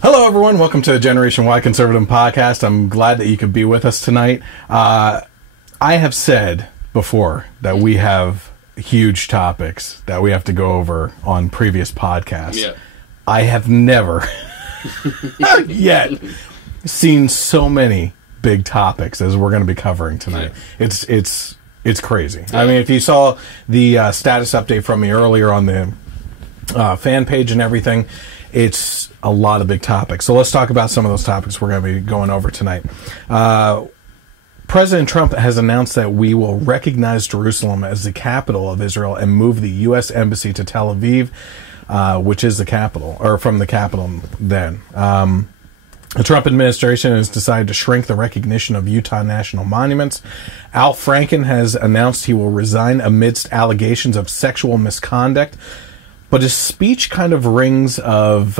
Hello, everyone. Welcome to the Generation Y Conservative Podcast. I'm glad that you could be with us tonight. I have said before that we have huge topics that we have to go over on previous podcasts. Yeah. I have never yet seen so many big topics as we're going to be covering tonight. Yeah. It's crazy. Yeah. I mean, if you saw the status update from me earlier on the fan page and everything, it's a lot of big topics. So let's talk about some of those topics we're going to be going over tonight. President Trump has announced that we will recognize Jerusalem as the capital of Israel and move the U.S. Embassy to Tel Aviv, which is the capital, or from the capital then. The Trump administration has decided to shrink the recognition of Utah national monuments. Al Franken has announced he will resign amidst allegations of sexual misconduct. But his speech kind of rings of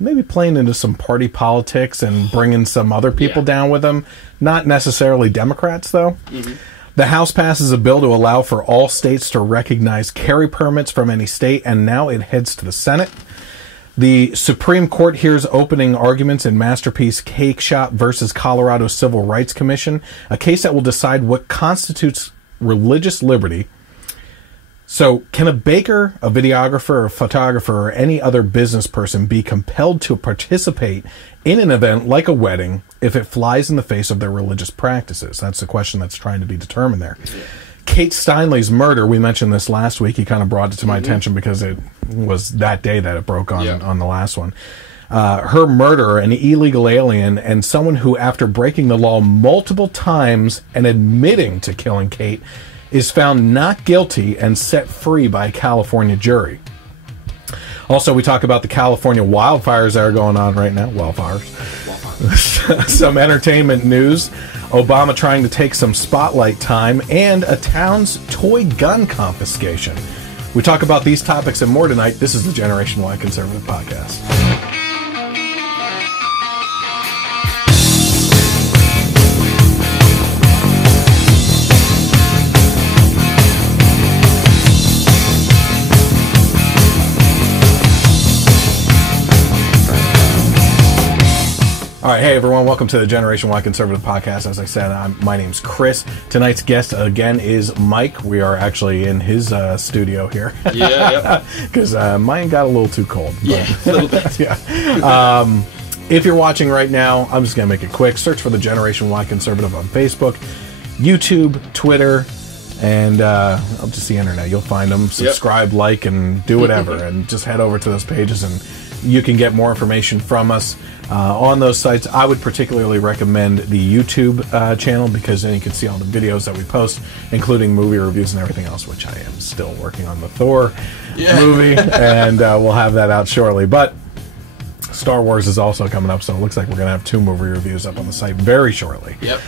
maybe playing into some party politics and bringing some other people down with him. Not necessarily Democrats, though. Mm-hmm. The House passes a bill to allow for all states to recognize carry permits from any state, and now it heads to the Senate. The Supreme Court hears opening arguments in Masterpiece Cakeshop versus Colorado Civil Rights Commission, a case that will decide what constitutes religious liberty. So, can a baker, a videographer, a photographer, or any other business person be compelled to participate in an event like a wedding if it flies in the face of their religious practices? That's the question that's trying to be determined there. Yeah. Kate Steinle's murder, we mentioned this last week. He kind of brought it to my attention because it was that day that it broke on the last one. Her murderer, an illegal alien, and someone who, after breaking the law multiple times and admitting to killing Kate, is found not guilty and set free by a California jury. Also, we talk about the California wildfires that are going on right now. Wildfires. Some entertainment news. Obama trying to take some spotlight time, and a town's toy gun confiscation. We talk about these topics and more tonight. This is the Generation Y Conservative Podcast. All right, hey everyone, welcome to the Generation Y Conservative Podcast. As I said, my name's Chris. Tonight's guest again is Mike. We are actually in his studio here. Yeah. Because mine got a little too cold. Yeah, a little bit. Yeah. If you're watching right now, I'm just going to make it quick. Search for the Generation Y Conservative on Facebook, YouTube, Twitter, and just the internet. You'll find them. Subscribe, like, and do whatever. And just head over to those pages and you can get more information from us on those sites. I would particularly recommend the YouTube channel because then you can see all the videos that we post, including movie reviews and everything else, which I am still working on the Thor movie, and we'll have that out shortly. But Star Wars is also coming up, so it looks like we're going to have 2 movie reviews up on the site very shortly. Yep.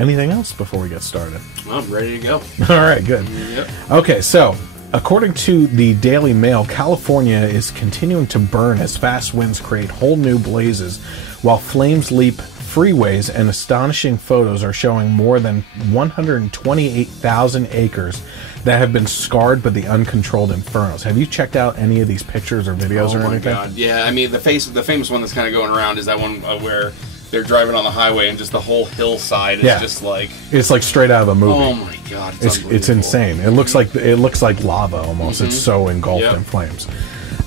Anything else before we get started? Well, I'm ready to go. All right, good. Yep. Okay, so according to the Daily Mail, California is continuing to burn as fast winds create whole new blazes, while flames leap freeways, and astonishing photos are showing more than 128,000 acres that have been scarred by the uncontrolled infernos. Have you checked out any of these pictures or videos or anything? Oh my God, yeah. I mean, the famous one that's kind of going around is that one where they're driving on the highway and just the whole hillside is just like... It's like straight out of a movie. Oh my God, it's insane. It looks like lava almost. It's so engulfed in flames.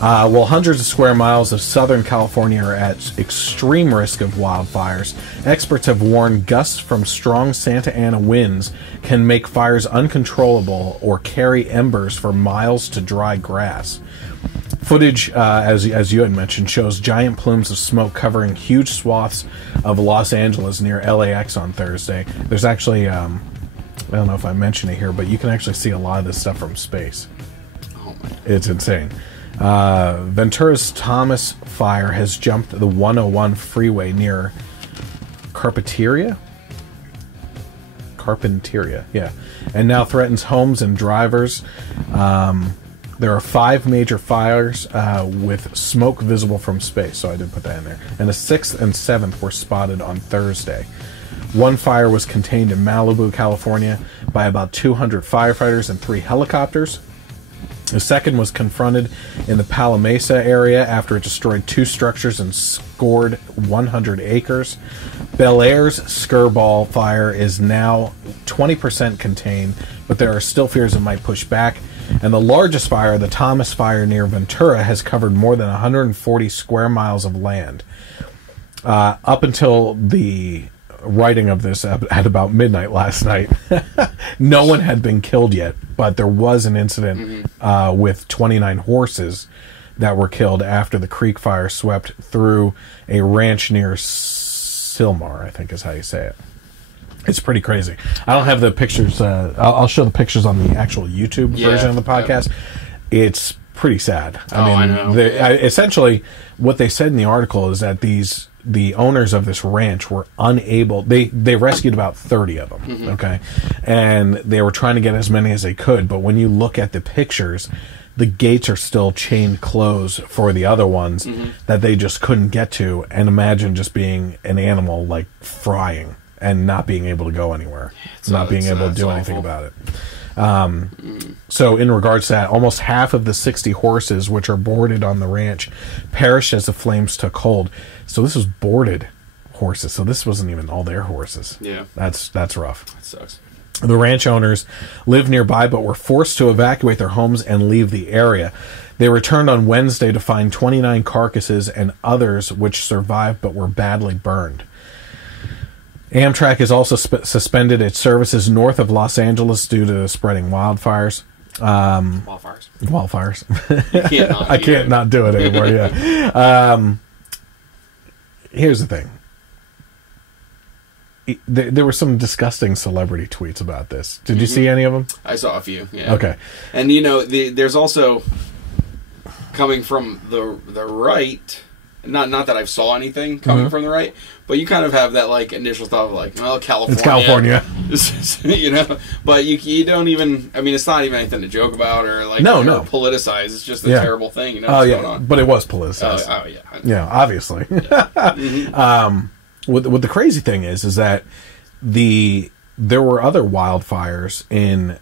Well, hundreds of square miles of Southern California are at extreme risk of wildfires. Experts have warned gusts from strong Santa Ana winds can make fires uncontrollable or carry embers for miles to dry grass. Footage, as you had mentioned, shows giant plumes of smoke covering huge swaths of Los Angeles near LAX on Thursday. There's actually, I don't know if I mentioned it here, but you can actually see a lot of this stuff from space. Oh my God. It's insane. Ventura's Thomas fire has jumped the 101 freeway near Carpinteria, yeah, and now threatens homes and drivers. There are 5 major fires with smoke visible from space, so I did put that in there. And the 6th and 7th were spotted on Thursday. One fire was contained in Malibu, California, by about 200 firefighters and 3 helicopters. The second was confronted in the Palamesa area after it destroyed 2 structures and scored 100 acres. Bel Air's Skirball fire is now 20% contained, but there are still fears it might push back. And the largest fire, the Thomas Fire near Ventura, has covered more than 140 square miles of land. Up until the writing of this at about midnight last night, no one had been killed yet, but there was an incident with 29 horses that were killed after the creek fire swept through a ranch near Silmar, I think is how you say it. It's pretty crazy. I don't have the pictures. I'll show the pictures on the actual YouTube version of the podcast. It's pretty sad. I know. Essentially, what they said in the article is that the owners of this ranch were unable. They rescued about 30 of them. Okay, and they were trying to get as many as they could. But when you look at the pictures, the gates are still chained closed for the other ones that they just couldn't get to. And imagine just being an animal like frying and not being able to go anywhere, not being able to do anything about it. So in regards to that, almost half of the 60 horses which are boarded on the ranch perished as the flames took hold. So this was boarded horses. So this wasn't even all their horses. Yeah. That's rough. That sucks. The ranch owners lived nearby but were forced to evacuate their homes and leave the area. They returned on Wednesday to find 29 carcasses and others which survived but were badly burned. Amtrak has also suspended its services north of Los Angeles due to spreading wildfires. Wildfires. I can't not do it anymore. Yeah. Here's the thing. There were some disgusting celebrity tweets about this. Did you see any of them? I saw a few. Yeah. Okay. And there's also coming from the right. Not that I've saw anything coming from the right, but you kind of have that like initial thought of like, well, California. It's California. But you don't even. I mean, it's not even anything to joke about or like no. politicize. It's just a terrible thing. What's going on. But it was politicized. Oh yeah. Yeah, obviously. What the crazy thing is that there were other wildfires in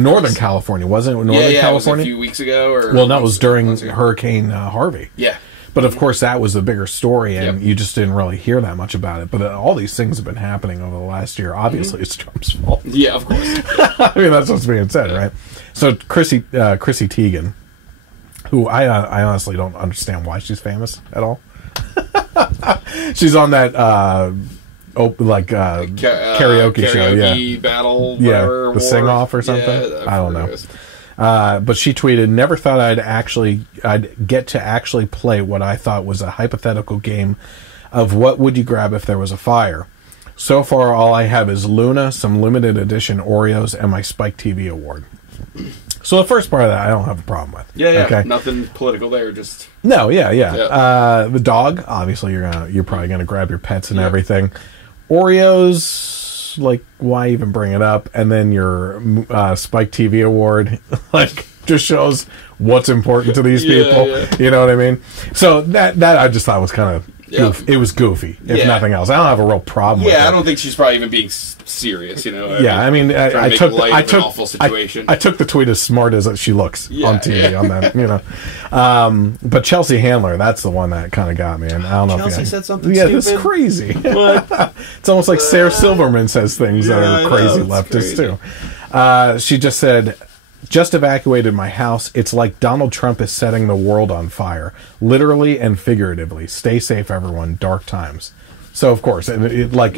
Northern California, wasn't it? Northern California, it was a few weeks ago. That was during Hurricane Harvey. Yeah. But of course, that was the bigger story, and you just didn't really hear that much about it. But all these things have been happening over the last year. Obviously, it's Trump's fault. Yeah, of course. I mean, that's what's being said, right? So Chrissy Teigen, who I honestly don't understand why she's famous at all. She's on that karaoke show, battle, whatever, the sing off or something. Yeah, I don't know. But she tweeted, "Never thought I'd get to actually play what I thought was a hypothetical game of what would you grab if there was a fire. So far, all I have is Luna, some limited edition Oreos, and my Spike TV award." So the first part of that, I don't have a problem with. Yeah. Okay? Nothing political there. Just no. Yeah. The dog, obviously, you're probably gonna grab your pets and everything. Oreos, like, why even bring it up? And then your Spike TV award, like, just shows what's important to these people. Yeah. You know what I mean? So that I just thought was kind of it was goofy, if nothing else. I don't have a real problem with it. I don't think she's probably even being serious, you know? I mean, I took an awful situation. I took the tweet as smart as she looks on TV on that, you know. But Chelsea Handler, that's the one that kind of got me. And I don't know Chelsea if said something stupid. Yeah, that's crazy. What? It's almost like Sarah Silverman says things that are crazy leftists, too. She just said, "Just evacuated my house. It's like Donald Trump is setting the world on fire, literally and figuratively. Stay safe, everyone. Dark times." So of course, like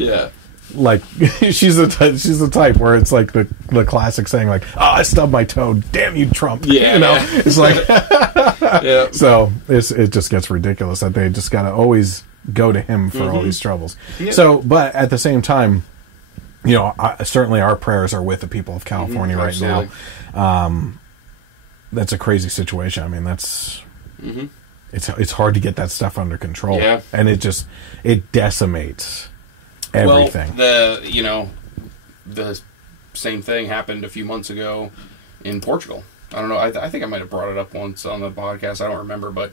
she's the type where it's like the classic saying like, "Oh, I stubbed my toe. Damn you, Trump." Yeah, you know, it's like So it just gets ridiculous that they just gotta always go to him for all these troubles. Yeah. So, but at the same time, you know, certainly our prayers are with the people of California right now. That's a crazy situation. I mean, that's it's hard to get that stuff under control, and it decimates everything. Well, the same thing happened a few months ago in Portugal. I don't know. I think I might have brought it up once on the podcast. I don't remember, but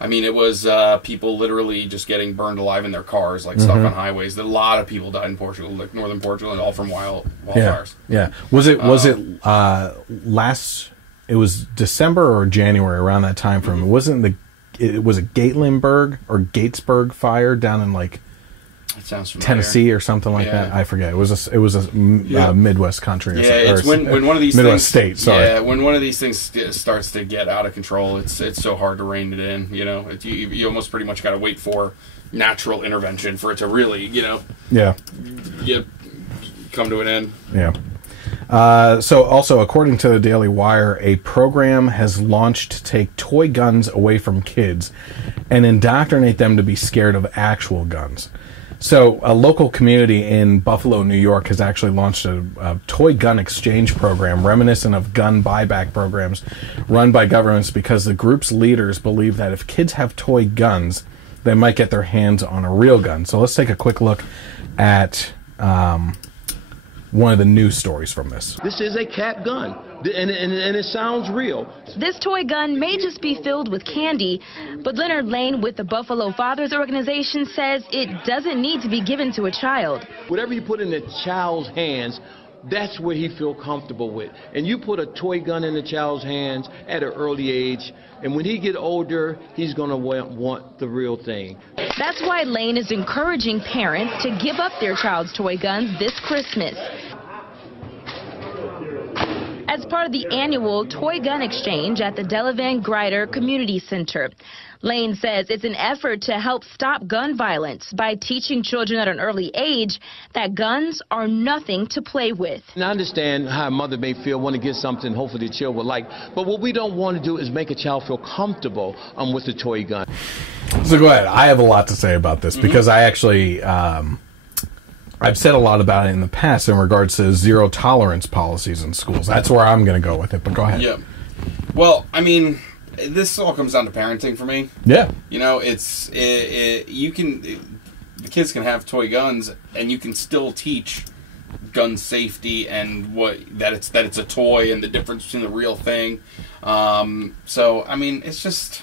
I mean, it was people literally just getting burned alive in their cars, like stuck on highways. A lot of people died in Portugal, like northern Portugal, and all from wildfires. Yeah. Was it it was December or January, around that time frame. It was a Gatlinburg or Gatesburg fire down in like That sounds familiar. Tennessee or something like that. I forget. It was a Midwest country. Or something, it's when one of these Midwest things, state. Sorry. Yeah, when one of these things starts to get out of control, it's so hard to rein it in. You know, you almost pretty much got to wait for natural intervention for it to really, come to an end. Yeah. So also, according to the Daily Wire, a program has launched to take toy guns away from kids and indoctrinate them to be scared of actual guns. So a local community in Buffalo, New York, has actually launched a toy gun exchange program reminiscent of gun buyback programs run by governments, because the group's leaders believe that if kids have toy guns, they might get their hands on a real gun. So let's take a quick look at one of the news stories from this. This is a cap gun, and it sounds real. This toy gun may just be filled with candy, but Leonard Lane with the Buffalo Fathers Organization says it doesn't need to be given to a child. Whatever you put in the child's hands, that's what he feel comfortable with. And you put a toy gun in the child's hands at an early age, and when he get older, he's going to want the real thing. That's why Lane is encouraging parents to give up their child's toy guns this Christmas. As part of the annual Toy Gun Exchange at the Delavan Grider Community Center, Lane says it's an effort to help stop gun violence by teaching children at an early age that guns are nothing to play with. And I understand how a mother may feel, want to get something hopefully the child will like, but what we don't want to do is make a child feel comfortable with the toy gun. So go ahead. I have a lot to say about this because I actually, I've said a lot about it in the past in regards to zero tolerance policies in schools. That's where I'm going to go with it, but go ahead. Yeah. Well, I mean, this all comes down to parenting for me. Yeah. You know, the kids can have toy guns, and you can still teach gun safety and that it's a toy and the difference between the real thing. So I mean, it's just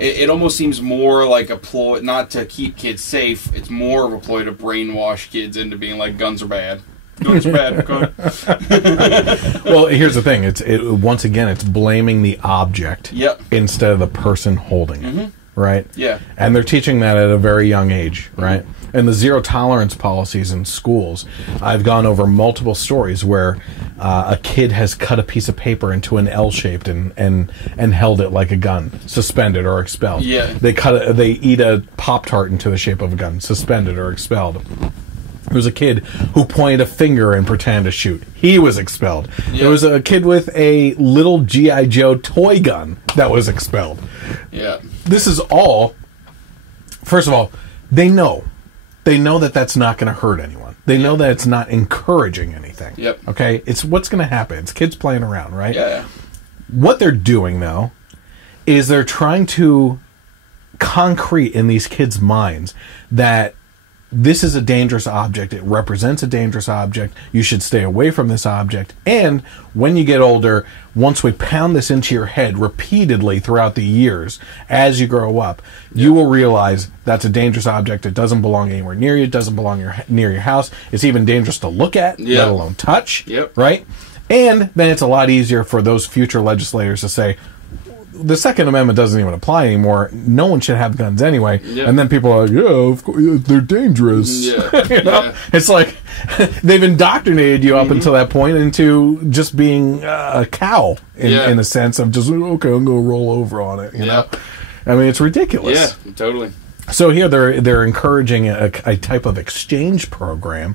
it almost seems more like a ploy, not to keep kids safe. It's more of a ploy to brainwash kids into being like guns are bad. Guns are bad. Okay. Well, here's the thing. Once again, it's blaming the object instead of the person holding it. Right? Yeah. And they're teaching that at a very young age, right? And the zero tolerance policies in schools, I've gone over multiple stories where a kid has cut a piece of paper into an L-shaped and held it like a gun, suspended or expelled. Yeah. They eat a Pop-Tart into the shape of a gun, suspended or expelled. There was a kid who pointed a finger and pretended to shoot. He was expelled. Yeah. There was a kid with a little G.I. Joe toy gun that was expelled. Yeah. This is all, first of all, they know that that's not going to hurt anyone. They know that it's not encouraging anything. Yep. Okay? It's what's going to happen. It's kids playing around, right? Yeah. What they're doing, though, is they're trying to concrete in these kids' minds that this is a dangerous object. It represents a dangerous object. You should stay away from this object. And when you get older, once we pound this into your head repeatedly throughout the years, as you grow up, you will realize that's a dangerous object. It doesn't belong anywhere near you. It doesn't belong near your house. It's even dangerous to look at, let alone touch. Yep. Right? And then it's a lot easier for those future legislators to say, the Second Amendment doesn't even apply anymore. No one should have guns anyway. Yeah. And then people are like, yeah, of course, they're dangerous. Yeah. You know? Yeah. It's like they've indoctrinated you up until that point into just being a cow in a sense of just, okay, I'm going to roll over on it. You know? I mean, it's ridiculous. Yeah, totally. So here they're encouraging a type of exchange program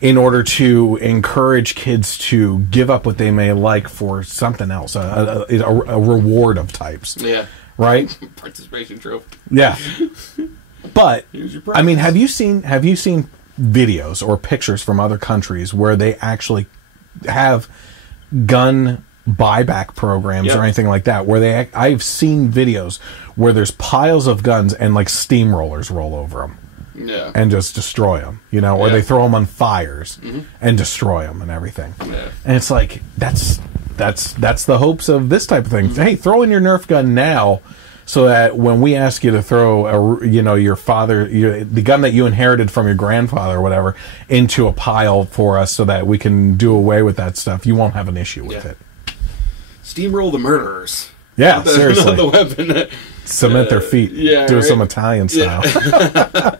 in order to encourage kids to give up what they may like for something else, a reward of types. Yeah. Right? Participation trophy. Yeah. But I mean, have you seen videos or pictures from other countries where they actually have gun buyback programs or anything like that, where I've seen videos where there's piles of guns and like steamrollers roll over them and just destroy them, you know, or they throw them on fires and destroy them and everything. And it's like that's the hopes of this type of thing. Hey, throw in your Nerf gun now, so that when we ask you to throw the gun that you inherited from your grandfather or whatever into a pile for us, so that we can do away with that stuff, you won't have an issue with it. steamroll the murderers. Yeah, not the, seriously. not the weapon. Cement their feet. Yeah, do right? some Italian style. Yeah.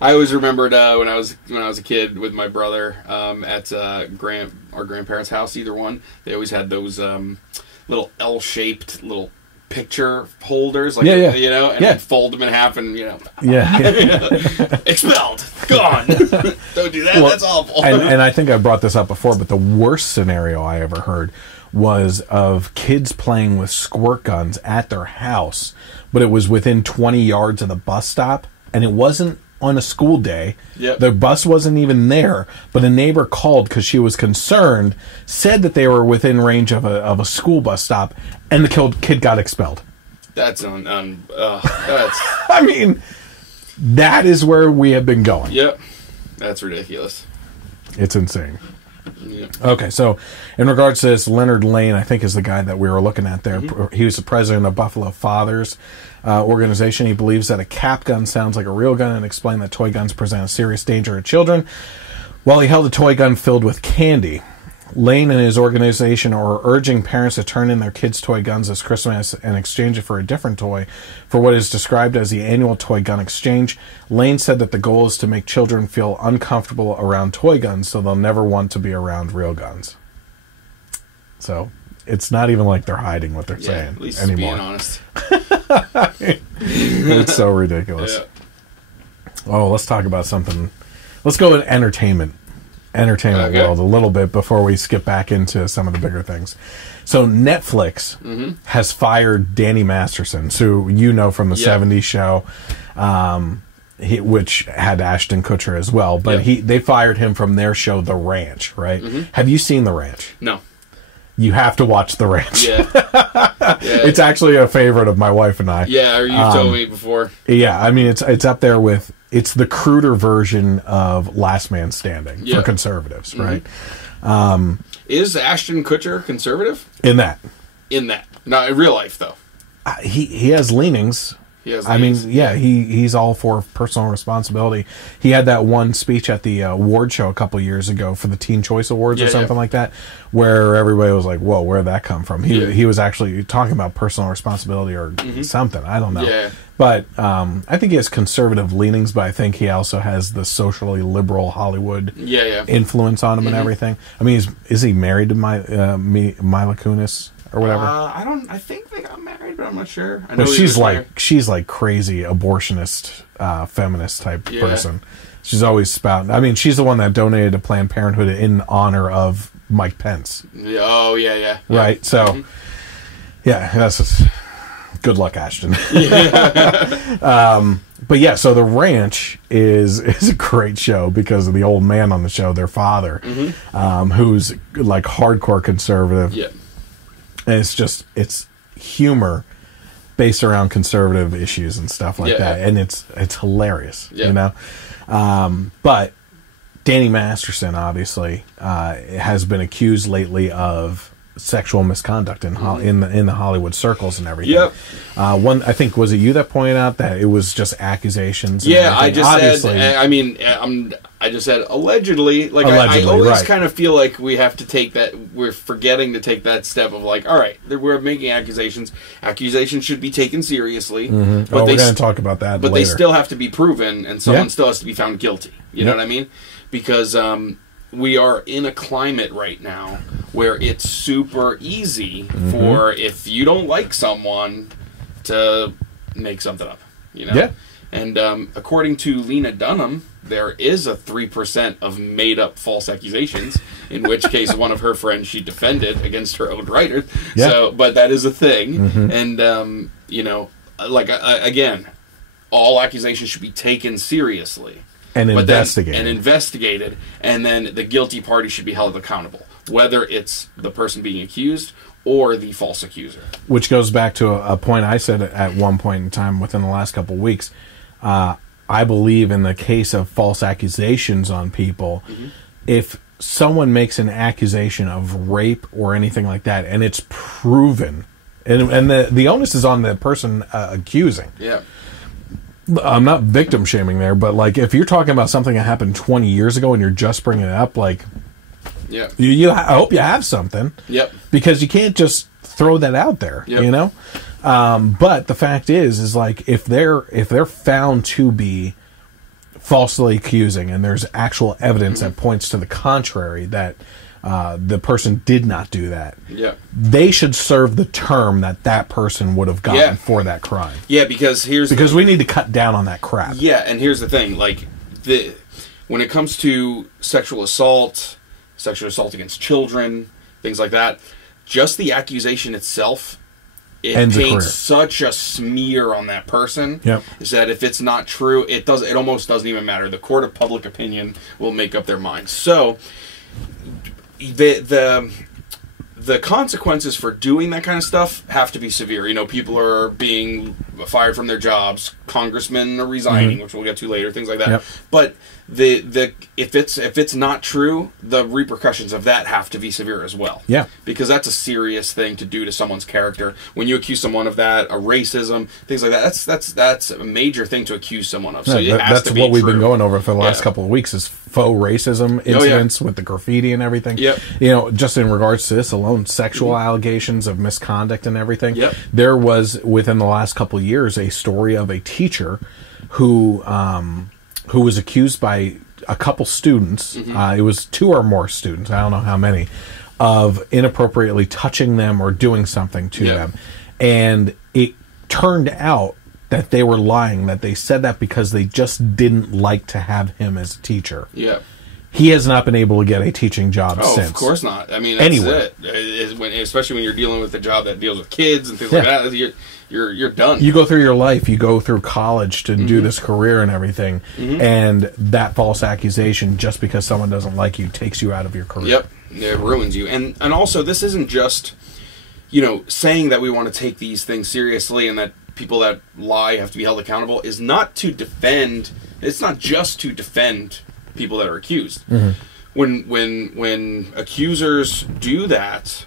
I always remembered when I was a kid with my brother at our grandparents' house. Either one, they always had those little L-shaped little picture holders, like you know, and I'd fold them in half, and expelled, gone. Don't do that. Well, that's awful. And I think I brought this up before, but the worst scenario I ever heard was of kids playing with squirt guns at their house, but it was within 20 yards of the bus stop, and it wasn't on a school day. Yep. The bus wasn't even there, but a neighbor called because she was concerned, said that they were within range of a school bus stop, and the kid got expelled. That's that's. I mean, that is where we have been going. Yep, that's ridiculous. It's insane. Yep. Okay, so in regards to this, Leonard Lane, I think, is the guy that we were looking at there. Mm-hmm. He was the president of Buffalo Fathers organization. He believes that a cap gun sounds like a real gun and explained that toy guns present a serious danger to children. While he held a toy gun filled with candy, Lane and his organization are urging parents to turn in their kids' toy guns this Christmas and exchange it for a different toy for what is described as the annual toy gun exchange. Lane said that the goal is to make children feel uncomfortable around toy guns so they'll never want to be around real guns. So it's not even like they're hiding what they're saying at least anymore. Being honest. It's so ridiculous. Yeah. Oh, let's talk about something. Let's go with entertainment world a little bit before we skip back into some of the bigger things. So Netflix has fired Danny Masterson, who you know from the 70s show, which had Ashton Kutcher as well. But they fired him from their show, The Ranch, right? Have you seen The Ranch? No. You have to watch The Ranch. Yeah. It's actually a favorite of my wife and I. Yeah, or you've told me before. Yeah, I mean, it's up there with... It's the cruder version of Last Man Standing for conservatives, right? Is Ashton Kutcher conservative? In that. Not in real life, though. He has leanings. I mean, he's all for personal responsibility. He had that one speech at the award show a couple years ago for the Teen Choice Awards or something like that, where everybody was like, whoa, where'd that come from? He was actually talking about personal responsibility or something. I don't know. Yeah. But I think he has conservative leanings, but I think he also has the socially liberal Hollywood influence on him and everything. I mean, is he married to Mila Kunis? Or whatever. I think they got married, but I'm not sure. I know but she's like crazy abortionist, feminist type person. She's always spouting. I mean, she's the one that donated to Planned Parenthood in honor of Mike Pence. Oh yeah. Right. So, that's just good luck, Ashton. But yeah, so The Ranch is a great show because of the old man on the show, their father, who's like hardcore conservative. Yeah. And it's humor based around conservative issues and stuff like that, and it's hilarious, you know. But Danny Masterson obviously has been accused lately of sexual misconduct in the Hollywood circles and everything. Yep. I think, was it you that pointed out that it was just accusations? Yeah, I just said. I mean, I just said allegedly. Like I always kind of feel like we have to take that. We're forgetting to take that step of like, all right, we're making accusations. Accusations should be taken seriously. But we're going to talk about that. But later. They still have to be proven, and someone still has to be found guilty. You know what I mean? Because we are in a climate right now where it's super easy for, if you don't like someone, to make something up. You know? Yeah. And according to Lena Dunham, there is a 3% of made-up false accusations, in which case one of her friends she defended against her own writer. Yeah. So, but that is a thing. And, you know, like, again, all accusations should be taken seriously. And investigated. And then the guilty party should be held accountable, whether it's the person being accused or the false accuser. Which goes back to a point I said at one point in time within the last couple of weeks. I believe in the case of false accusations on people, if someone makes an accusation of rape or anything like that, and it's proven, and the onus is on the person accusing. Yeah. I'm not victim shaming there, but like if you're talking about something that happened 20 years ago and you're just bringing it up, like, I hope you have something. Yep. Because you can't just throw that out there, Yep. you know? But the fact is like, if they're found to be falsely accusing and there's actual evidence that points to the contrary, that the person did not do that, Yeah. they should serve the term that person would have gotten for that crime. Yeah, because we need to cut down on that crap. Yeah, and here's the thing, like, when it comes to sexual assault against children, things like that, just the accusation itself, it paints such a smear on that person. Yep. Is that if it's not true, it almost doesn't even matter. The court of public opinion will make up their minds. So the consequences for doing that kind of stuff have to be severe. You know, people are being fired from their jobs, congressmen are resigning, which we'll get to later, things like that. Yep. But if it's not true, the repercussions of that have to be severe as well. Yeah. Because that's a serious thing to do to someone's character. When you accuse someone of that, a racism, things like that, that's a major thing to accuse someone of. So that's what we've been going over for the last couple of weeks, is faux racism incidents with the graffiti and everything. Yep. You know, just in regards to this alone, sexual allegations of misconduct and everything. Yep. There was, within the last couple of years, a story of a teacher who was accused by a couple students, it was 2 or more students, I don't know how many, of inappropriately touching them or doing something to them. And it turned out that they were lying, that they said that because they just didn't like to have him as a teacher. Yeah. He has not been able to get a teaching job since. Of course not. I mean, that's it. Especially when you're dealing with a job that deals with kids and things like that, you're done. You go through your life, you go through college to do this career and everything, and that false accusation, just because someone doesn't like you, takes you out of your career. Yep, it ruins you. And also, this isn't just, saying that we want to take these things seriously and that people that lie have to be held accountable is not to defend. It's not just to defend people that are accused. When accusers do that,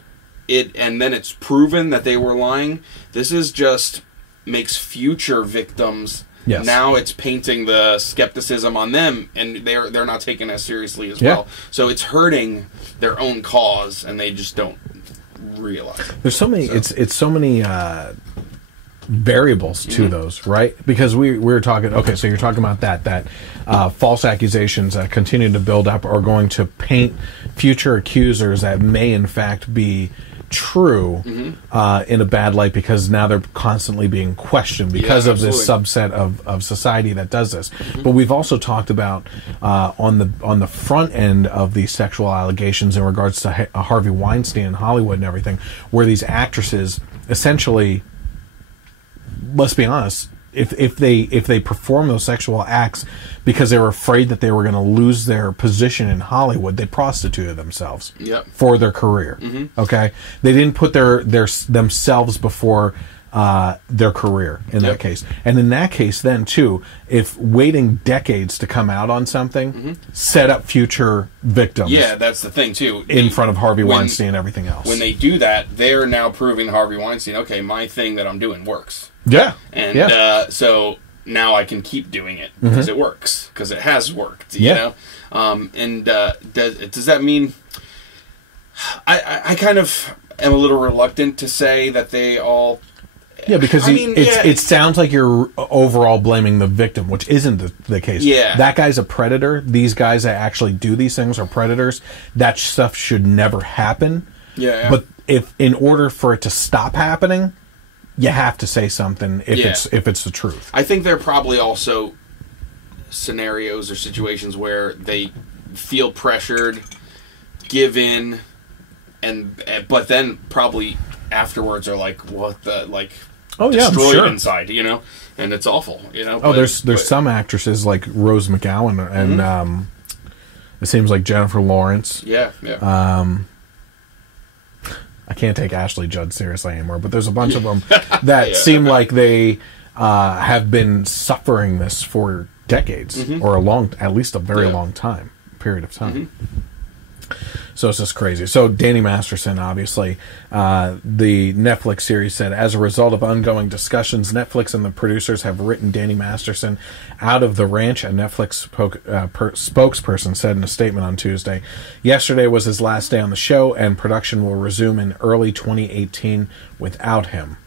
and then it's proven that they were lying, this is just makes future victims. Yes. Now it's painting the skepticism on them, and they're not taken as seriously as well. So it's hurting their own cause, and they just don't realize it. There's so many. It's so many variables to those, right? Because we were talking. Okay, so you're talking about that false accusations that continue to build up are going to paint future accusers that may in fact be true in a bad light, because now they're constantly being questioned because of this subset of society that does this. But we've also talked about on the front end of these sexual allegations in regards to Harvey Weinstein and Hollywood and everything, where these actresses essentially, let's be honest, if they perform those sexual acts because they were afraid that they were going to lose their position in Hollywood, they prostituted themselves for their career. Okay, they didn't put their themselves before their career in that case. And in that case, then too, if waiting decades to come out on something set up future victims. Yeah, that's the thing too. In front of Harvey Weinstein and everything else. When they do that, they're now proving to Harvey Weinstein, okay, my thing that I'm doing works. Yeah. And so now I can keep doing it because it works, because it has worked. You know? Does that mean? I kind of am a little reluctant to say that they all. Yeah, because it sounds like you're overall blaming the victim, which isn't the case. Yeah. That guy's a predator. These guys that actually do these things are predators. That stuff should never happen. Yeah. But in order for it to stop happening, you have to say something if it's the truth. I think there are probably also scenarios or situations where they feel pressured, give in, but then probably afterwards are like, what the, like, destroyed inside, and it's awful, There's some actresses like Rose McGowan and it seems like Jennifer Lawrence. I can't take Ashley Judd seriously anymore, but there's a bunch of them that seem like they have been suffering this for decades or at least a very long period of time. So it's just crazy. So Danny Masterson, obviously, the Netflix series said, as a result of ongoing discussions, Netflix and the producers have written Danny Masterson out of the ranch, a Netflix spokesperson said in a statement on Tuesday. Yesterday was his last day on the show, and production will resume in early 2018 without him.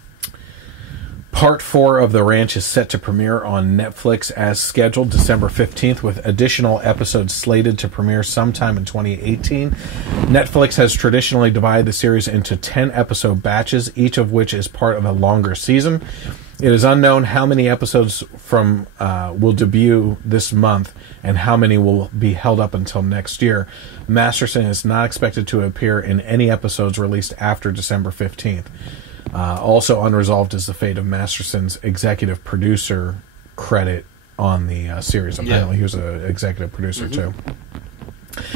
Part 4 of The Ranch is set to premiere on Netflix as scheduled December 15th, with additional episodes slated to premiere sometime in 2018. Netflix has traditionally divided the series into 10-episode batches, each of which is part of a longer season. It is unknown how many episodes will debut this month and how many will be held up until next year. Masterson is not expected to appear in any episodes released after December 15th. Also unresolved is the fate of Masterson's executive producer credit on the series. Apparently he was an executive producer too.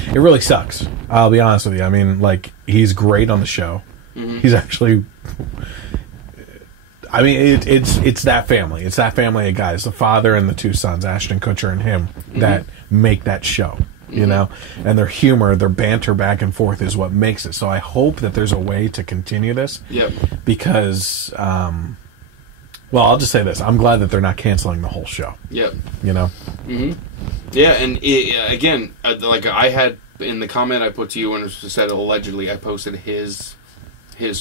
It really sucks. I'll be honest with you. I mean, like, he's great on the show. He's actually... I mean, it's that family. It's that family of guys. The father and the two sons, Ashton Kutcher and him, that make that show. You know, and their humor, their banter back and forth is what makes it. So I hope that there's a way to continue this. Yep. Because, well, I'll just say this: I'm glad that they're not canceling the whole show. Yep. You know. Yeah, and again, like I had in the comment I put to you when it said allegedly, I posted his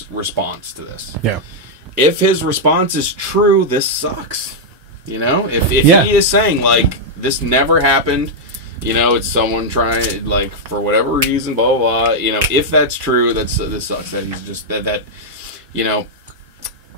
response to this. Yeah. If his response is true, this sucks. You know, if he is saying like this never happened. You know, it's someone trying, like, for whatever reason, blah, blah, blah. You know, if that's true, this sucks. That he's just, that you know,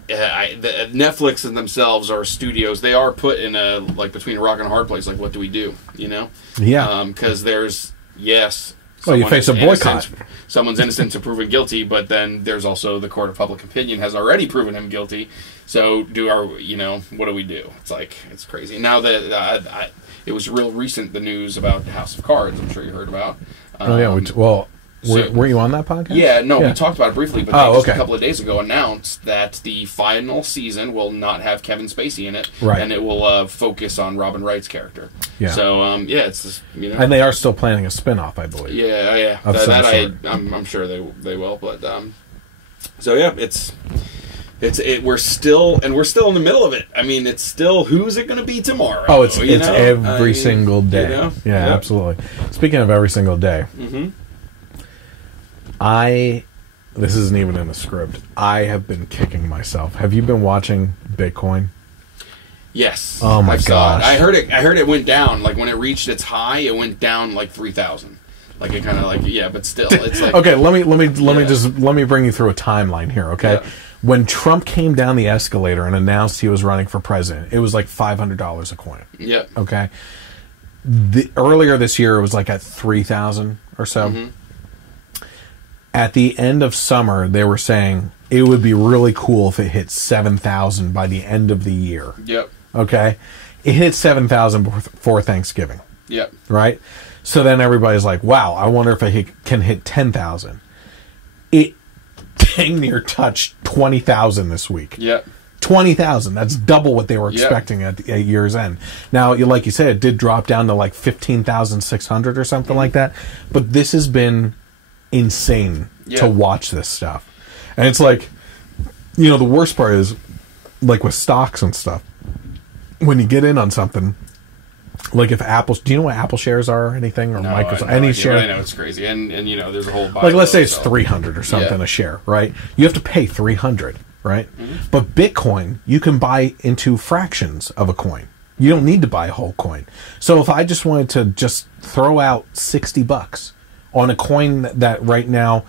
Netflix and themselves are studios. They are put in a, like, between a rock and a hard place. Like, what do we do? You know? Yeah. Because there's, yes. Well, you face a boycott. Someone's innocent to proven guilty, but then there's also the court of public opinion has already proven him guilty. So you know, what do we do? It's like, it's crazy. Now that it was real recent, the news about House of Cards, I'm sure you heard about. Were you on that podcast? Yeah, no, we talked about it briefly, but they just a couple of days ago announced that the final season will not have Kevin Spacey in it, and it will focus on Robin Wright's character. Yeah. So, it's just, you know. And they are still planning a spin-off, I believe. Yeah. I'm sure they will, but, so yeah, we're still in the middle of it. I mean, it's still, who's it going to be tomorrow? Oh, it's every single day. You know? Yeah, absolutely. Speaking of every single day, this isn't even in the script. I have been kicking myself. Have you been watching Bitcoin? Yes. Oh my gosh. I heard it went down. Like when it reached its high, it went down like 3,000. Like it kind of like but still, it's like okay. Let me bring you through a timeline here. Okay. Yeah. When Trump came down the escalator and announced he was running for president, it was like $500 a coin. Yep. Okay. Earlier this year, it was like at 3,000 or so. At the end of summer, they were saying it would be really cool if it hit 7,000 by the end of the year. Yep. Okay. It hit 7,000 before Thanksgiving. Yep. Right. So then everybody's like, "Wow, I wonder if it can hit 10,000." It dang near touched 20,000 this week. Yep. 20,000. That's double what they were expecting at year's end. Now, like you said, it did drop down to like 15,600 or something like that. But this has been insane to watch this stuff. And it's like, you know, the worst part is, like with stocks and stuff, when you get in on something, like if Apple, do you know what Apple shares are or anything? Or no, Microsoft? Any share? I know it's crazy. And you know, there's a whole like, let's say it's 300 or something a share, right? You have to pay 300, right? But Bitcoin, you can buy into fractions of a coin. You don't need to buy a whole coin. So if I just wanted to just throw out $60 on a coin that right now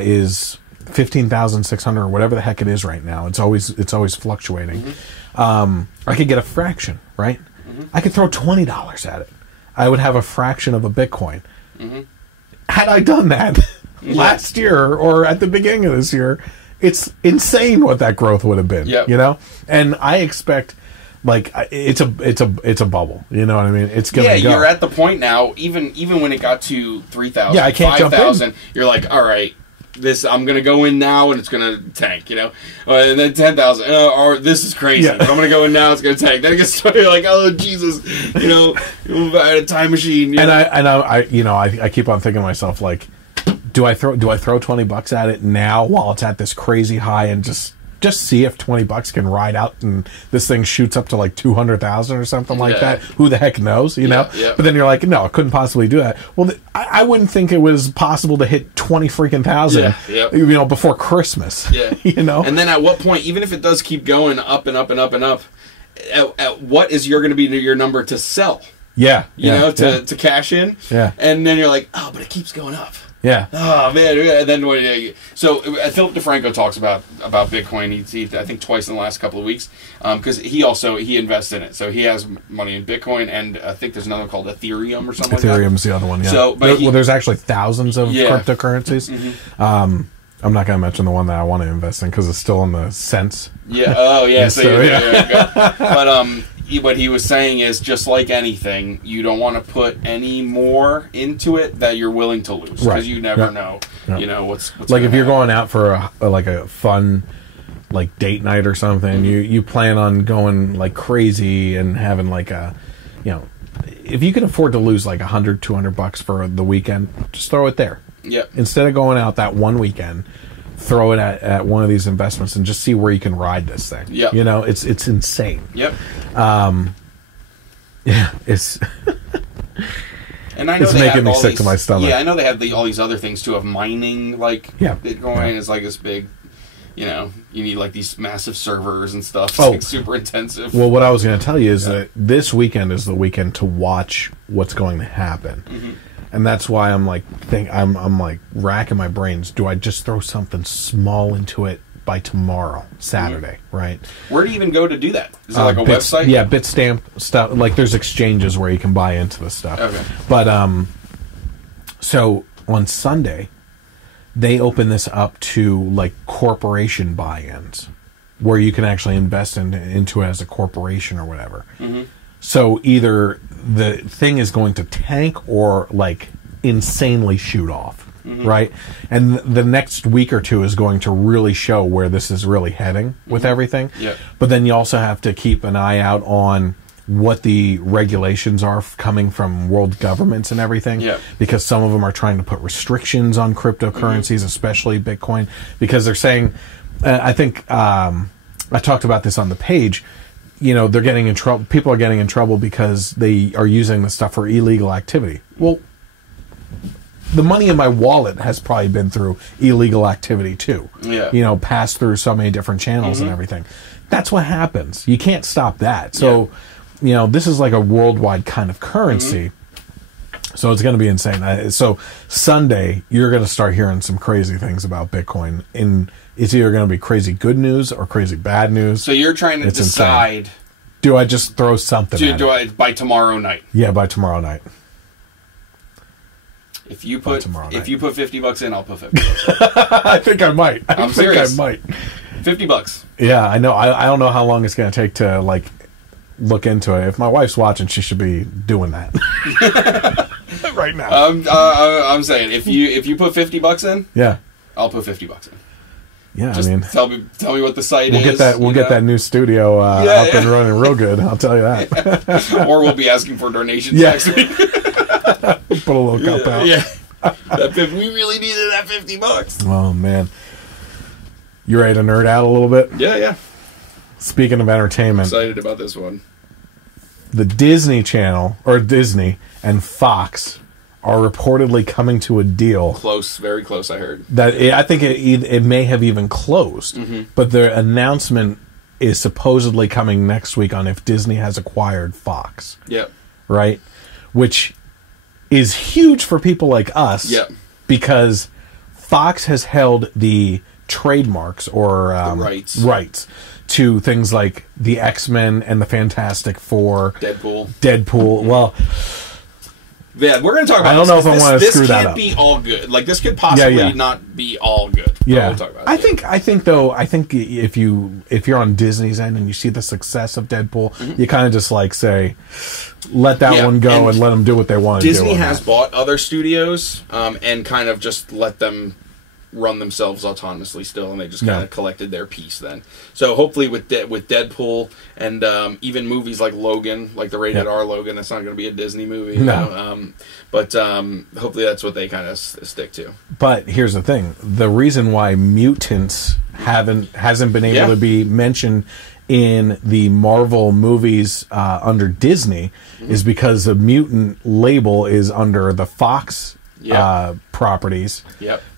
is 15,600 or whatever the heck it is right now, it's always fluctuating. I could get a fraction, right? I could throw $20 at it. I would have a fraction of a Bitcoin. Had I done that last year or at the beginning of this year, it's insane what that growth would have been. You know, and I expect. Like it's a bubble, you know what I mean? It's gonna go. You're at the point now. Even when it got to 3,000, I can't 5,000, you're like, all right, I'm gonna go in now and it's gonna tank, you know. And then 10,000, or this is crazy. But I'm gonna go in now, it's gonna tank. Then it gets started, like, oh Jesus, you know, a time machine. And I keep on thinking to myself, like, do I throw $20 at it now while it's at this crazy high and just see if $20 can ride out and this thing shoots up to like 200,000 or something like that? Who the heck knows, you know? Yeah. But then you're like, no, I couldn't possibly do that. Well, I wouldn't think it was possible to hit 20 freaking thousand, you know, before Christmas. Yeah. You know? And then at what point, even if it does keep going up and up and up and up, at what is going to be your number to sell? Yeah. You know, to cash in? Yeah. And then you're like, oh, but it keeps going up. Yeah. Oh man! And then so Philip DeFranco talks about Bitcoin. He I think twice in the last couple of weeks, because he invests in it. So he has money in Bitcoin, and I think there's another one called Ethereum or something. Ethereum's the other one. Yeah. So, there's actually thousands of cryptocurrencies. I'm not going to mention the one that I want to invest in because it's still in the cents. Yeah. Oh yeah. So, But what he was saying is, just like anything, you don't want to put any more into it that you're willing to lose, because you never know. You know what's like if you're going out for a fun like date night or something, you plan on going like crazy and having like a, you know, if you can afford to lose like $100-200 for the weekend, just throw it there. Yeah. Instead of going out that one weekend, throw it at one of these investments and just see where you can ride this thing. Yeah. You know, it's insane. Yep. Yeah, it's and I know it's they making have me all sick these, to my stomach. Yeah, I know they have all these other things too, of mining, like Bitcoin is like this big, you know, you need like these massive servers and stuff. It's like super intensive. Well, what I was going to tell you is that this weekend is the weekend to watch what's going to happen. And that's why I'm like I'm like racking my brains. Do I just throw something small into it by tomorrow, Saturday, right? Where do you even go to do that? Is it like a website? Yeah, Bitstamp stuff. Like there's exchanges where you can buy into the stuff. Okay. But so on Sunday, they open this up to like corporation buy-ins, where you can actually invest into it as a corporation or whatever. So either the thing is going to tank or like insanely shoot off, right? And the next week or two is going to really show where this is really heading with everything. Yeah. But then you also have to keep an eye out on what the regulations are coming from world governments and everything. Yeah. Because some of them are trying to put restrictions on cryptocurrencies, especially Bitcoin, because they're saying, I think I talked about this on the page, you know, they're getting in trouble. People are getting in trouble because they are using the stuff for illegal activity. Well, the money in my wallet has probably been through illegal activity too. Yeah. You know, passed through so many different channels and everything. That's what happens. You can't stop that. So, you know, this is like a worldwide kind of currency. So it's going to be insane. So Sunday, you're going to start hearing some crazy things about Bitcoin. And it's either going to be crazy good news or crazy bad news. So you're trying to decide. Insane. Do I just throw something at it? By tomorrow night? Yeah, by tomorrow night. If you put $50 in, I'll put $50. I think I might. I'm serious. I might. $50. Yeah, I know. I don't know how long it's going to take to like look into it. If my wife's watching, she should be doing that right now. I'm saying if you put $50 in, yeah, I'll put $50 in. Yeah, just I mean, tell me what the site is. We'll get that new studio up and running real good. I'll tell you that. Or we'll be asking for donations next week. Put a little cup out. Yeah, we really needed that $50. Oh man, you ready to nerd out a little bit? Yeah. Speaking of entertainment, I'm excited about this one. The Disney Channel, or Disney, and Fox are reportedly coming to a deal. Close, very close, I heard. I think it may have even closed, but the announcement is supposedly coming next week on if Disney has acquired Fox. Yep. Right? Which is huge for people like us. Yep. Because Fox has held the trademarks or the rights to things like the XMen and the Fantastic Four. Deadpool. Well, yeah, we're going to talk about. I don't know if I want to screw that up. This can't be all good. Like this could possibly not be all good. Yeah, we'll talk about it. I think if you're on Disney's end and you see the success of Deadpool, you kind of just like say, let that one go and let them do what they want to do. Disney has bought other studios and kind of just let them run themselves autonomously still, and they just kind of collected their piece then. So hopefully with Deadpool and even movies like Logan, like the rated R Logan, that's not going to be a Disney movie. But hopefully that's what they kind of stick to. But here's the thing: the reason why mutants hasn't been able to be mentioned in the Marvel movies under Disney is because the mutant label is under the Fox properties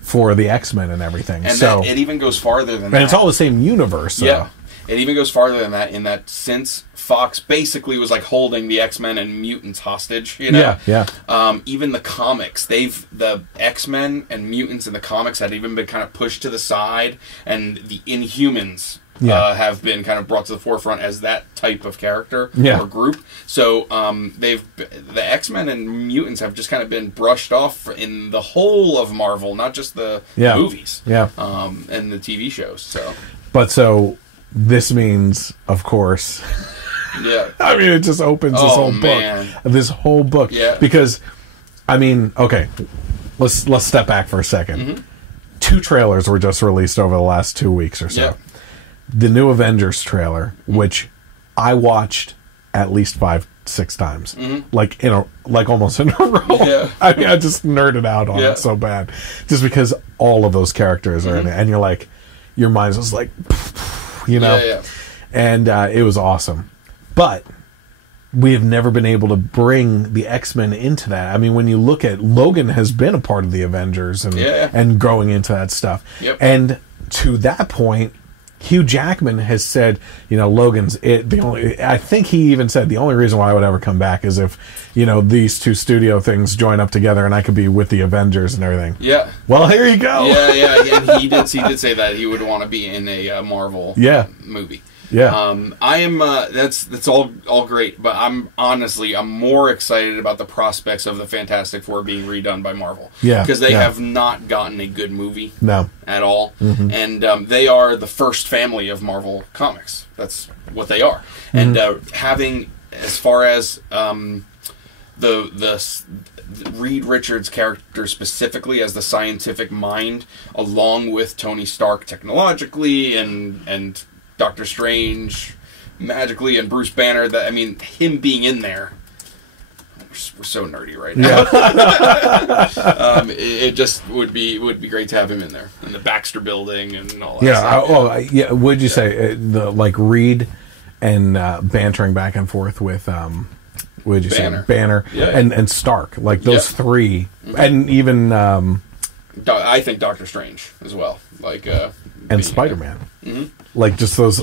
for the X-Men and everything. And so it even goes farther than that. And it's all the same universe. So. Yeah. It even goes farther than that in that since Fox basically was like holding the X-Men and mutants hostage, you know? Even the comics, the X-Men and mutants in the comics had even been kind of pushed to the side, and the Inhumans have been kind of brought to the forefront as that type of character or group. So the X-Men and mutants have just kind of been brushed off in the whole of Marvel, not just the movies and the TV shows. So this means, of course, I mean, it just opens this whole book. Because, I mean, okay, let's step back for a second. 2 trailers were just released over the last 2 weeks or so. The new Avengers trailer, which I watched at least 5-6 times, like almost in a row. I mean, I just nerded out on it so bad, just because all of those characters are in it, and you're like, your mind's just like, you know, and it was awesome. But we have never been able to bring the X-Men into that. I mean, when you look at Logan has been a part of the Avengers and growing into that stuff, and to that point, Hugh Jackman has said, you know, Logan's it. I think he even said the only reason why I would ever come back is if, you know, these 2 studio things join up together and I could be with the Avengers and everything. Well, here you go. And he did say that he would want to be in a Marvel movie. I am. That's all great, but I'm more excited about the prospects of the Fantastic Four being redone by Marvel. Because they have not gotten a good movie at all, and they are the first family of Marvel comics. That's what they are, and having as far as the Reed Richards character specifically as the scientific mind, along with Tony Stark technologically and Doctor Strange magically and Bruce Banner, that, I mean, him being in there, we're so nerdy right now. It just would be great to have him in there, in the Baxter Building and all that stuff. Would you say the like Reed and bantering back and forth with would you say Banner and Stark, like those 3, and even I think Doctor Strange as well, like and Spider-Man. Like just those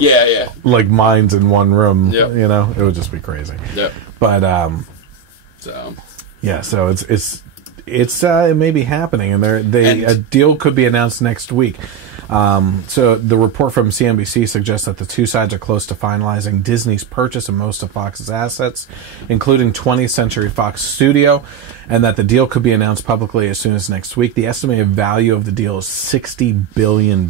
like minds in one room, you know, it would just be crazy. But so it may be happening, and a deal could be announced next week. So the report from CNBC suggests that the 2 sides are close to finalizing Disney's purchase of most of Fox's assets, including 20th Century Fox Studio, and that the deal could be announced publicly as soon as next week. The estimated value of the deal is $60 billion.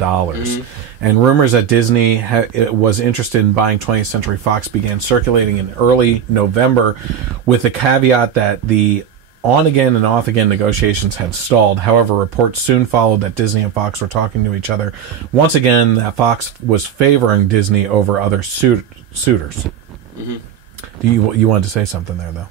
And rumors that Disney was interested in buying 20th Century Fox began circulating in early November, with the caveat that the on-again and off-again negotiations had stalled. However, reports soon followed that Disney and Fox were talking to each other. Once again, that Fox was favoring Disney over other suitors. You wanted to say something there, though?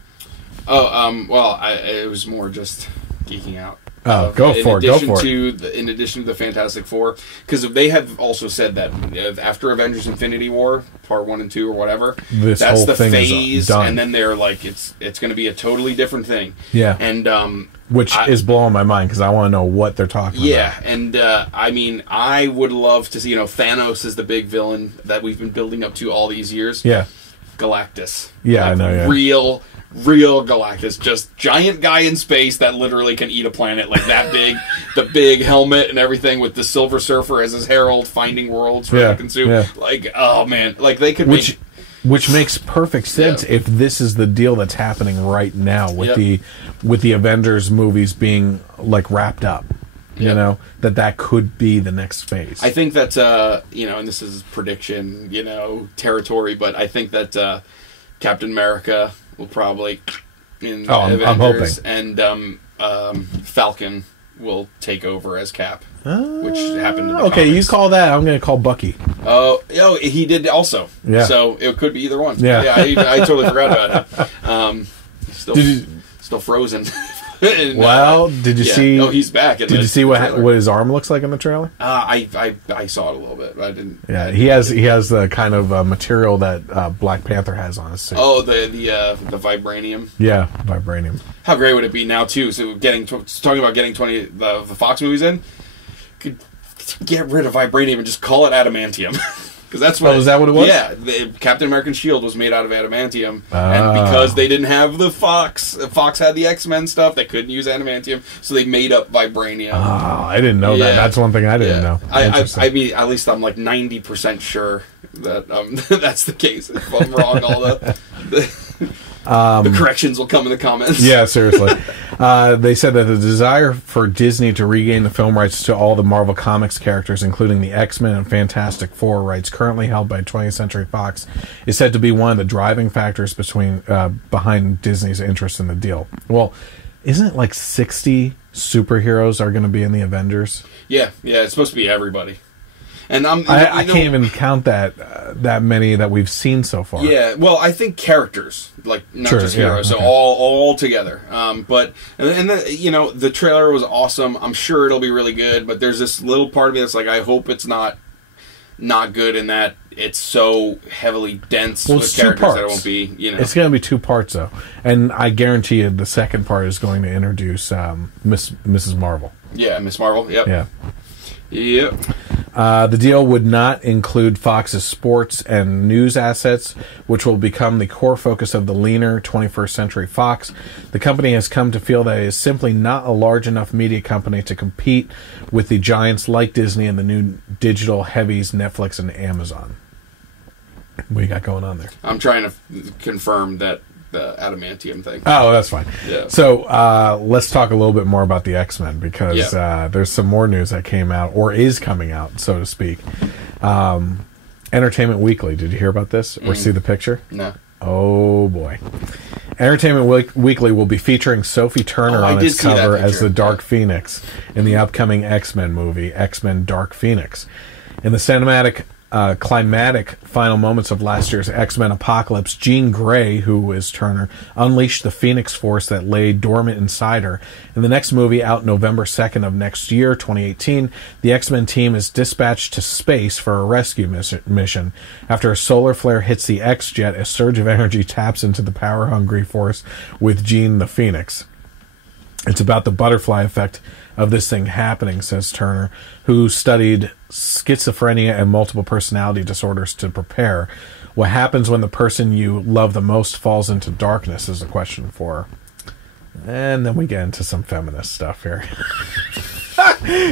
Well, it was more just geeking out. Go for it. In addition to the Fantastic Four, because they have also said that after Avengers Infinity War, Part 1 and 2 or whatever, that's the phase, and then they're like, it's going to be a totally different thing. And which is blowing my mind, because I want to know what they're talking about. And I mean, I would love to see, Thanos is the big villain that we've been building up to all these years. Galactus. I know. Real Galactus, just giant guy in space that literally can eat a planet, like that big, the big helmet and everything, with the Silver Surfer as his herald, finding worlds for him to consume. Like, oh man, like they could which makes perfect sense if this is the deal that's happening right now with the Avengers movies being like wrapped up. You know, that could be the next phase. I think that and this is prediction, territory, but I think that Captain America will probably in Avengers, I'm hoping. And Falcon will take over as Cap which happened in the okay, comics. you call that. I'm going to call Bucky. Oh, he did also. Yeah. So it could be either one. Yeah. I totally forgot about him. Still frozen. And, well, did you see? Oh, he's back. Did you see what his arm looks like in the trailer? I saw it a little bit, but I didn't. Yeah, he has the kind of material that Black Panther has on his suit. Oh, the vibranium. Yeah, vibranium. How great would it be now too? So talking about getting the Fox movies in, could get rid of vibranium and just call it adamantium. Because that's what. Oh, is that what it was? Yeah, Captain American shield was made out of adamantium, and because they didn't have the Fox had the XMen stuff, they couldn't use adamantium, so they made up vibranium. Oh, I didn't know that. That's one thing I didn't know. I mean, at least I'm like 90% sure that that's the case. If I'm wrong, all the corrections will come in the comments. Yeah, seriously. They said that the desire for Disney to regain the film rights to all the Marvel Comics characters, including the X-Men and Fantastic Four rights currently held by 20th Century Fox, is said to be one of the driving factors behind Disney's interest in the deal. Well, isn't it like 60 superheroes are going to be in the Avengers? Yeah, it's supposed to be everybody. And I can't even count that many that we've seen so far. Yeah, well, I think characters, like not just heroes, so all together. But the trailer was awesome. I'm sure it'll be really good. But there's this little part of me that's like, I hope it's not good in that it's so heavily dense with characters that it won't be. It's going to be 2 parts though, and I guarantee you the second part is going to introduce Mrs. Marvel. Yeah, Miss Marvel. Yep. Yeah. Yep. The deal would not include Fox's sports and news assets, which will become the core focus of the leaner 21st Century Fox. The company has come to feel that it is simply not a large enough media company to compete with the giants like Disney and the new digital heavies Netflix and Amazon. What you got going on there? I'm trying to confirm that the adamantium thing. Oh, that's fine. Yeah. So let's talk a little bit more about the X-Men, because there's some more news that came out, or is coming out, so to speak. Entertainment Weekly. Did you hear about this or see the picture? No. Oh, boy. Entertainment Weekly will be featuring Sophie Turner on its cover as the Dark Phoenix in the upcoming X-Men movie, X-Men Dark Phoenix. In the climatic final moments of last year's X-Men Apocalypse, Jean Grey, who is Turner, unleashed the Phoenix Force that lay dormant inside her. In the next movie, out November 2nd of next year, 2018, the X-Men team is dispatched to space for a rescue mission. After a solar flare hits the X-Jet, a surge of energy taps into the power-hungry force with Jean the Phoenix. It's about the butterfly effect of this thing happening, says Turner, who studied schizophrenia and multiple personality disorders to prepare. What happens when the person you love the most falls into darkness is a question for her. And then we get into some feminist stuff here.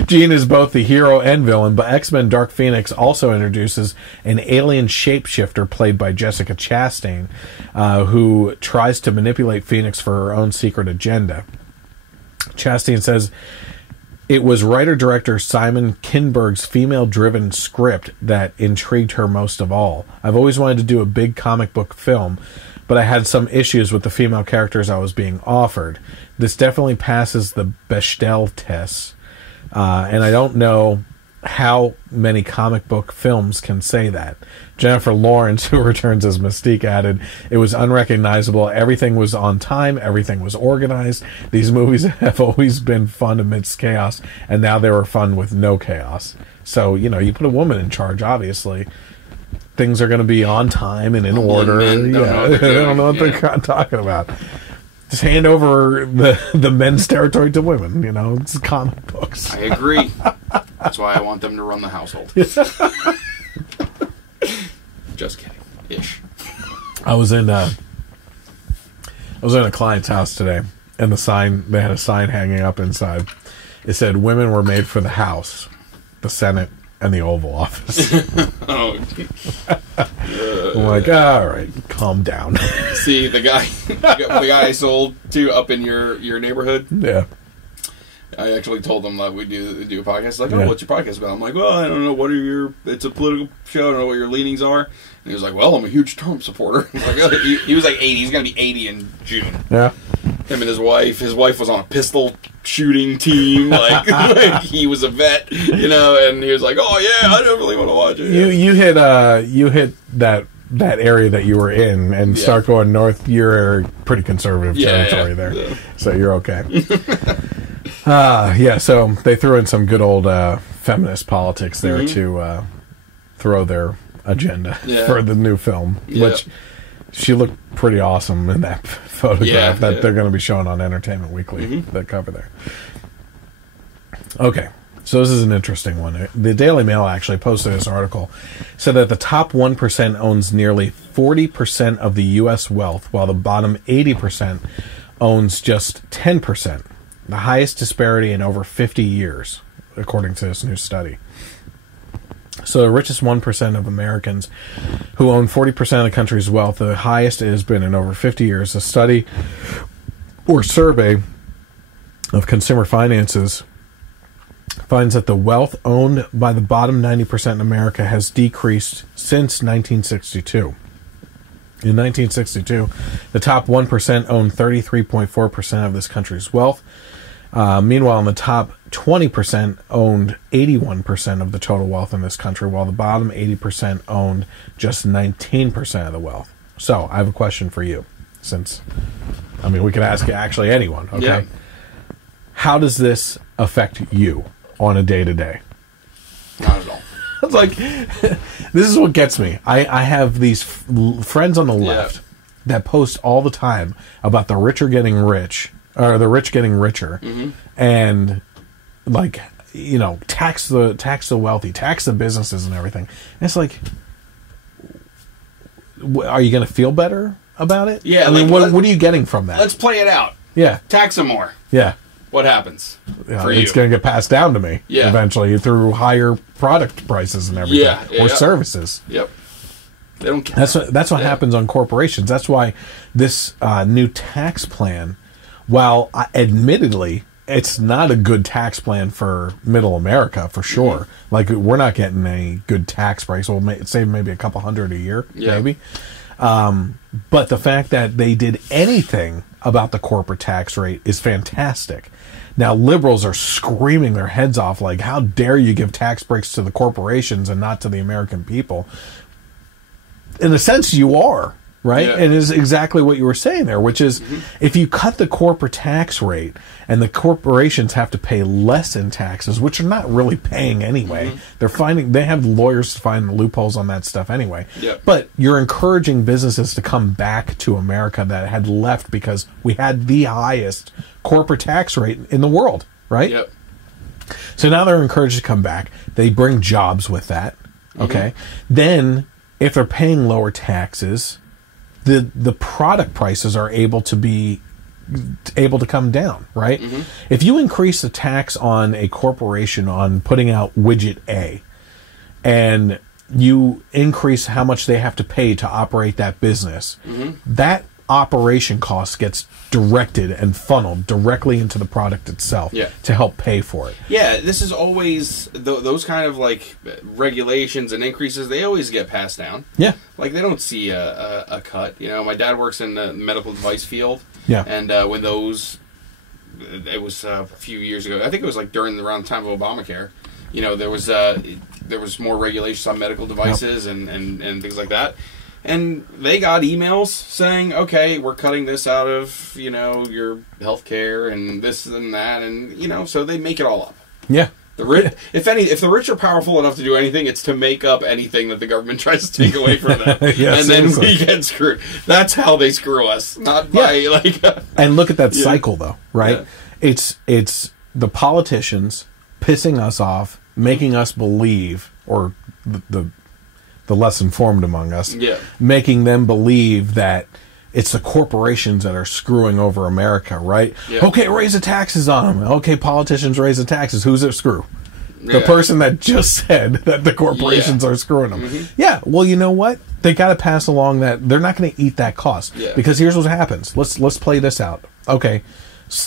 Jean is both the hero and villain, but X-Men Dark Phoenix also introduces an alien shapeshifter played by Jessica Chastain, who tries to manipulate Phoenix for her own secret agenda. Chastain says it was writer-director Simon Kinberg's female-driven script that intrigued her most of all. I've always wanted to do a big comic book film, but I had some issues with the female characters I was being offered. This definitely passes the Bechdel test, and I don't know how many comic book films can say that. Jennifer Lawrence, who returns as Mystique, added, it was unrecognizable. Everything was on time. Everything was organized. These movies have always been fun amidst chaos, and now they were fun with no chaos. So, you put a woman in charge, obviously. Things are going to be on time and in order. They don't know what they're talking about. Just hand over the men's territory to women. It's comic books. I agree. That's why I want them to run the household. Just kidding. Ish. I was in a client's house today, and they had a sign hanging up inside. It said, "Women were made for the House, the Senate, and the Oval Office." Oh. I'm like, all right, calm down. See, the guy I sold to up in your neighborhood? Yeah. I actually told them that we do a podcast. He's like, what's your podcast about? I'm like, well, I don't know. It's a political show. I don't know what your leanings are. And he was like, well, I'm a huge Trump supporter. Like, he was like 80. He's going to be 80 in June. Yeah. Him and his wife. His wife was on a pistol shooting team, like he was a vet, you know, and he was like, "Oh yeah, I don't really want to watch it." You hit that area that you were in, and start going north. You're pretty conservative territory there, so you're okay. So they threw in some good old feminist politics there to throw their agenda for the new film, which she looked pretty awesome in that photograph that they're going to be showing on Entertainment Weekly, the cover there. Okay, so this is an interesting one. The Daily Mail actually posted this article, said that the top 1% owns nearly 40% of the U.S. wealth, while the bottom 80% owns just 10%, the highest disparity in over 50 years, according to this new study. So the richest 1% of Americans who own 40% of the country's wealth, the highest it has been in over 50 years. A study or survey of consumer finances finds that the wealth owned by the bottom 90% in America has decreased since 1962. In 1962, the top 1% owned 33.4% of this country's wealth. Meanwhile, in the top 20% owned 81% of the total wealth in this country, while the bottom 80% owned just 19% of the wealth. So, I have a question for you, since, I mean, we can ask actually anyone, okay? Yeah. How does this affect you on a day-to-day? Not at all. It's like, this is what gets me. I have these friends on the left that post all the time about the rich are getting rich, or the rich getting richer, and like, you know, tax the wealthy, tax the businesses and everything. And it's like, are you going to feel better about it? Yeah. I mean, what are you getting from that? Let's play it out. Yeah. Tax them more. Yeah. What happens for it's you? going to get passed down to me eventually through higher product prices and everything, or services. Yep. They don't care. That's what happens on corporations. That's why this new tax plan, while admittedly it's not a good tax plan for middle America for sure. Like, we're not getting a good tax breaks. We'll save maybe a couple $100 a year, maybe. But the fact that they did anything about the corporate tax rate is fantastic. Now, liberals are screaming their heads off, like, how dare you give tax breaks to the corporations and not to the American people? In a sense, you are, right? And it's exactly what you were saying there, which is if you cut the corporate tax rate and the corporations have to pay less in taxes, which are not really paying anyway, they have lawyers to find the loopholes on that stuff anyway. But you're encouraging businesses to come back to America that had left because we had the highest corporate tax rate in the world, right? So now they're encouraged to come back. They bring jobs with that, okay? Then, if they're paying lower taxes, the product prices are able to come down, right? If you increase the tax on a corporation on putting out widget A, and you increase how much they have to pay to operate that business, that operation cost gets directed and funneled directly into the product itself to help pay for it. Yeah, this is always those kind of like regulations and increases. They always get passed down. Yeah, like they don't see a cut. You know, my dad works in the medical device field. Yeah, and when those, it was a few years ago. I think it was like around the time of Obamacare. You know, there was more regulations on medical devices and things like that. And they got emails saying, okay, we're cutting this out of, you know, your health care and this and that. And, you know, so they make it all up. Yeah. If the rich are powerful enough to do anything, it's to make up anything that the government tries to take away from them. And then we get screwed. That's how they screw us. Not by, like... and look at that cycle, though, right? It's the politicians pissing us off, making us believe, or the less informed among us, making them believe that it's the corporations that are screwing over America, right? Okay, raise the taxes on them. Okay, politicians raise the taxes. Who's it screw? The person that just said that the corporations are screwing them. Yeah, well, you know what? They got to pass along that they're not going to eat that cost. Because here's what happens. Let's play this out. Okay,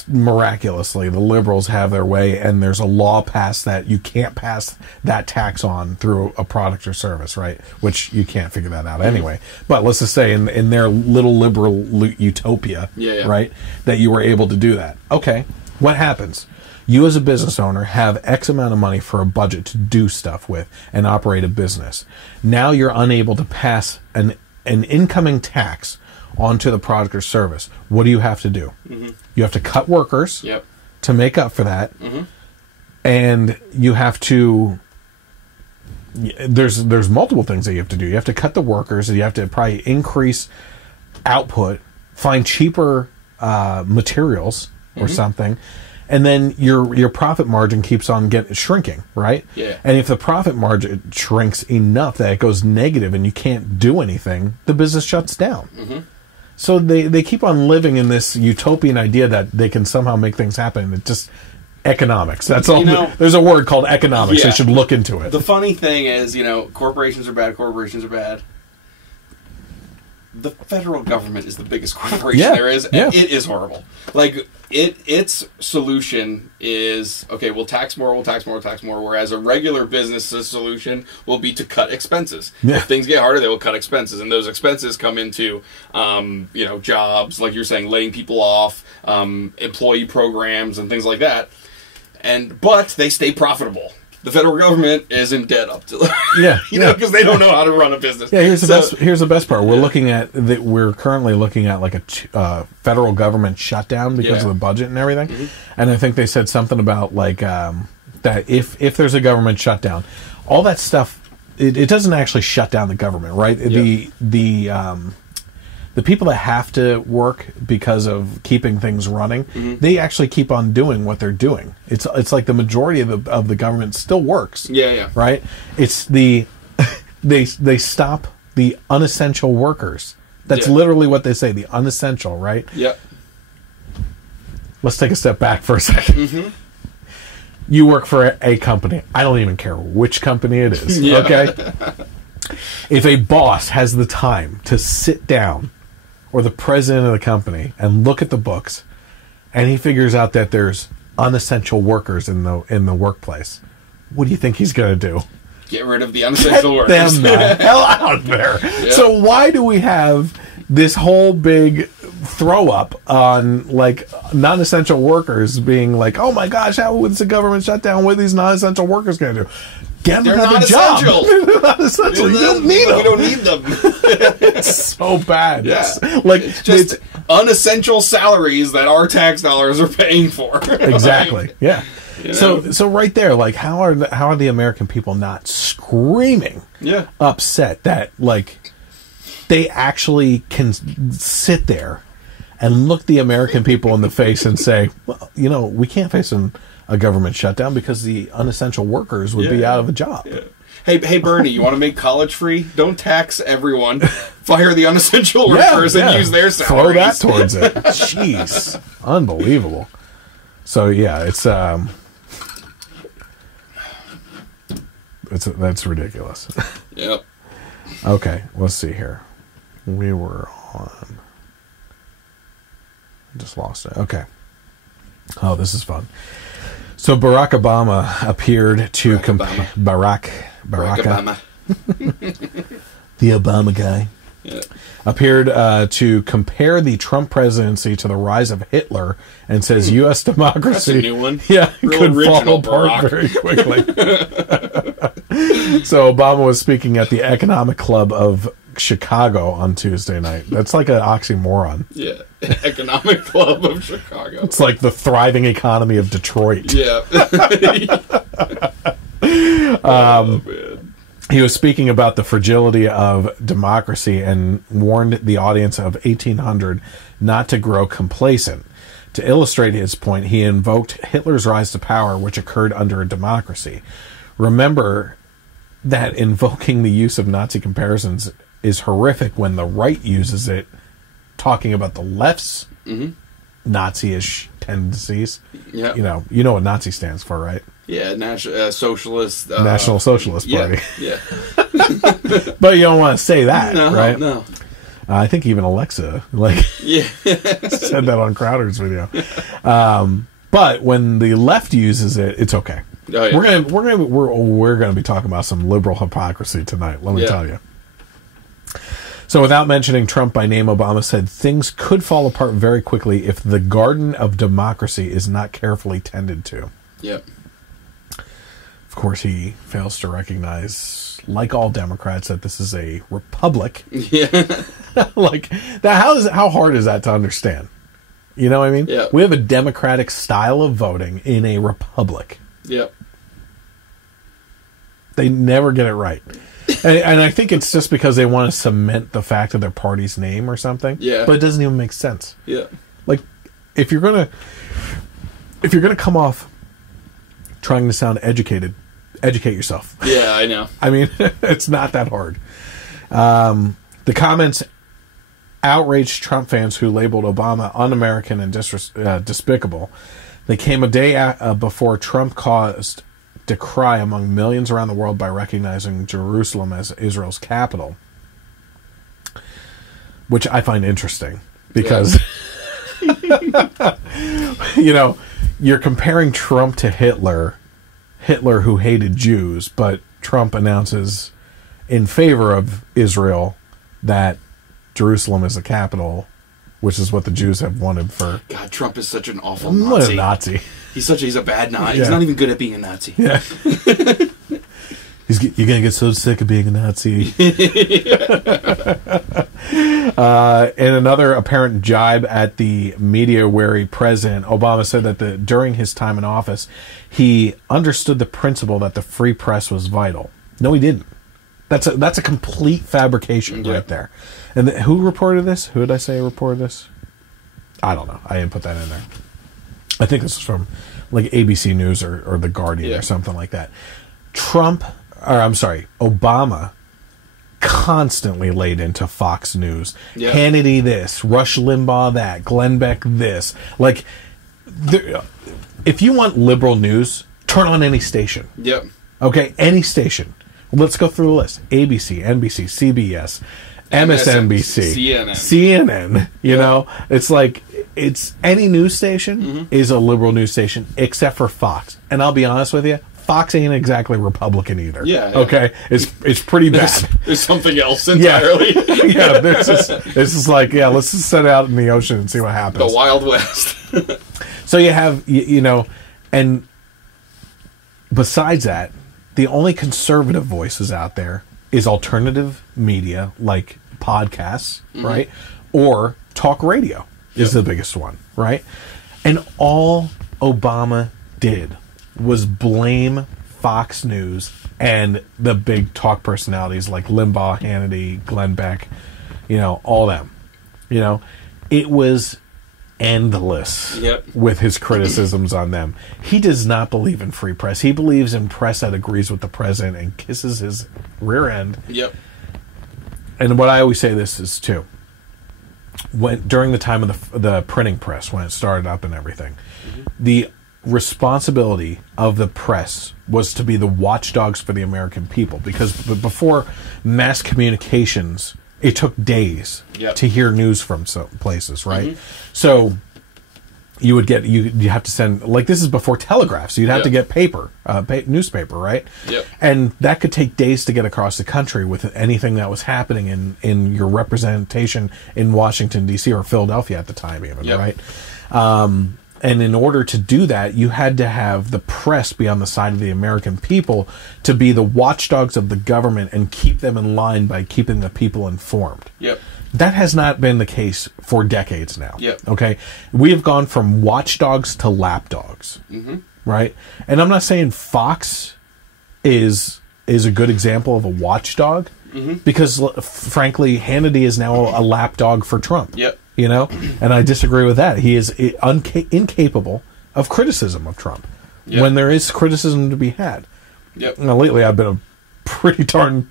miraculously, the liberals have their way, and there's a law passed that you can't pass that tax on through a product or service, right? Which you can't figure that out anyway. But let's just say in their little liberal utopia, right, that you were able to do that. Okay, What happens? You as a business owner have X amount of money for a budget to do stuff with and operate a business. Now you're unable to pass an incoming tax onto the product or service. What do you have to do? Mm-hmm. You have to cut workers to make up for that. Mm-hmm. And you have to... There's multiple things that you have to do. You have to cut the workers, and you have to probably increase output, find cheaper materials or something, and then your profit margin keeps on shrinking, right? Yeah. And if the profit margin shrinks enough that it goes negative and you can't do anything, the business shuts down. Mm-hmm. So they keep on living in this utopian idea that they can somehow make things happen. It just... Economics. That's all. There's a word called economics. They should look into it. The funny thing is, corporations are bad. Corporations are bad. The federal government is the biggest corporation there is, and it is horrible. Like its solution is we'll tax more, whereas a regular business's solution will be to cut expenses. Yeah. If things get harder, they will cut expenses, and those expenses come into jobs, like you're saying, laying people off, employee programs, and things like that. But they stay profitable. The federal government is in debt up to because they don't know how to run a business. Yeah, here's the best part. We're currently looking at like a federal government shutdown because of the budget and everything. And I think they said something about like that if there's a government shutdown, all that stuff it doesn't actually shut down the government, right? The people that have to work because of keeping things running, they actually keep on doing what they're doing. It's like the majority of the government still works. Yeah. Right? It's they stop the unessential workers. That's literally what they say, the unessential, right? Yeah. Let's take a step back for a second. Mm-hmm. You work for a company. I don't even care which company it is. Okay? If a boss has the time to sit down, or the president of the company, and look at the books, and he figures out that there's unessential workers in the workplace, what do you think he's going to do? Get rid of the unessential workers. Get them the hell out there. Yeah. So why do we have this whole big throw up on like non-essential workers being like, oh my gosh, how is the government shut down? What are these non-essential workers going to do? Get them another job. They're not essential. You don't need them. We don't need them. It's so bad. Yeah. It's just unessential salaries that our tax dollars are paying for. Exactly. Yeah. So right there, like how are the American people not screaming upset that like they actually can sit there and look the American people in the face and say, well, we can't face a government shutdown because the unessential workers would be out of a job. Yeah. Hey, Bernie, you want to make college free? Don't tax everyone. Fire the unessential workers and use their salaries. Throw that towards it. Jeez. Unbelievable. So, that's ridiculous. Yep. Okay, let's see here. We were on... I just lost it. Okay. Oh, this is fun. So Barack Obama appeared to Barack Obama. The Obama guy. Yeah. Appeared to compare the Trump presidency to the rise of Hitler and says U.S. democracy... That's a new one. Yeah, Real could fall Barack. apart very quickly. So Obama was speaking at the Economic Club of Chicago on Tuesday night. That's like an oxymoron. Yeah. Economic Club of Chicago. It's like the thriving economy of Detroit. Yeah. Oh, man. He was speaking about the fragility of democracy and warned the audience of 1800 not to grow complacent. To illustrate his point, he invoked Hitler's rise to power, which occurred under a democracy. Remember that invoking the use of Nazi comparisons is horrific when the right uses it, talking about the left's Nazi-ish tendencies. Yeah. You know what Nazi stands for, right? Yeah, Socialist... National Socialist Party. Yeah. But you don't want to say that, right? No. I think even Alexa said that on Crowder's video. But when the left uses it, it's okay. Oh, yeah. We're gonna be talking about some liberal hypocrisy tonight. Let me tell you. So without mentioning Trump by name, Obama said things could fall apart very quickly if the garden of democracy is not carefully tended to. Yep. Of course, he fails to recognize, like all Democrats, that this is a republic. Yeah. Like that. How hard is that to understand? You know what I mean? Yeah. We have a democratic style of voting in a republic. Yep. They never get it right. And I think it's just because they want to cement the fact of their party's name or something. Yeah. But it doesn't even make sense. Yeah. Like, if you're gonna come off trying to sound educated, educate yourself. Yeah, I know. I mean, it's not that hard. The comments outraged Trump fans who labeled Obama un-American and despicable. They came a day before Trump caused decry among millions around the world by recognizing Jerusalem as Israel's capital, which I find interesting because, you know, you're comparing Trump to Hitler who hated Jews, but Trump announces in favor of Israel that Jerusalem is the capital, which is what the Jews have wanted for... God, Trump is such an awful What Nazi. a Nazi. He's a bad Nazi. Yeah. He's not even good at being a Nazi. Yeah. You're going to get so sick of being a Nazi. In another apparent jibe at the media-wary president, Obama said that during his time in office, he understood the principle that the free press was vital. No, he didn't. That's a complete fabrication right there. And who reported this? Who did I say reported this? I don't know. I didn't put that in there. I think this is from like ABC News or The Guardian or something like that. Obama constantly laid into Fox News. Yeah. Hannity this, Rush Limbaugh that, Glenn Beck this. Like, if you want liberal news, turn on any station. Yep. Okay, any station. Let's go through the list. ABC, NBC, CBS, MSNBC, CNN. You know, it's like it's any news station is a liberal news station except for Fox. And I'll be honest with you, Fox ain't exactly Republican either. Yeah. Okay, it's pretty bad. There's something else entirely. Yeah, this is like let's just set it out in the ocean and see what happens. The Wild West. So you have you know, and besides that, the only conservative voices out there is alternative media like podcasts, right? Or talk radio is the biggest one, right? And all Obama did was blame Fox News and the big talk personalities like Limbaugh, Hannity, Glenn Beck, you know, all them. You know, it was endless with his criticisms on them. He does not believe in free press. He believes in press that agrees with the president and kisses his rear end. Yep. And what I always say this is too. During the time of the printing press, when it started up and everything, the responsibility of the press was to be the watchdogs for the American people, because before mass communications, it took days to hear news from some places, right? So you would get you have to send, like, this is before telegraph, so you'd have to get newspaper, right? Yep. And that could take days to get across the country with anything that was happening in your representation in Washington D.C. or Philadelphia at the time, even, right? And in order to do that, you had to have the press be on the side of the American people to be the watchdogs of the government and keep them in line by keeping the people informed. Yep. That has not been the case for decades now. Yep. Okay? We have gone from watchdogs to lapdogs. Right? And I'm not saying Fox is a good example of a watchdog, because, frankly, Hannity is now a lapdog for Trump. Yep. You know, and I disagree with that. He is incapable of criticism of Trump when there is criticism to be had. Yep. Now, lately, I've been a pretty darn,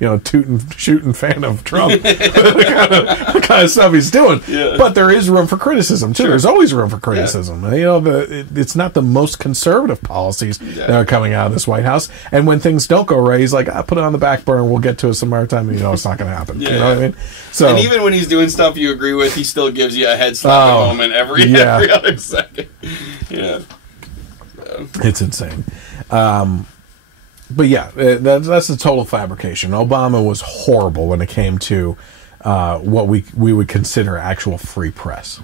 tootin' shooting fan of Trump, the kind of stuff he's doing. Yeah. But there is room for criticism too. Sure. There's always room for criticism. Yeah. You know, it's not the most conservative policies that are coming out of this White House. And when things don't go right, he's like, put it on the back burner. We'll get to it some more time. And it's not going to happen. You know what I mean? So, and even when he's doing stuff you agree with, he still gives you a head slapping moment every other second. Yeah. So. It's insane. But yeah, that's a total fabrication. Obama was horrible when it came to what we would consider actual free press.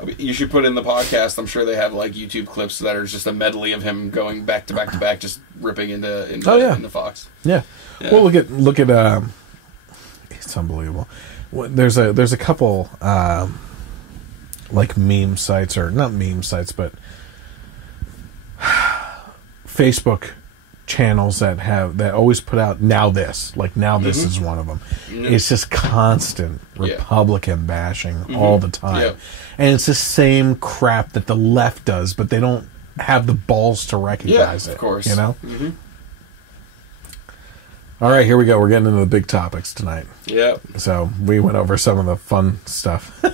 I mean, you should put in the podcast. I'm sure they have like YouTube clips that are just a medley of him going back to back to back, just ripping into Fox. Yeah. Well, look at it's unbelievable. There's a couple like meme sites, or not meme sites, but Facebook channels that always put out Now This is one of them. It's just constant Republican bashing all the time, and it's the same crap that the left does, but they don't have the balls to recognize it. Of course, you know. All right, here we go. We're getting into the big topics tonight. Yeah. So we went over some of the fun stuff.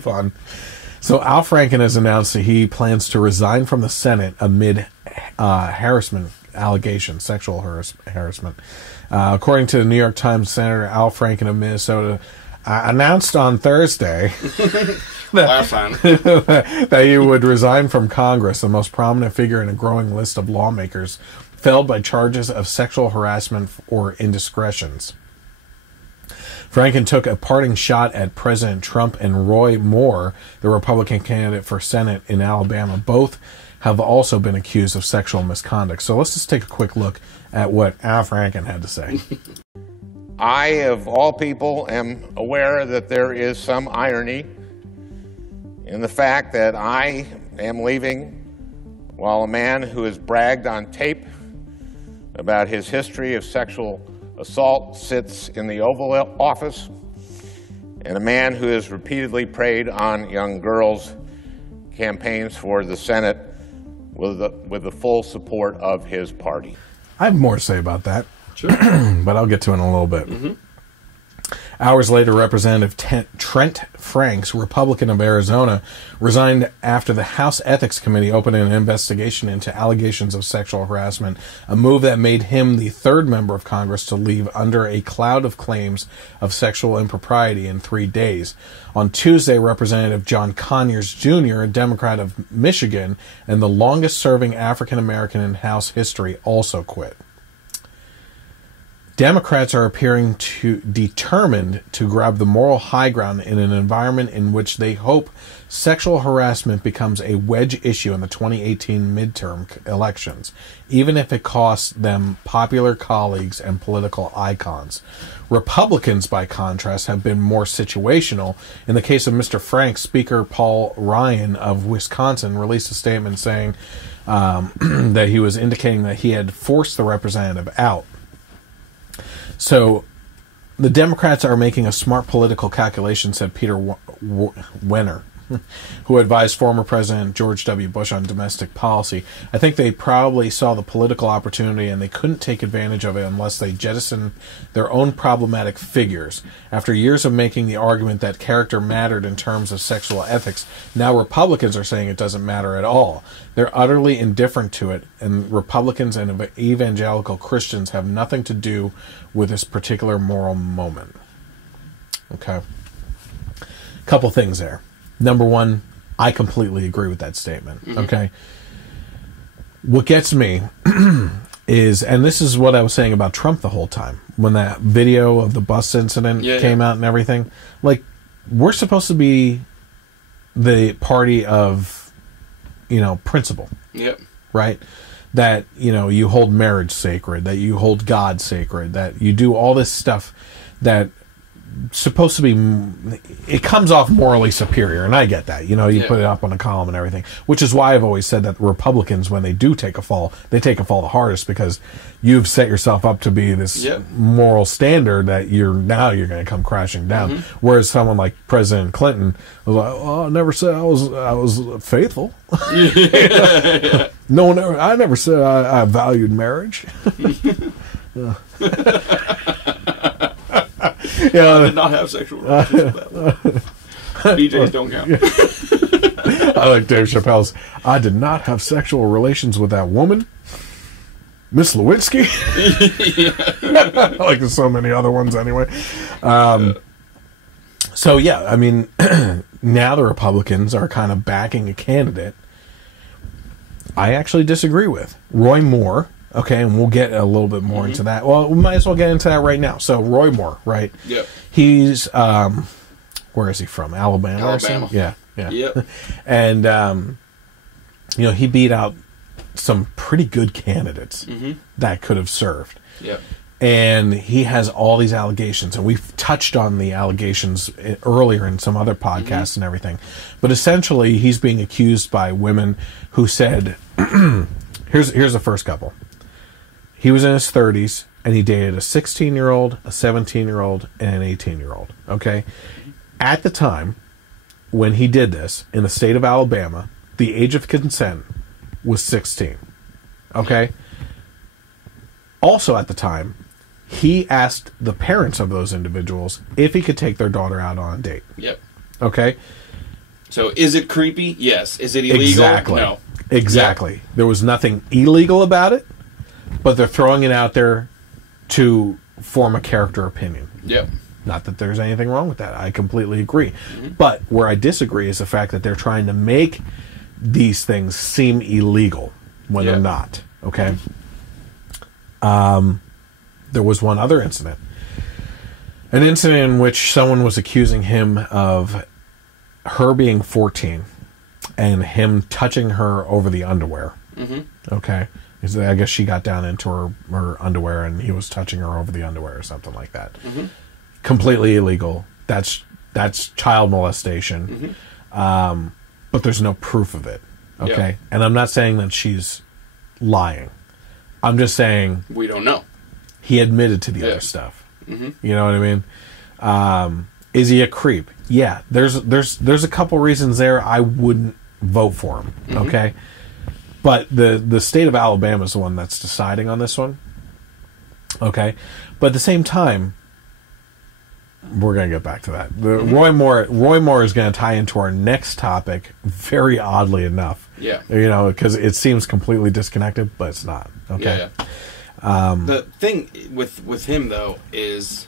Fun. So Al Franken has announced that he plans to resign from the Senate amid harassment allegations, sexual harassment. According to the New York Times, Senator Al Franken of Minnesota announced on Thursday that he would resign from Congress, the most prominent figure in a growing list of lawmakers felled by charges of sexual harassment or indiscretions. Franken took a parting shot at President Trump and Roy Moore, the Republican candidate for Senate in Alabama. Both have also been accused of sexual misconduct. So let's just take a quick look at what Al Franken had to say. I, of all people, am aware that there is some irony in the fact that I am leaving while a man who has bragged on tape about his history of sexual assault sits in the Oval Office, and a man who has repeatedly preyed on young girls campaigns for the Senate with the full support of his party. I have more to say about that, sure. But I'll get to it in a little bit. Hours later, Representative Trent Franks, Republican of Arizona, resigned after the House Ethics Committee opened an investigation into allegations of sexual harassment, a move that made him the third member of Congress to leave under a cloud of claims of sexual impropriety in 3 days. On Tuesday, Representative John Conyers Jr., a Democrat of Michigan and the longest-serving African-American in House history, also quit. Democrats are appearing determined to grab the moral high ground in an environment in which they hope sexual harassment becomes a wedge issue in the 2018 midterm elections, even if it costs them popular colleagues and political icons. Republicans, by contrast, have been more situational. In the case of Mr. Franks, Speaker Paul Ryan of Wisconsin released a statement saying that he was indicating that he had forced the representative out. So, the Democrats are making a smart political calculation, said Peter Wenner, who advised former President George W. Bush on domestic policy. I think they probably saw the political opportunity and they couldn't take advantage of it unless they jettisoned their own problematic figures. After years of making the argument that character mattered in terms of sexual ethics, now Republicans are saying it doesn't matter at all. They're utterly indifferent to it, and Republicans and evangelical Christians have nothing to do with this particular moral moment. Okay. Couple things there. Number one, I completely agree with that statement. Okay. What gets me is, and this is what I was saying about Trump the whole time, when that video of the bus incident came out and everything, like, we're supposed to be the party of, principle. Yep. Right? That, you hold marriage sacred, that you hold God sacred, that you do all this stuff that supposed to be, it comes off morally superior, and I get that. You put it up on a column and everything, which is why I've always said that Republicans, when they do take a fall, they take a fall the hardest, because you've set yourself up to be this moral standard that you're going to come crashing down. Whereas someone like President Clinton was like, "Oh, I never said I was faithful." No one ever. I never said I valued marriage. I did not have sexual relations with that. BJs don't count. I like Dave Chappelle's, "I did not have sexual relations with that woman, Miss Lewinsky." Like so many other ones anyway. So, I mean, now the Republicans are kind of backing a candidate I actually disagree with. Roy Moore Okay, and we'll get a little bit more into that. Well, we might as well get into that right now. So Roy Moore, right? Yep. He's where is he from? Alabama. Alabama. Yeah. Yep. And he beat out some pretty good candidates that could have served. Yep. And he has all these allegations, and we've touched on the allegations earlier in some other podcasts and everything. But essentially, he's being accused by women who said, here's the first couple. He was in his 30s, and he dated a 16-year-old, a 17-year-old, and an 18-year-old. Okay? At the time, when he did this, in the state of Alabama, the age of consent was 16. Okay? Also at the time, he asked the parents of those individuals if he could take their daughter out on a date. Yep. Okay? So is it creepy? Yes. Is it illegal? Exactly. No. Exactly. Yep. There was nothing illegal about it, but they're throwing it out there to form a character opinion. Yep. Not that there's anything wrong with that. I completely agree. But where I disagree is the fact that they're trying to make these things seem illegal when they're not. Okay? There was one other incident. An incident in which someone was accusing him of her being 14 and him touching her over the underwear. Okay? I guess she got down into her underwear and he was touching her over the underwear or something like that. Completely illegal. That's child molestation. But there's no proof of it. Okay? Yeah. And I'm not saying that she's lying. I'm just saying... We don't know. He admitted to the other stuff. You know what I mean? Is he a creep? Yeah. There's a couple reasons there I wouldn't vote for him. Okay? But the state of Alabama is the one that's deciding on this one. Okay? But at the same time, we're going to get back to that. Roy Moore is going to tie into our next topic very oddly enough. Yeah. Because it seems completely disconnected, but it's not. Okay? Yeah. The thing with him though is,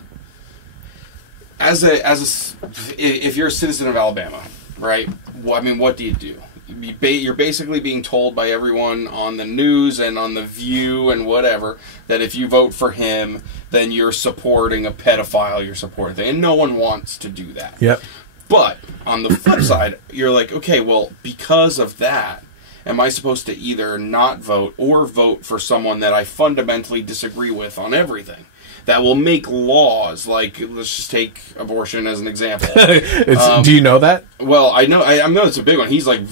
if you're a citizen of Alabama, right? What do you do? You're basically being told by everyone on the news and on the View and whatever that if you vote for him, then you're supporting a pedophile. You're supporting thing, and no one wants to do that. Yep. But on the flip side, you're like, okay, well, because of that, am I supposed to either not vote or vote for someone that I fundamentally disagree with on everything? That will make laws, like, let's just take abortion as an example. Do you know that? Well, I know it's a big one. He's like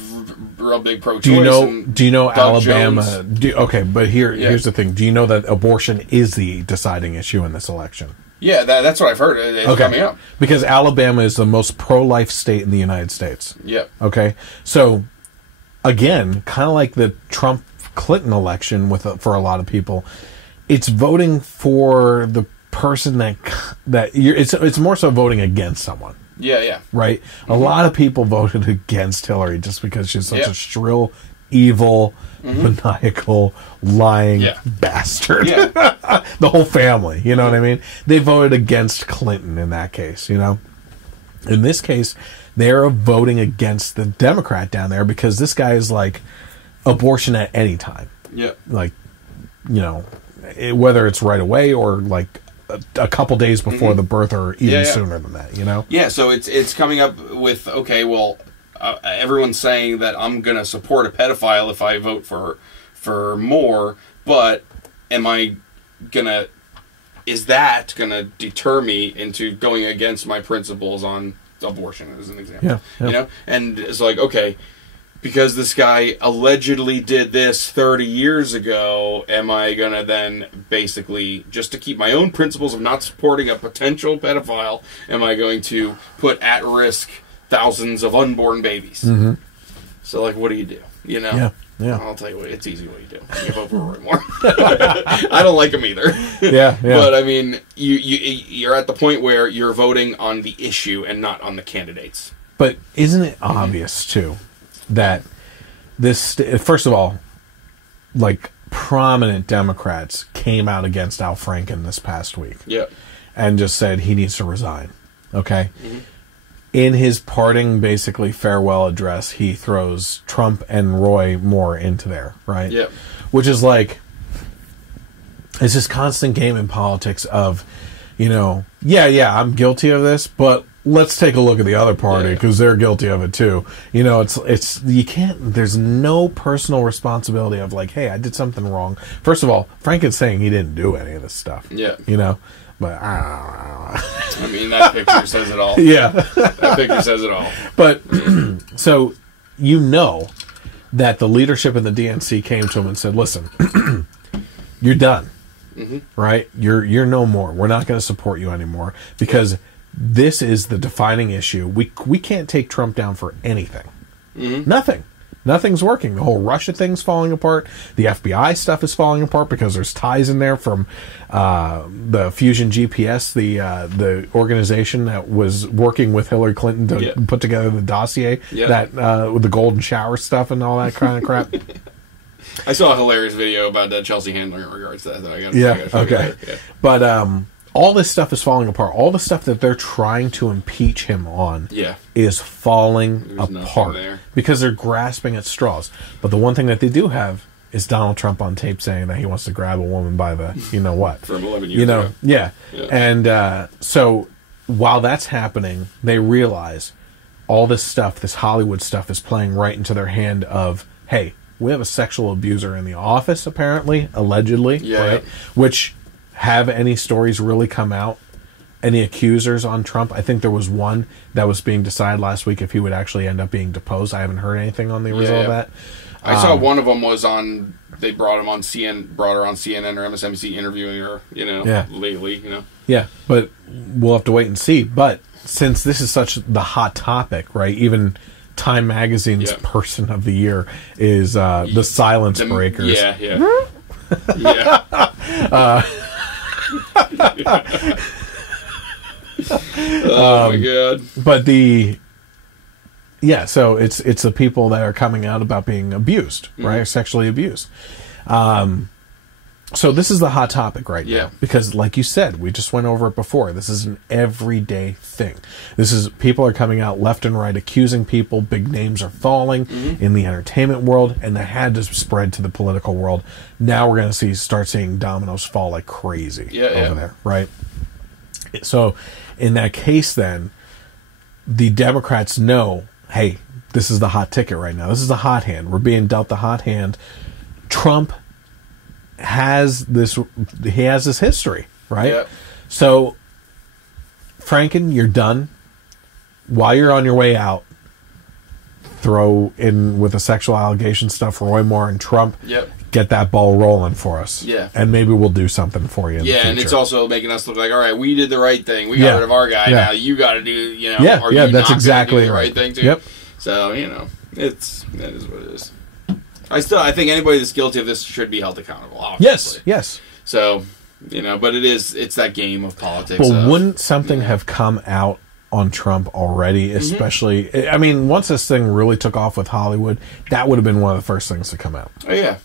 real big pro-choice. Do you know Doug Alabama? Okay, but here's the thing. Do you know that abortion is the deciding issue in this election? Yeah, that's what I've heard. It's coming up. Because Alabama is the most pro-life state in the United States. Yep. Okay, so... Again, kind of like the Trump-Clinton election for a lot of people, it's voting for the person it's more so voting against someone. Yeah. Right? A lot of people voted against Hillary just because she's such a shrill, evil, maniacal, lying bastard. Yeah. The whole family, you know what I mean? They voted against Clinton in that case, In this case... They're voting against the Democrat down there because this guy is like abortion at any time. Yeah. Like, whether it's right away or like a couple days before the birth or even sooner than that, Yeah, so it's coming up with, okay, well, everyone's saying that I'm going to support a pedophile if I vote for Moore, but is that going to deter me into going against my principles on abortion as an example? Yeah. And it's like, okay, because this guy allegedly did this 30 years ago, am I going to then basically, just to keep my own principles of not supporting a potential pedophile, am I going to put at risk thousands of unborn babies? So, like, what do you do? Yeah. I'll tell you what, it's easy what you do. You vote for Roy Moore. I don't like him either. Yeah. But, I mean, you're at the point where you're voting on the issue and not on the candidates. But isn't it obvious, too, that this... First of all, like, prominent Democrats came out against Al Franken this past week. Yeah. And just said he needs to resign. Okay? In his parting, basically, farewell address, he throws Trump and Roy Moore into there, right? Yeah. Which is like, It's this constant game in politics of, I'm guilty of this, but let's take a look at the other party because they're guilty of it too. It's you can't. There's no personal responsibility of like, hey, I did something wrong. First of all, Franken's saying he didn't do any of this stuff. Yeah. But I mean, that picture says it all. Yeah, that picture says it all. But so that the leadership in the DNC came to him and said, "Listen, you're done." Mm-hmm. Right? You're no more. We're not going to support you anymore because this is the defining issue. We can't take Trump down for anything. Mm-hmm. Nothing's working. The whole Russia thing's falling apart. The FBI stuff is falling apart because there's ties in there from the Fusion GPS, the organization that was working with Hillary Clinton to put together the dossier that with the golden shower stuff and all that kind of crap. I saw a hilarious video about Chelsea Handler in regards to that. Okay. But all this stuff is falling apart. All the stuff that they're trying to impeach him on is falling apart because they're grasping at straws. But the one thing that they do have is Donald Trump on tape saying that he wants to grab a woman by the what. From 11 years ago. Yeah. And so while that's happening, they realize all this stuff, this Hollywood stuff, is playing right into their hand of, hey, we have a sexual abuser in the office, apparently, allegedly, right? Which, have any stories really come out? Any accusers on Trump? I think there was one that was being decided last week if he would actually end up being deposed. I haven't heard anything on the result of that. I saw one of them was on. They brought her on CNN or MSNBC interviewing her. Lately. Yeah, but we'll have to wait and see. But since this is such the hot topic, right? Even Time Magazine's Person of the Year is the Silence Breakers. Yeah. Oh my god! But so it's the people that are coming out about being abused, right? Sexually abused. So this is the hot topic right now because, like you said, we just went over it before. This is an everyday thing. People are coming out left and right accusing people. Big names are falling in the entertainment world, and that had to spread to the political world. Now we're going to start seeing dominoes fall like crazy over there, right? So in that case, then the Democrats know, hey, this is the hot ticket right now. This is the hot hand. We're being dealt the hot hand. Trump has this history, right? So Franken, you're done. While you're on your way out, throw in with the sexual allegation stuff Roy Moore and Trump. Get that ball rolling for us. And maybe we'll do something for you in the future. And it's also making us look like, all right, we did the right thing. We got rid of our guy. Now you got to do, that's exactly the right thing too. So, that is what it is. I think anybody that's guilty of this should be held accountable, obviously. Yes. So, but it's that game of politics. But wouldn't something have come out on Trump already, especially, I mean, once this thing really took off with Hollywood, that would have been one of the first things to come out. Oh, yeah,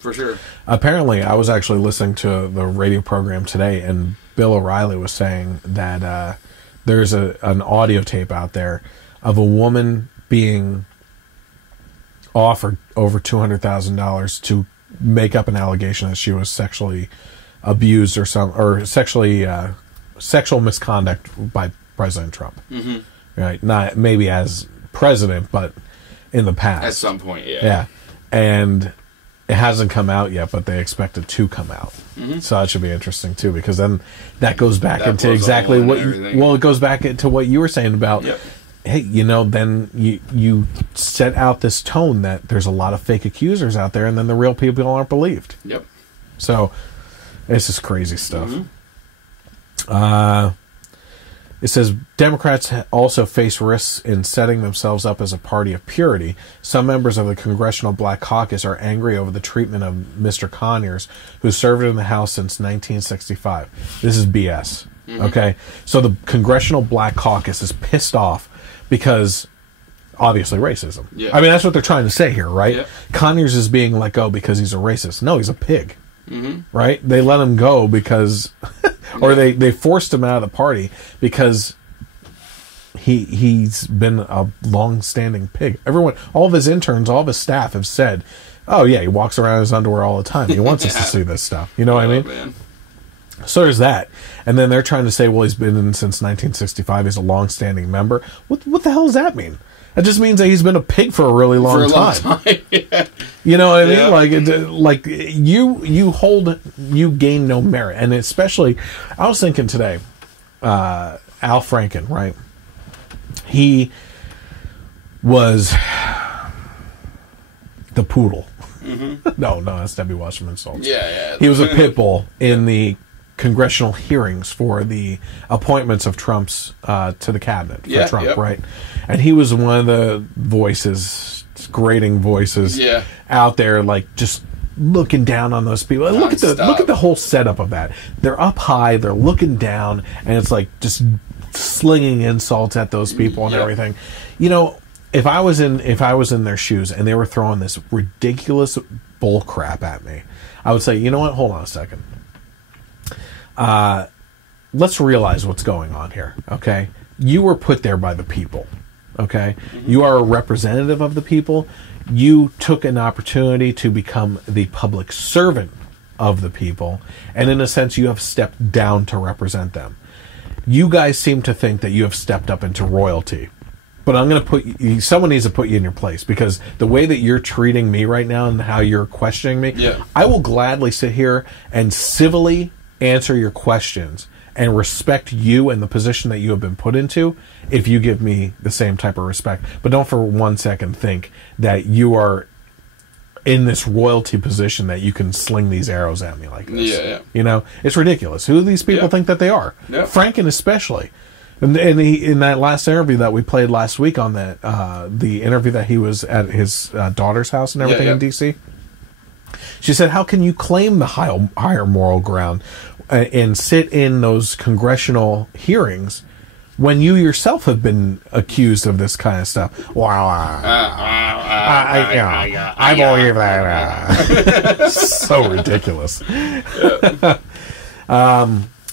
for sure. Apparently, I was actually listening to the radio program today, and Bill O'Reilly was saying that there's an audio tape out there of a woman being offered over $200,000 to make up an allegation that she was sexually abused or sexual misconduct by President Trump. Right? Not maybe as president, but in the past. At some point, Yeah. And it hasn't come out yet, but they expect it to come out. So that should be interesting too, because then that goes back into exactly what it goes back into what you were saying about hey, then you set out this tone that there's a lot of fake accusers out there, and then the real people aren't believed. So it's just crazy stuff. It says Democrats also face risks in setting themselves up as a party of purity. Some members of the Congressional Black Caucus are angry over the treatment of Mr. Conyers, who served in the House since 1965. This is BS. Okay? So the Congressional Black Caucus is pissed off because, obviously, racism. I mean, that's what they're trying to say here, right? Conyers is being let go because he's a racist. No, he's a pig. Right? They let him go because... or they forced him out of the party because he's been a long-standing pig. Everyone, all of his interns, all of his staff have said Oh, yeah, he walks around in his underwear all the time. He wants us to see this stuff. You know what I mean? Man. So there's that. And then they're trying to say, well, he's been in since 1965. He's a long-standing member. What the hell does that mean? That just means that he's been a pig for a really long time. Yeah. You know what I mean? Like you gain no merit. And especially, I was thinking today, Al Franken, right? He was the poodle. Mm-hmm. No, that's Debbie Wasserman Schultz. Yeah. He was a pit bull in the congressional hearings for the appointments of Trump's to the cabinet for Trump, right? And he was one of the voices, grating voices, out there, like just looking down on those people. Look at the whole setup of that. They're up high, they're looking down, and it's like just slinging insults at those people and everything. You know, if I was in their shoes and they were throwing this ridiculous bull crap at me, I would say, you know what? Hold on a second. Let's realize what's going on here. Okay, you were put there by the people. Okay, you are a representative of the people. You took an opportunity to become the public servant of the people, and in a sense, you have stepped down to represent them. You guys seem to think that you have stepped up into royalty. But I'm going to put you, someone needs to put you in your place, because the way that you're treating me right now and how you're questioning me, I will gladly sit here and civilly answer your questions and respect you and the position that you have been put into if you give me the same type of respect. But don't for 1 second think that you are in this royalty position that you can sling these arrows at me like this. You know, it's ridiculous. Who do these people think that they are? Franken especially. And he, in that last interview that we played last week on that, the interview that he was at his daughter's house and everything in D.C., she said, how can you claim the higher moral ground and sit in those congressional hearings when you yourself have been accused of this kind of stuff? Wow. I believe that. So ridiculous.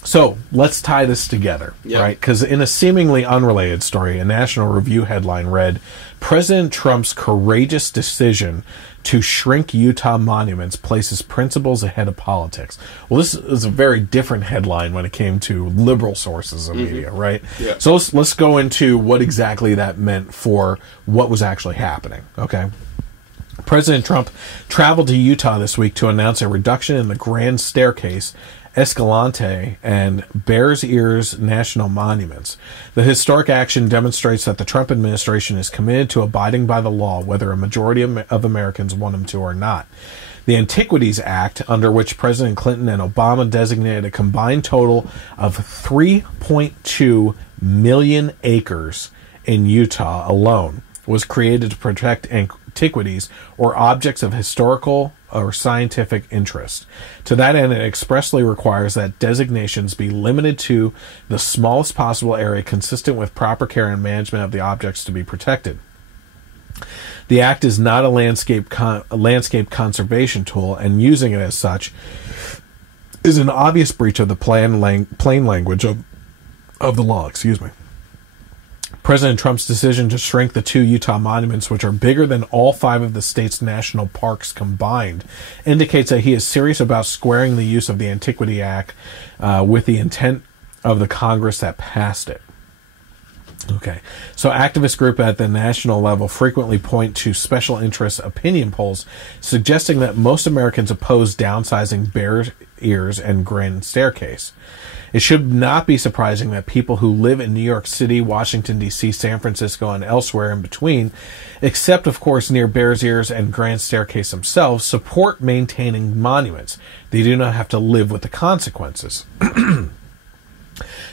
So let's tie this together, right? Because in a seemingly unrelated story, a National Review headline read, President Trump's courageous decision to shrink Utah monuments places principles ahead of politics. Well, this is a very different headline when it came to liberal sources of media, right? So let's go into what exactly that meant for what was actually happening, okay? President Trump traveled to Utah this week to announce a reduction in the Grand Staircase, Escalante, and Bears Ears national monuments. The historic action demonstrates that the Trump administration is committed to abiding by the law, whether a majority of Americans want them to or not. The Antiquities Act, under which President Clinton and Obama designated a combined total of 3.2 million acres in Utah alone, was created to protect antiquities or objects of historical or scientific interest. To that end, it expressly requires that designations be limited to the smallest possible area consistent with proper care and management of the objects to be protected. The act is not a landscape conservation tool, and using it as such is an obvious breach of the plain language of the law. Excuse me. President Trump's decision to shrink the 2 Utah monuments, which are bigger than all 5 of the state's national parks combined, indicates that he is serious about squaring the use of the Antiquity Act with the intent of the Congress that passed it. Okay, so activist groups at the national level frequently point to special interest opinion polls suggesting that most Americans oppose downsizing Bears Ears and Grand Staircase. It should not be surprising that people who live in New York City, Washington, D.C., San Francisco, and elsewhere in between, except, of course, near Bears Ears and Grand Staircase themselves, support maintaining monuments. They do not have to live with the consequences.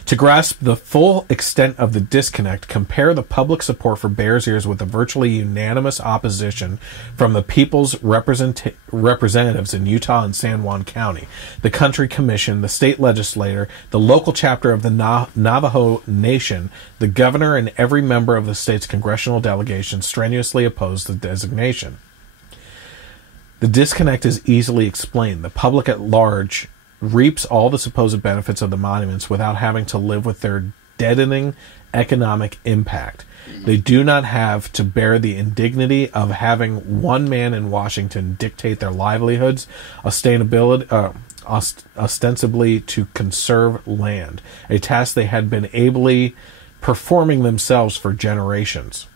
To grasp the full extent of the disconnect, compare the public support for Bears Ears with the virtually unanimous opposition from the people's representatives in Utah and San Juan County, the Country Commission, the state legislature, the local chapter of the Navajo Nation, the governor, and every member of the state's congressional delegation strenuously opposed the designation. The disconnect is easily explained. The public at large reaps all the supposed benefits of the monuments without having to live with their deadening economic impact. They do not have to bear the indignity of having one man in Washington dictate their livelihoods, ostensibly to conserve land, a task they had been ably performing themselves for generations.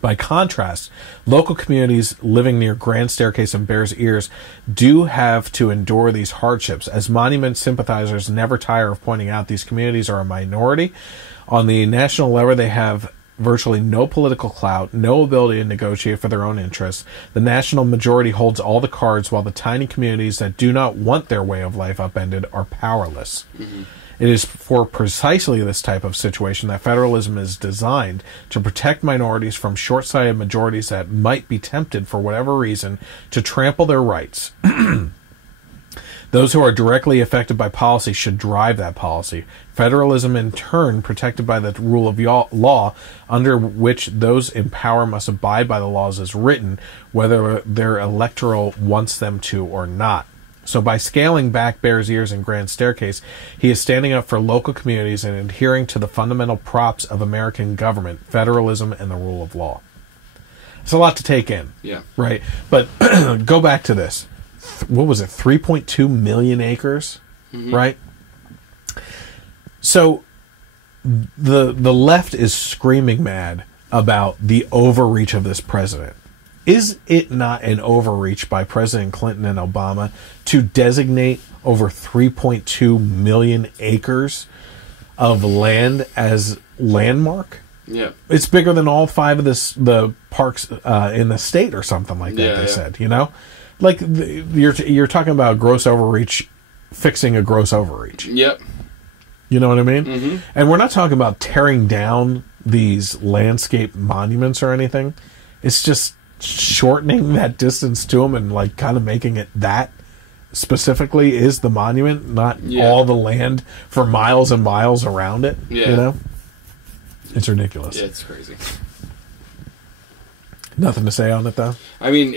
By contrast, local communities living near Grand Staircase and Bears Ears do have to endure these hardships. As monument sympathizers never tire of pointing out, these communities are a minority. On the national level, they have virtually no political clout, no ability to negotiate for their own interests. The national majority holds all the cards, while the tiny communities that do not want their way of life upended are powerless. Mm-hmm. It is for precisely this type of situation that federalism is designed, to protect minorities from short-sighted majorities that might be tempted, for whatever reason, to trample their rights. Those who are directly affected by policy should drive that policy. Federalism, in turn, protected by the rule of law, under which those in power must abide by the laws as written, whether their electoral wants them to or not. So by scaling back Bears Ears and Grand Staircase, he is standing up for local communities and adhering to the fundamental props of American government, federalism and the rule of law. It's a lot to take in. Yeah. Right? But go back to this. What was it? 3.2 million acres? Mm-hmm. Right? So the left is screaming mad about the overreach of this president. Is it not an overreach by President Clinton and Obama to designate over 3.2 million acres of land as landmark? Yeah. It's bigger than all 5 of the parks in the state or something like that, they said, you know? Like, you're talking about gross overreach, fixing a gross overreach. Yep. You know what I mean? Mm-hmm. And we're not talking about tearing down these landscape monuments or anything. It's just shortening that distance to them and, like, kind of making it that specifically is the monument, not all the land for miles and miles around it. Yeah. You know? It's ridiculous. Yeah, it's crazy. Nothing to say on it, though? I mean,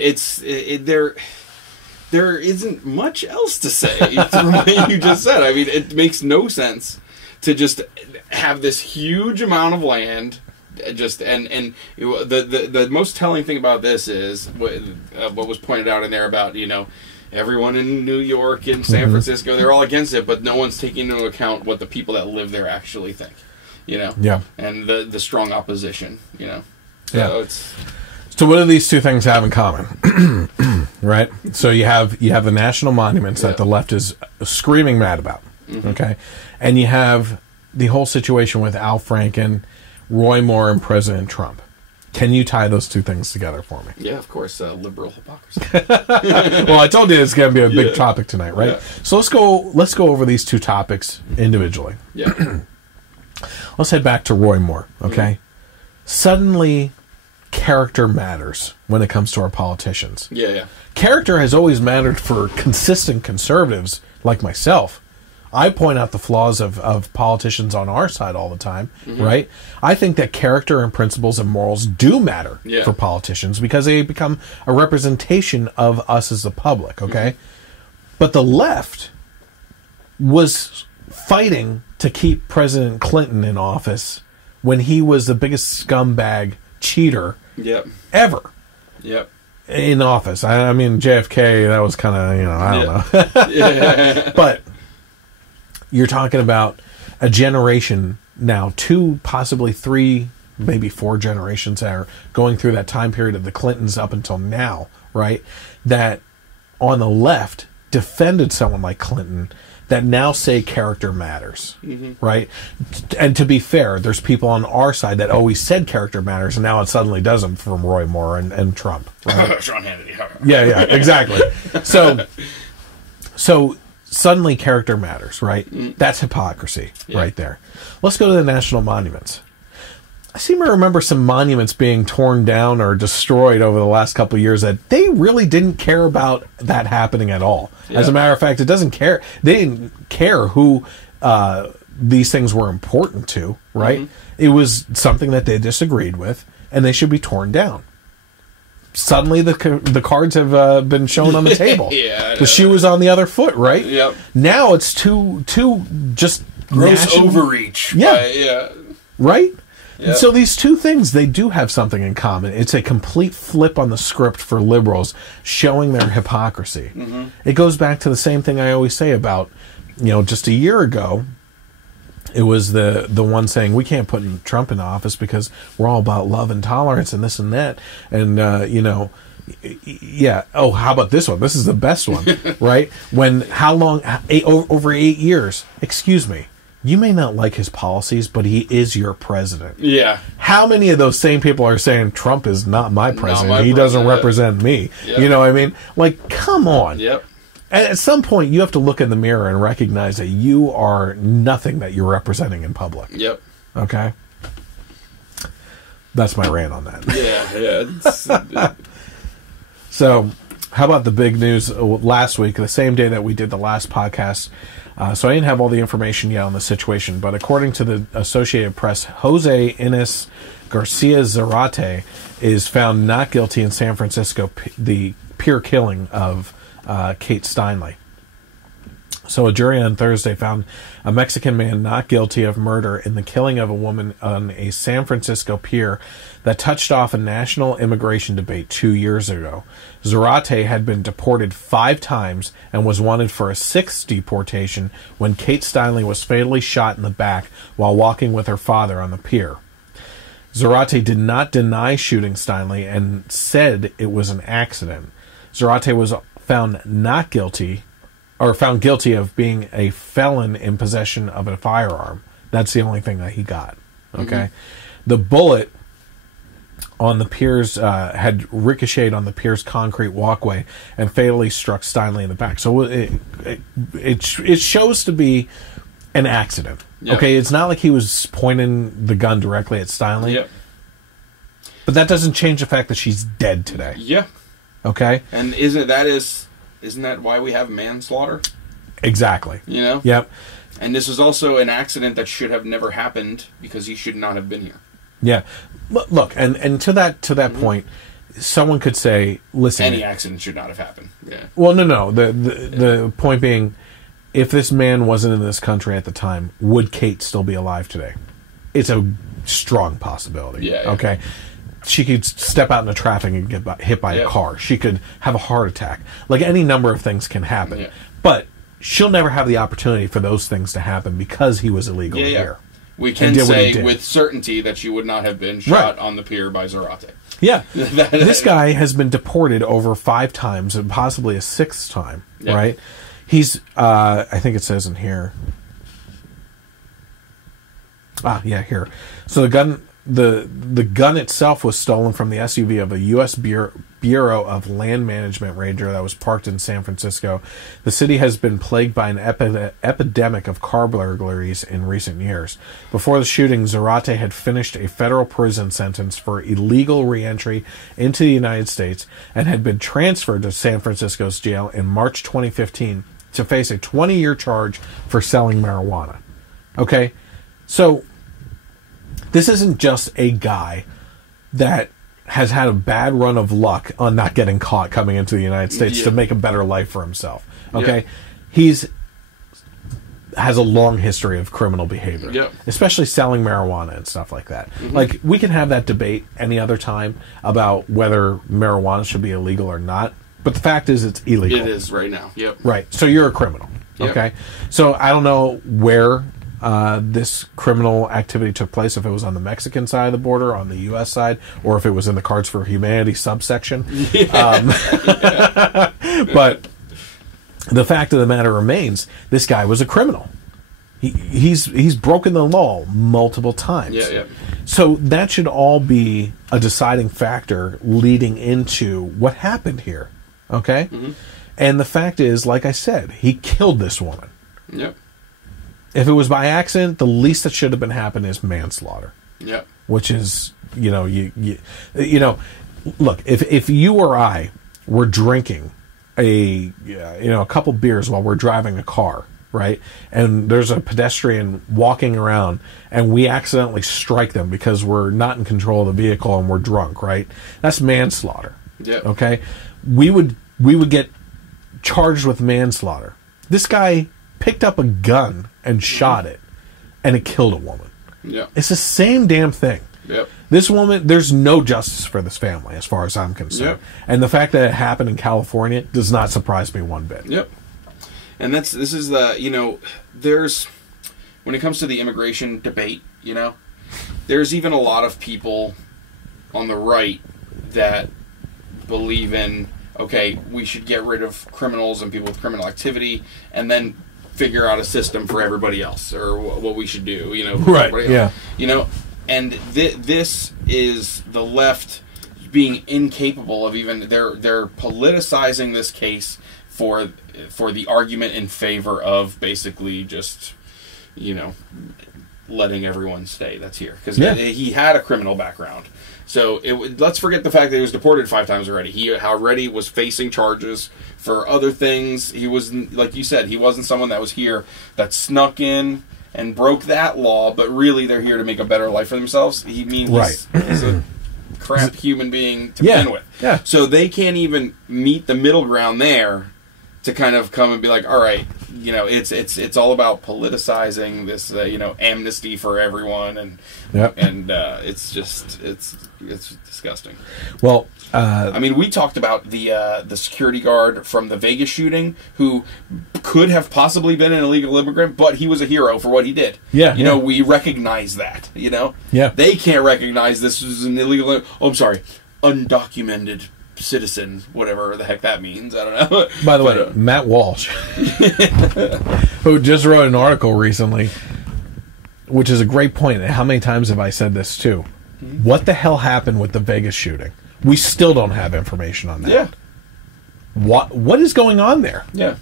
there isn't much else to say from what you just said. I mean, it makes no sense to just have this huge amount of land, and the most telling thing about this is what was pointed out in there about, you know, everyone in New York and San Francisco, they're all against it, but no one's taking into account what the people that live there actually think, you know? Yeah. And the strong opposition, you know? So So what do these two things have in common? Right? So you have the national monuments that the left is screaming mad about. Mm-hmm. Okay? And you have the whole situation with Al Franken, Roy Moore, and President Trump. Can you tie those two things together for me? Yeah, of course. Liberal hypocrisy. Well, I told you it's going to be a big topic tonight, right? Yeah. So let's go over these two topics individually. Yeah. Let's head back to Roy Moore, okay? Mm-hmm. Suddenly, character matters when it comes to our politicians. Yeah. Character has always mattered for consistent conservatives like myself. I point out the flaws of politicians on our side all the time, right? I think that character and principles and morals do matter for politicians because they become a representation of us as the public, okay? But the left was fighting to keep President Clinton in office when he was the biggest scumbag cheater ever in office. I mean, JFK, that was kind of, I don't know. But you're talking about a generation now, 2, possibly 3, maybe 4 generations that are going through that time period of the Clintons up until now, right? That on the left defended someone like Clinton that now say character matters, right? And to be fair, there's people on our side that always said character matters, and now it suddenly doesn't from Roy Moore and Trump. Right? Sean Hannity. Yeah, exactly. So suddenly character matters, right? That's hypocrisy right there. Let's go to the national monuments. I seem to remember some monuments being torn down or destroyed over the last couple of years that they really didn't care about that happening at all. As a matter of fact, they didn't care who these things were important to, right? It was something that they disagreed with, and they should be torn down. Suddenly the cards have been shown on the table. The shoe is on the other foot, right? Yep. Now it's two just gross overreach. Yeah. Right? Yeah. So these two things, they do have something in common. It's a complete flip on the script for liberals, showing their hypocrisy. Mm-hmm. It goes back to the same thing I always say about, just a year ago, it was the one saying, we can't put Trump in office because we're all about love and tolerance and this and that. And, yeah. Oh, how about this one? This is the best one, right? How long? Over 8 years. Excuse me. You may not like his policies, but he is your president. Yeah. How many of those same people are saying Trump is not my president? He doesn't represent me. Yep. You know what I mean? Like, come on. Yep. At some point, you have to look in the mirror and recognize that you are nothing that you're representing in public. Yep. Okay? That's my rant on that. Yeah. So, how about the big news last week, the same day that we did the last podcast? So I didn't have all the information yet on the situation, but according to the Associated Press, Jose Inés Garcia Zarate is found not guilty in San Francisco, the peer killing of Kate Steinle. So a jury on Thursday found a Mexican man not guilty of murder in the killing of a woman on a San Francisco pier that touched off a national immigration debate 2 years ago. Zarate had been deported 5 times and was wanted for a 6th deportation when Kate Steinle was fatally shot in the back while walking with her father on the pier. Zarate did not deny shooting Steinle and said it was an accident. Zarate was found guilty of being a felon in possession of a firearm. That's the only thing that he got. Okay? Mm-hmm. The bullet on the piers had ricocheted on the pier's concrete walkway and fatally struck Steinle in the back. So it shows to be an accident. Yep. Okay, it's not like he was pointing the gun directly at Steinle. Yep. But that doesn't change the fact that she's dead today. Yeah. Okay? And isn't that why we have manslaughter? Exactly. You know? Yep. And this is also an accident that should have never happened because he should not have been here. Yeah. Look, and to that mm-hmm. point, someone could say, listen, any accident should not have happened. Yeah. Well, no. The point being, if this man wasn't in this country at the time, would Kate still be alive today? It's a strong possibility. Yeah. Okay. She could step out into traffic and get hit by a car. She could have a heart attack. Like, any number of things can happen. Yeah. But she'll never have the opportunity for those things to happen because he was illegally here. We can say with certainty that she would not have been shot on the pier by Zarate. Yeah. This guy has been deported over 5 times and possibly a 6th time, right? He's, I think it says in here. Here. So the gun itself was stolen from the SUV of a U.S. Bureau of Land Management ranger that was parked in San Francisco. The city has been plagued by an epidemic of car burglaries in recent years. Before the shooting, Zarate had finished a federal prison sentence for illegal reentry into the United States and had been transferred to San Francisco's jail in March 2015 to face a 20-year charge for selling marijuana. Okay? So this isn't just a guy that has had a bad run of luck on not getting caught coming into the United States to make a better life for himself. Okay? He's has a long history of criminal behavior, especially selling marijuana and stuff like that. Mm-hmm. Like, we can have that debate any other time about whether marijuana should be illegal or not, but the fact is it's illegal. It is right now. Yep. Right. So you're a criminal. Okay? So I don't know where this criminal activity took place, if it was on the Mexican side of the border, on the U.S. side, or if it was in the Cards for Humanity subsection. But the fact of the matter remains, this guy was a criminal. He's broken the law multiple times. So that should all be a deciding factor leading into what happened here. Okay? Mm-hmm. And the fact is, like I said, he killed this woman. Yep. If it was by accident, the least that should have been happening is manslaughter. Yep. Which is, look, if you or I were drinking a couple beers while we're driving a car, right, and there's a pedestrian walking around and we accidentally strike them because we're not in control of the vehicle and we're drunk, right, that's manslaughter. Yep. Okay? We would get charged with manslaughter. This guy picked up a gun and shot it. and it killed a woman. Yeah. It's the same damn thing. Yep. This woman, there's no justice for this family as far as I'm concerned. Yep. And the fact that it happened in California does not surprise me one bit. Yep. And this is the, there's, when it comes to the immigration debate, there's even a lot of people on the right that believe in, okay, we should get rid of criminals and people with criminal activity and then figure out a system for everybody else, or what we should do, for right, everybody else. And this is the left being incapable of even, they're politicizing this case for the argument in favor of basically just, letting everyone stay that's here. Because he had a criminal background. So let's forget the fact that he was deported 5 times already. He already was facing charges for other things. He was, like you said, he wasn't someone that was here that snuck in and broke that law, but really they're here to make a better life for themselves. He's a crap human being to begin with. Yeah. So they can't even meet the middle ground there to kind of come and be like, all right, it's all about politicizing this, amnesty for everyone, and it's disgusting. Well, we talked about the security guard from the Vegas shooting who could have possibly been an illegal immigrant, but he was a hero for what he did. Yeah, we recognize that. Yeah, they can't recognize this was an illegal. Undocumented citizen, whatever the heck that means. I don't know. By the way, Matt Walsh, who just wrote an article recently, which is a great point. How many times have I said this too? Mm-hmm. What the hell happened with the Vegas shooting? We still don't have information on that. Yeah. What is going on there? Yeah.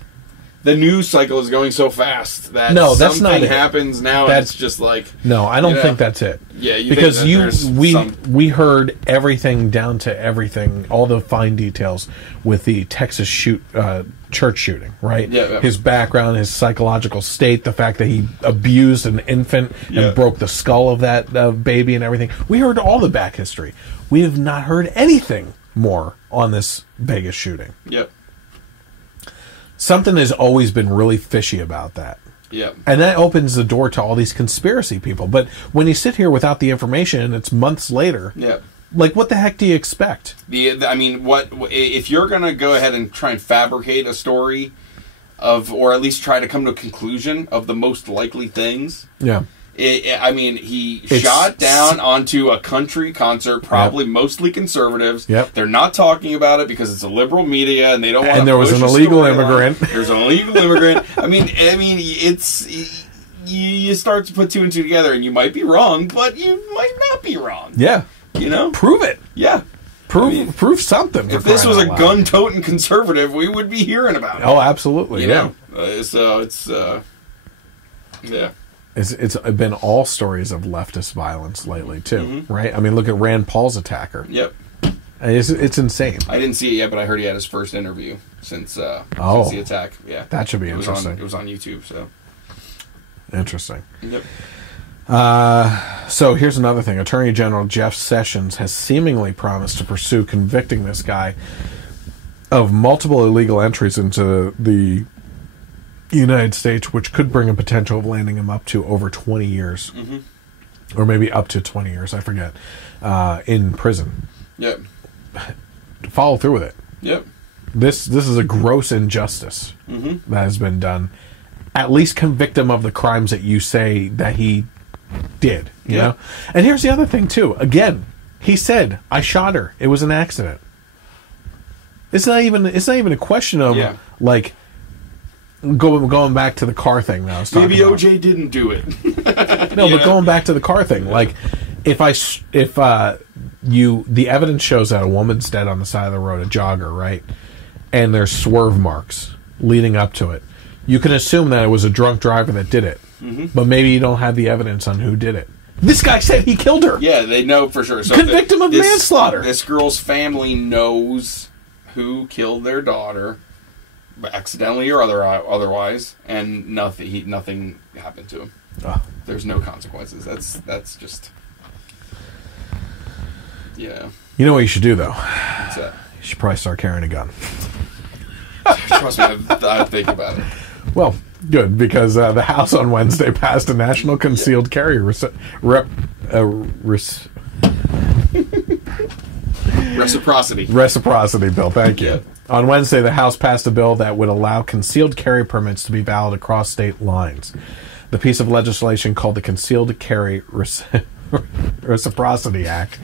The news cycle is going so fast that that's not it. Happens now, and it's just like... No, I don't think that's it. Yeah, because we heard everything down to everything, all the fine details with the Texas church shooting, right? Yeah. His background, his psychological state, the fact that he abused an infant and broke the skull of that baby and everything. We heard all the back history. We have not heard anything more on this Vegas shooting. Yep. Something has always been really fishy about that. Yeah. And that opens the door to all these conspiracy people. But when you sit here without the information and it's months later, what the heck do you expect? What if you're going to go ahead and try and fabricate a story or at least try to come to a conclusion of the most likely things? Yeah. He shot down onto a country concert, probably mostly conservatives. Yep. They're not talking about it because it's a liberal media, and they don't want to. And there was an illegal immigrant. There's an illegal immigrant. It's you start to put 2 and 2 together, and you might be wrong, but you might not be wrong. Yeah. Prove it. Yeah. Prove something. If this was a gun-toting conservative, we would be hearing about it. Oh, absolutely. So it's yeah. It's been all stories of leftist violence lately, too, right? Look at Rand Paul's attacker. Yep. It's insane. I didn't see it yet, but I heard he had his first interview since the attack. Yeah. That should be interesting. It was on YouTube, so. Interesting. Yep. So here's another thing. Attorney General Jeff Sessions has seemingly promised to pursue convicting this guy of multiple illegal entries into the United States, which could bring a potential of landing him up to over 20 years. Or maybe up to 20 years, I forget, in prison. Yep. Follow through with it. Yep. This is a gross injustice that has been done. At least convict him of the crimes that you say that he did, you know? And here's the other thing, too. Again, he said, I shot her. It was an accident. It's not even a question of, like... Going back to the car thing that I was talking about. Maybe OJ didn't do it. No, but going back to the car thing, like if the evidence shows that a woman's dead on the side of the road, a jogger, right, and there's swerve marks leading up to it, you can assume that it was a drunk driver that did it, but maybe you don't have the evidence on who did it. This guy said he killed her. Yeah, they know for sure. So convict him of manslaughter. This girl's family knows who killed their daughter. Accidentally or otherwise, and nothing happened to him. There's no consequences. That's just You know what you should do though? What's that? You should probably start carrying a gun. Trust me, I think about it. Well, Good, because the House on Wednesday passed a national concealed carry reciprocity bill. Thank you. On Wednesday, the House passed a bill that would allow concealed carry permits to be valid across state lines. The piece of legislation, called the Concealed Carry Reciprocity Act,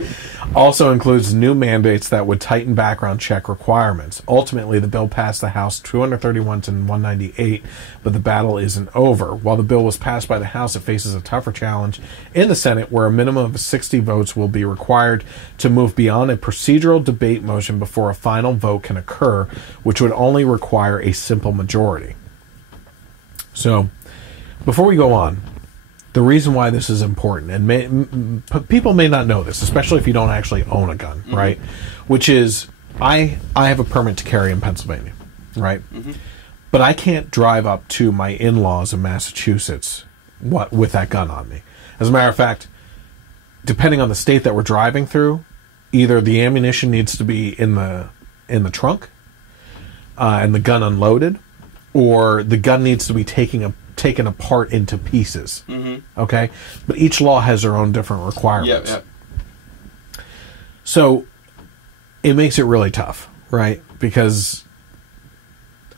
also includes new mandates that would tighten background check requirements. Ultimately, the bill passed the House 231 to 198, but the battle isn't over. While the bill was passed by the House, it faces a tougher challenge in the Senate, where a minimum of 60 votes will be required to move beyond a procedural debate motion before a final vote can occur, which would only require a simple majority. So, before we go on, the reason why this is important, and people may not know this, especially if you don't actually own a gun, right? Which is, I have a permit to carry in Pennsylvania, right? But I can't drive up to my in-laws in Massachusetts with that gun on me. As a matter of fact, depending on the state that we're driving through, either the ammunition needs to be in the trunk and the gun unloaded, or the gun needs to be taken apart into pieces. Okay? But each law has their own different requirements. So it makes it really tough, right? Because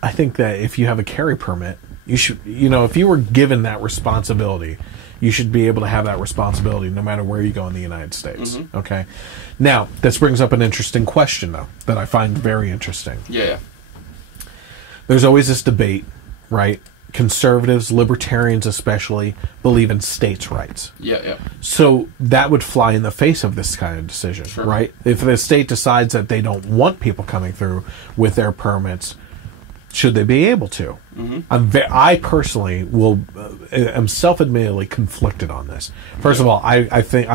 I think that if you have a carry permit, you should, if you were given that responsibility, you should be able to have that responsibility no matter where you go in the United States. Okay? Now, this brings up an interesting question, though, that I find very interesting. There's always this debate, right? Conservatives, libertarians especially, believe in states' rights. So that would fly in the face of this kind of decision, right? If the state decides that they don't want people coming through with their permits, should they be able to? I personally am self-admittedly conflicted on this. First of all, I think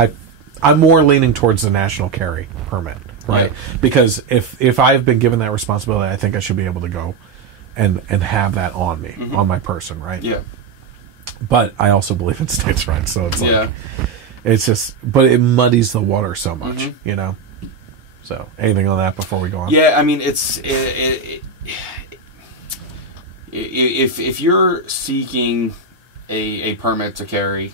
I'm more leaning towards the national carry permit, right? Because if I've been given that responsibility, I think I should be able to go and have that on me, on my person, right? But I also believe in states' rights, so it's like, it's just, but it muddies the water so much, So, anything on that before we go on? I mean, if you're seeking a permit to carry,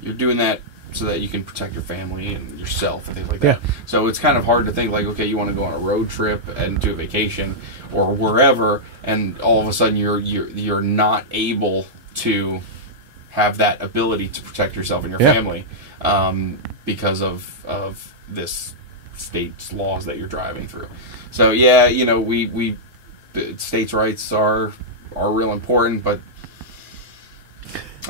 you're doing that so that you can protect your family and yourself and things like that. So it's kind of hard to think like, okay, you want to go on a road trip and do a vacation or wherever, and all of a sudden you're not able to have that ability to protect yourself and your family because of this state's laws that you're driving through. So we states' rights are real important, but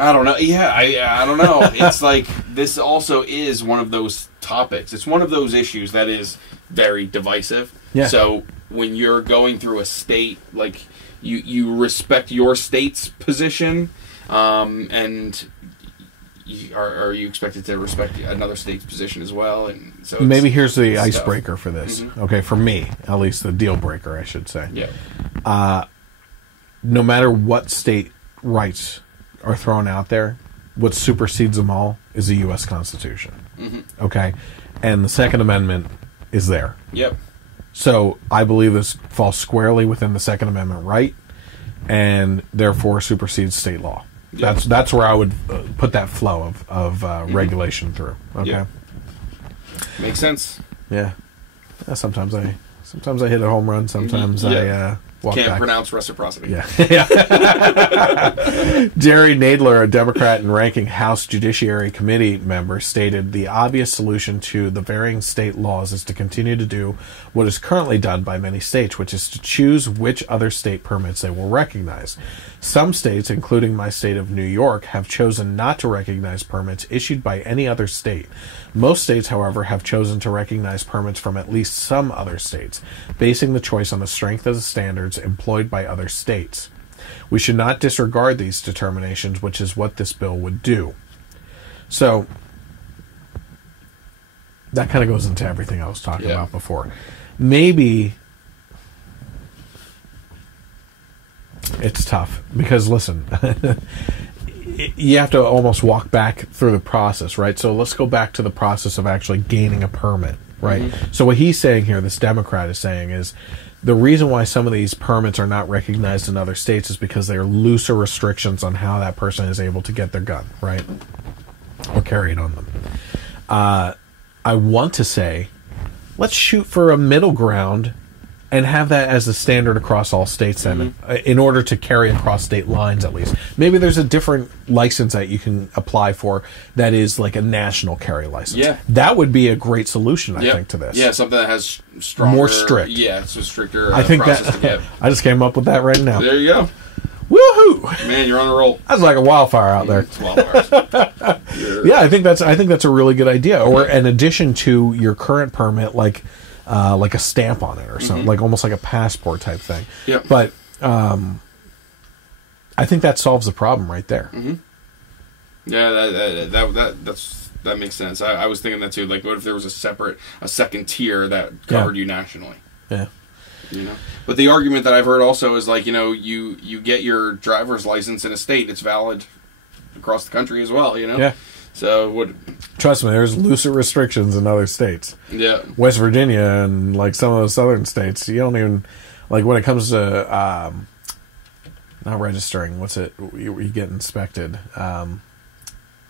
I don't know. I don't know. It's like, this also is one of those topics. It's one of those issues that is very divisive. So when you're going through a state, like, you respect your state's position, and are you expected to respect another state's position as well? And so maybe here's the icebreaker for this. Okay, for me, at least the deal breaker, I should say. No matter what state rights are thrown out there, what supersedes them all is the U.S. Constitution. Okay? And the Second Amendment is there. So I believe this falls squarely within the Second Amendment right, and therefore supersedes state law. That's where I would put that flow of regulation through. Okay? Makes sense. Sometimes I hit a home run, sometimes I can't pronounce reciprocity. Jerry Nadler, a Democrat and ranking House Judiciary Committee member, stated the obvious solution to the varying state laws is to continue to do what is currently done by many states, which is to choose which other state permits they will recognize. Some states, including my state of New York, have chosen not to recognize permits issued by any other state. Most states, however, have chosen to recognize permits from at least some other states, basing the choice on the strength of the standards employed by other states. We should not disregard these determinations, which is what this bill would do. So, that kind of goes into everything I was talking about before. Maybe it's tough because, listen, you have to almost walk back through the process, right? So let's go back to the process of actually gaining a permit, right? Mm-hmm. So what he's saying here, this Democrat is saying, is the reason why some of these permits are not recognized in other states is because there are looser restrictions on how that person is able to get their gun, right? Or carry it on them. I want to say, let's shoot for a middle ground and have that as the standard across all states then, in order to carry across state lines at least. Maybe there's a different license that you can apply for that is like a national carry license. Yeah. That would be a great solution, I think, to this. Yeah, something that has stronger... More strict. Yeah, it's a stricter I think process to get. I just came up with that right now. There you go. Woohoo! Man, you're on a roll. That's like a wildfire out there. It's wildfires. Yeah, I think that's a really good idea. Or in addition to your current permit, like a stamp on it or something, like almost like a passport type thing. Yep. But I think that solves the problem right there. Mm-hmm. Yeah, that makes sense. I was thinking that too. Like, what if there was a second tier that covered you nationally? Yeah. You know, but the argument that I've heard also is like, you know, you get your driver's license in a state, it's valid across the country as well. You know. Yeah. So trust me, there's looser restrictions in other states. Yeah. West Virginia and like some of those southern states, you don't even like when it comes to not registering. What's it? You get inspected.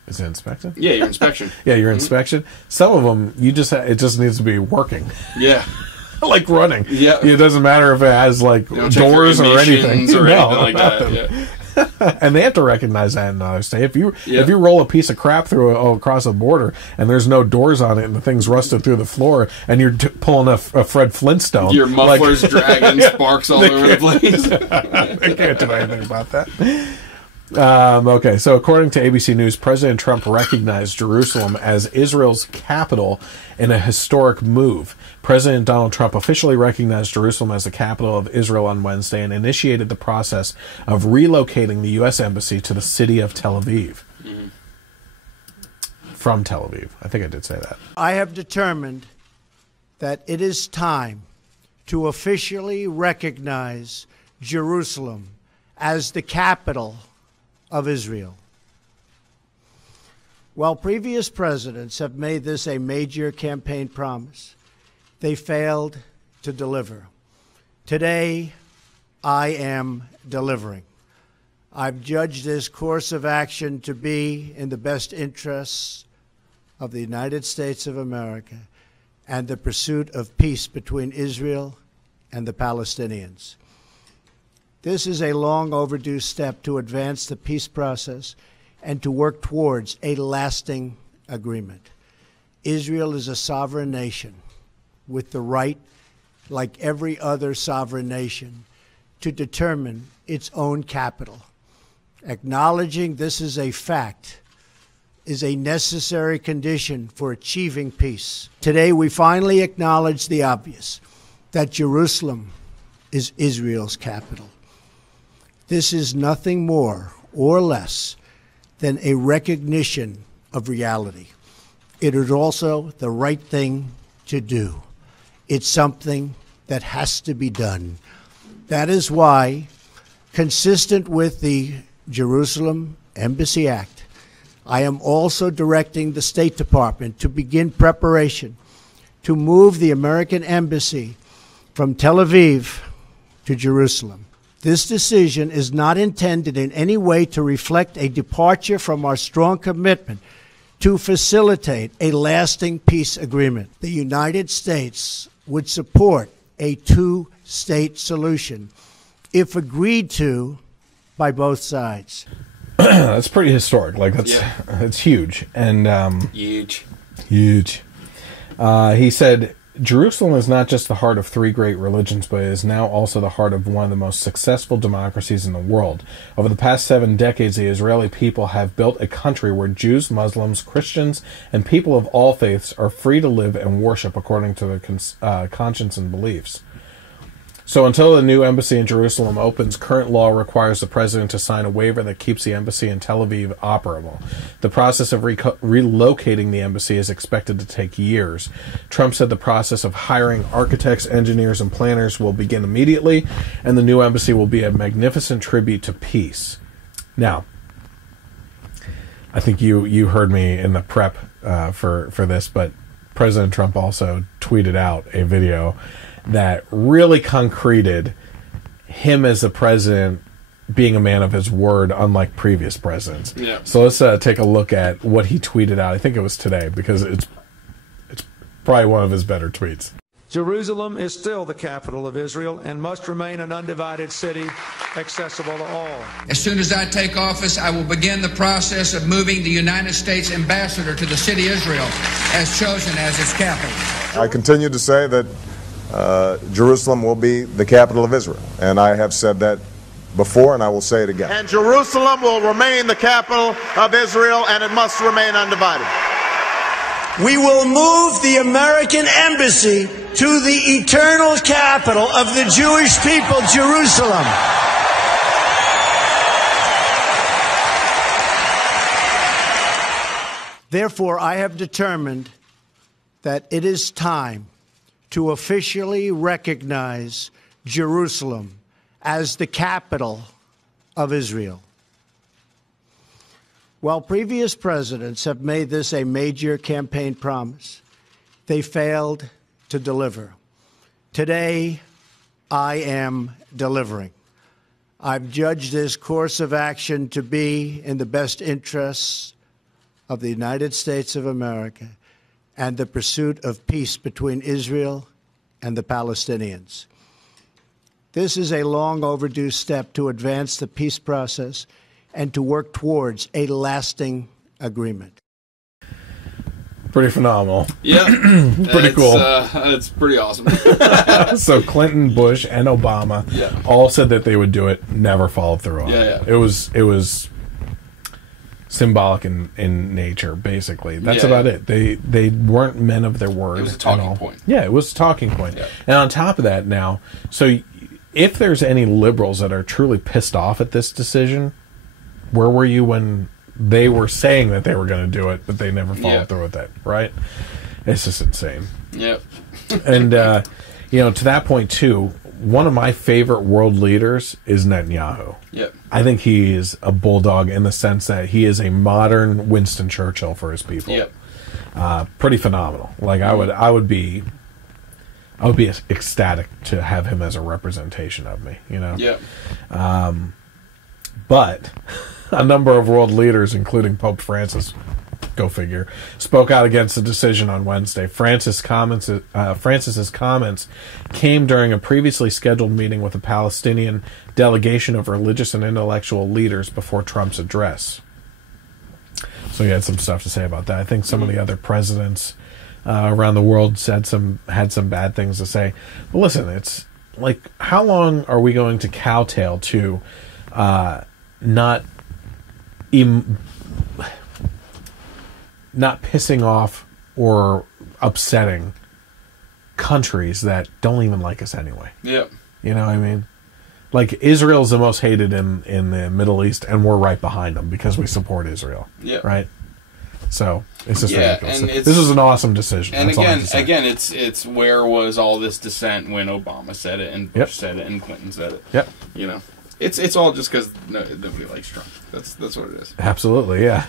Is it inspected? Yeah, your inspection. Yeah, your inspection. Some of them, it just needs to be working. Yeah. Like running. Yeah. It doesn't matter if it has like doors or anything. Or anything like that. Yeah. And they have to recognize that in another state. If you roll a piece of crap across a border and there's no doors on it and the thing's rusted through the floor and you're pulling a Fred Flintstone, your muffler's dragging sparks all over the place. They can't do anything about that. Okay, so according to ABC News, President Trump recognized Jerusalem as Israel's capital in a historic move. President Donald Trump officially recognized Jerusalem as the capital of Israel on Wednesday and initiated the process of relocating the U.S. Embassy to the city of Tel Aviv. Mm-hmm. From Tel Aviv. I think I did say that. I have determined that it is time to officially recognize Jerusalem as the capital of Israel. While previous presidents have made this a major campaign promise, they failed to deliver. Today, I am delivering. I've judged this course of action to be in the best interests of the United States of America and the pursuit of peace between Israel and the Palestinians. This is a long overdue step to advance the peace process and to work towards a lasting agreement. Israel is a sovereign nation with the right, like every other sovereign nation, to determine its own capital. Acknowledging this is a fact is a necessary condition for achieving peace. Today, we finally acknowledge the obvious, that Jerusalem is Israel's capital. This is nothing more or less than a recognition of reality. It is also the right thing to do. It's something that has to be done. That is why, consistent with the Jerusalem Embassy Act, I am also directing the State Department to begin preparation to move the American Embassy from Tel Aviv to Jerusalem. This decision is not intended in any way to reflect a departure from our strong commitment to facilitate a lasting peace agreement. The United States would support a two-state solution if agreed to by both sides. That's pretty historic. Like it's huge and huge. He said, Jerusalem is not just the heart of three great religions, but it is now also the heart of one of the most successful democracies in the world. Over the past 7 decades, the Israeli people have built a country where Jews, Muslims, Christians, and people of all faiths are free to live and worship according to their conscience and beliefs. So until the new embassy in Jerusalem opens, current law requires the president to sign a waiver that keeps the embassy in Tel Aviv operable. The process of relocating the embassy is expected to take years. Trump said the process of hiring architects, engineers, and planners will begin immediately, and the new embassy will be a magnificent tribute to peace. Now, I think you heard me in the prep for this, but President Trump also tweeted out a video that really concreted him as a president being a man of his word, unlike previous presidents. Yeah. So let's take a look at what he tweeted out. I think it was today, because it's probably one of his better tweets. Jerusalem is still the capital of Israel and must remain an undivided city accessible to all. As soon as I take office, I will begin the process of moving the United States ambassador to the city Israel as chosen as its capital. I continue to say that Jerusalem will be the capital of Israel, and I have said that before, and I will say it again. And Jerusalem will remain the capital of Israel, and it must remain undivided. We will move the American embassy to the eternal capital of the Jewish people, Jerusalem. Therefore, I have determined that it is time to officially recognize Jerusalem as the capital of Israel. While previous presidents have made this a major campaign promise, they failed to deliver. Today, I am delivering. I've judged this course of action to be in the best interests of the United States of America and the pursuit of peace between Israel and the Palestinians. This is a long overdue step to advance the peace process and to work towards a lasting agreement. Pretty phenomenal. Yeah. Pretty cool. It's pretty awesome. So Clinton, Bush, and Obama all said that they would do it, never followed through on it. It was symbolic in nature, basically. That's about it. They weren't men of their word. It was a talking point. Yeah, it was a talking point. Yeah. And on top of that now, so if there's any liberals that are truly pissed off at this decision, where were you when they were saying that they were going to do it, but they never followed through with it, right? It's just insane. Yep. And, to that point, too, one of my favorite world leaders is Netanyahu. Yep. I think he is a bulldog in the sense that he is a modern Winston Churchill for his people. Yep. Pretty phenomenal. Like, I would be ecstatic to have him as a representation of me, Yep. But a number of world leaders, including Pope Francis, go figure, spoke out against the decision on Wednesday. Francis's comments came during a previously scheduled meeting with a Palestinian delegation of religious and intellectual leaders before Trump's address. So he had some stuff to say about that. I think some of the other presidents around the world had some bad things to say. But listen, it's like, how long are we going to kowtow to not pissing off or upsetting countries that don't even like us anyway? Yep. You know what I mean? Like, Israel's the most hated in the Middle East, and we're right behind them because we support Israel. Yep. Right? So it's just ridiculous. And this was an awesome decision. And That's again, it's where was all this dissent when Obama said it and Bush said it and Clinton said it? Yep. It's all just because nobody likes Trump. That's what it is. Absolutely, yeah.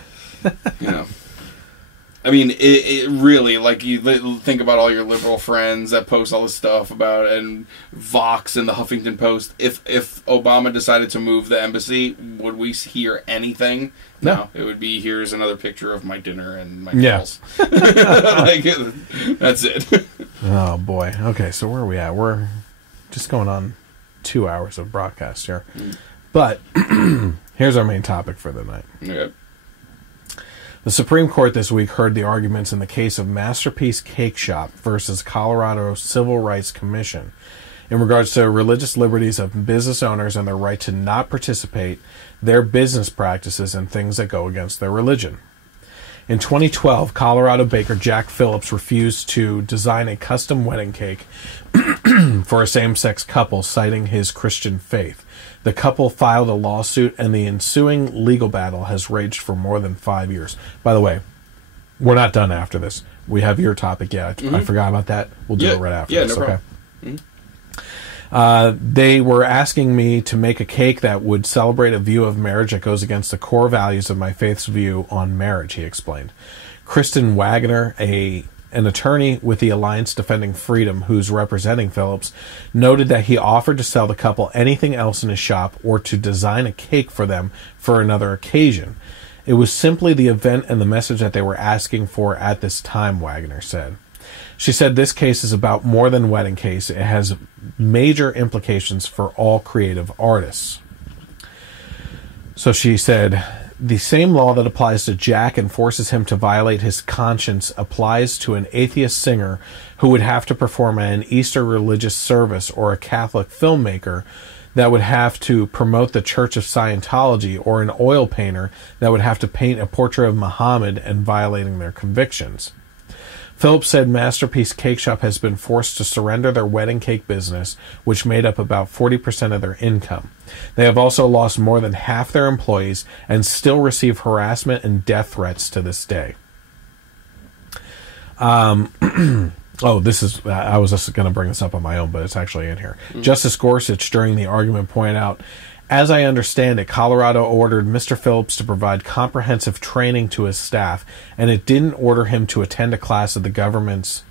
I mean, it really, like, you think about all your liberal friends that post all this stuff about it, and Vox and the Huffington Post. If Obama decided to move the embassy, would we hear anything? No. It would be, here's another picture of my dinner and my girls. Like, that's it. Oh, boy. Okay, so where are we at? We're just going on 2 hours of broadcast here. But here's our main topic for the night. Okay. The Supreme Court this week heard the arguments in the case of Masterpiece Cakeshop versus Colorado Civil Rights Commission in regards to religious liberties of business owners and their right to not participate their business practices in things that go against their religion. In 2012, Colorado baker Jack Phillips refused to design a custom wedding cake for a same-sex couple, citing his Christian faith. The couple filed a lawsuit, and the ensuing legal battle has raged for more than 5 years. By the way, we're not done after this. We have your topic yet. I forgot about that. We'll do it right after this. No problem. They were asking me to make a cake that would celebrate a view of marriage that goes against the core values of my faith's view on marriage, he explained. Kristen Wagner, a an attorney with the Alliance Defending Freedom, who's representing Phillips, noted that he offered to sell the couple anything else in his shop or to design a cake for them for another occasion. It was simply the event and the message that they were asking for at this time, Wagner said. She said this case is about more than wedding case. It has major implications for all creative artists. So she said, the same law that applies to Jack and forces him to violate his conscience applies to an atheist singer who would have to perform at an Easter religious service, or a Catholic filmmaker that would have to promote the Church of Scientology, or an oil painter that would have to paint a portrait of Muhammad and violating their convictions. Phillips said Masterpiece Cakeshop has been forced to surrender their wedding cake business, which made up about 40% of their income. They have also lost more than half their employees and still receive harassment and death threats to this day. I was just going to bring this up on my own, but it's actually in here. Justice Gorsuch, during the argument, pointed out, as I understand it, Colorado ordered Mr. Phillips to provide comprehensive training to his staff, and it didn't order him to attend a class of the government's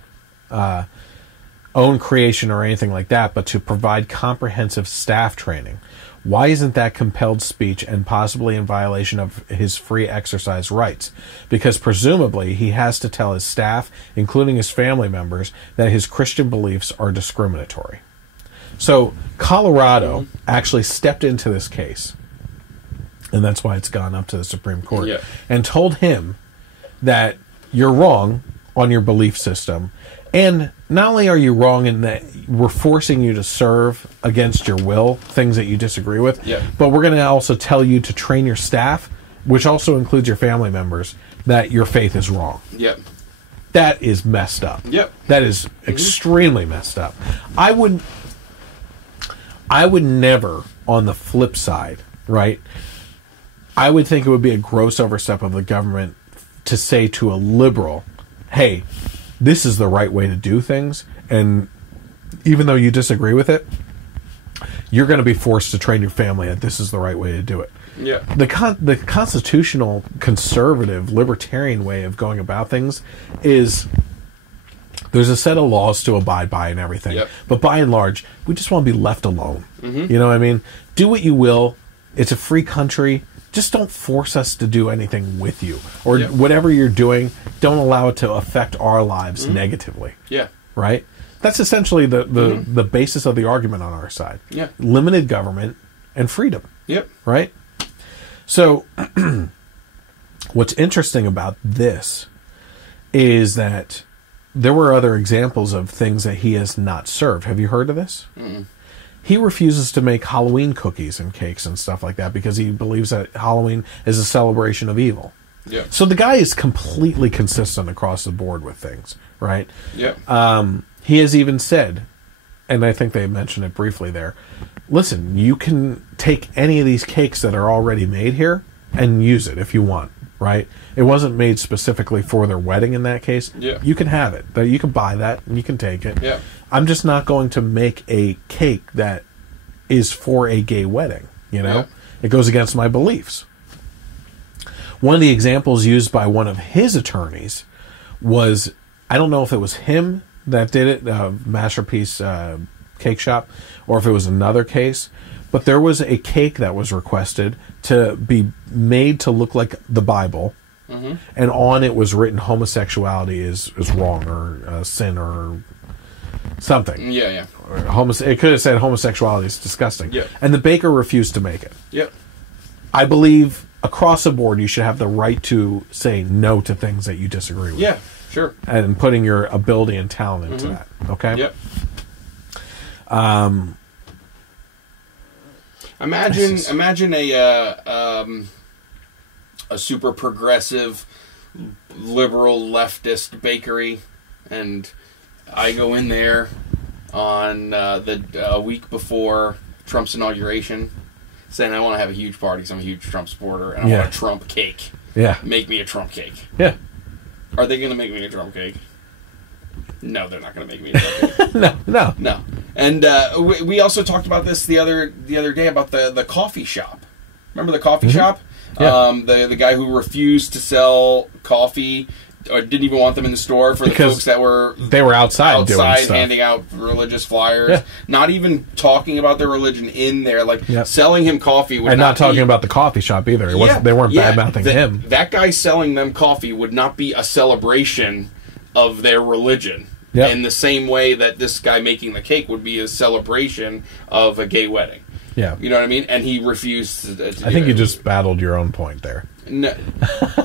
own creation or anything like that, but to provide comprehensive staff training. Why isn't that compelled speech and possibly in violation of his free exercise rights? Because presumably he has to tell his staff, including his family members, that his Christian beliefs are discriminatory. So Colorado actually stepped into this case, and that's why it's gone up to the Supreme Court, and told him that you're wrong on your belief system. And not only are you wrong in that we're forcing you to serve against your will, things that you disagree with, but we're going to also tell you to train your staff, which also includes your family members, that your faith is wrong. That is messed up. That is extremely messed up. I would never, on the flip side, right, I would think it would be a gross overstep of the government to say to a liberal, hey, this is the right way to do things, and even though you disagree with it, you're going to be forced to train your family that this is the right way to do it. The constitutional, conservative, libertarian way of going about things is there's a set of laws to abide by and everything. But by and large, we just want to be left alone. You know what I mean? Do what you will. It's a free country. Just don't force us to do anything with you. Or whatever you're doing, don't allow it to affect our lives negatively. Right? That's essentially the basis of the argument on our side. Limited government and freedom. Right? So, what's interesting about this is that there were other examples of things that he has not served. Have you heard of this? He refuses to make Halloween cookies and cakes and stuff like that because he believes that Halloween is a celebration of evil. So the guy is completely consistent across the board with things, right? He has even said, and I think they mentioned it briefly there, listen, you can take any of these cakes that are already made here and use it if you want. Right? It wasn't made specifically for their wedding in that case. You can have it. You can buy that and you can take it. I'm just not going to make a cake that is for a gay wedding. You know? It goes against my beliefs. One of the examples used by one of his attorneys was, I don't know if it was him that did it, Masterpiece Cakeshop, or if it was another case, but there was a cake that was requested to be made to look like the Bible, and on it was written homosexuality is wrong, or sin, or something. Or it could have said homosexuality is disgusting. And the baker refused to make it. I believe across the board you should have the right to say no to things that you disagree with. And putting your ability and talent into that. Okay? Imagine a super progressive, liberal, leftist bakery, and I go in there on a week before Trump's inauguration, saying I want to have a huge party because I'm a huge Trump supporter, and I want a Trump cake. Make me a Trump cake. Are they going to make me a Trump cake? No, they're not going to make me a Trump cake. No. And we also talked about this the other day about the coffee shop. Remember the coffee shop? The guy who refused to sell coffee didn't even want them in the store for because the folks that were outside doing stuff. handing out religious flyers, not even talking about their religion in there, like selling him coffee would and not talking about the coffee shop either. They weren't bad-mouthing him. That guy selling them coffee would not be a celebration of their religion in the same way that this guy making the cake would be a celebration of a gay wedding. Yeah, you know what I mean? And he refused to I think you just battled your own point there. No,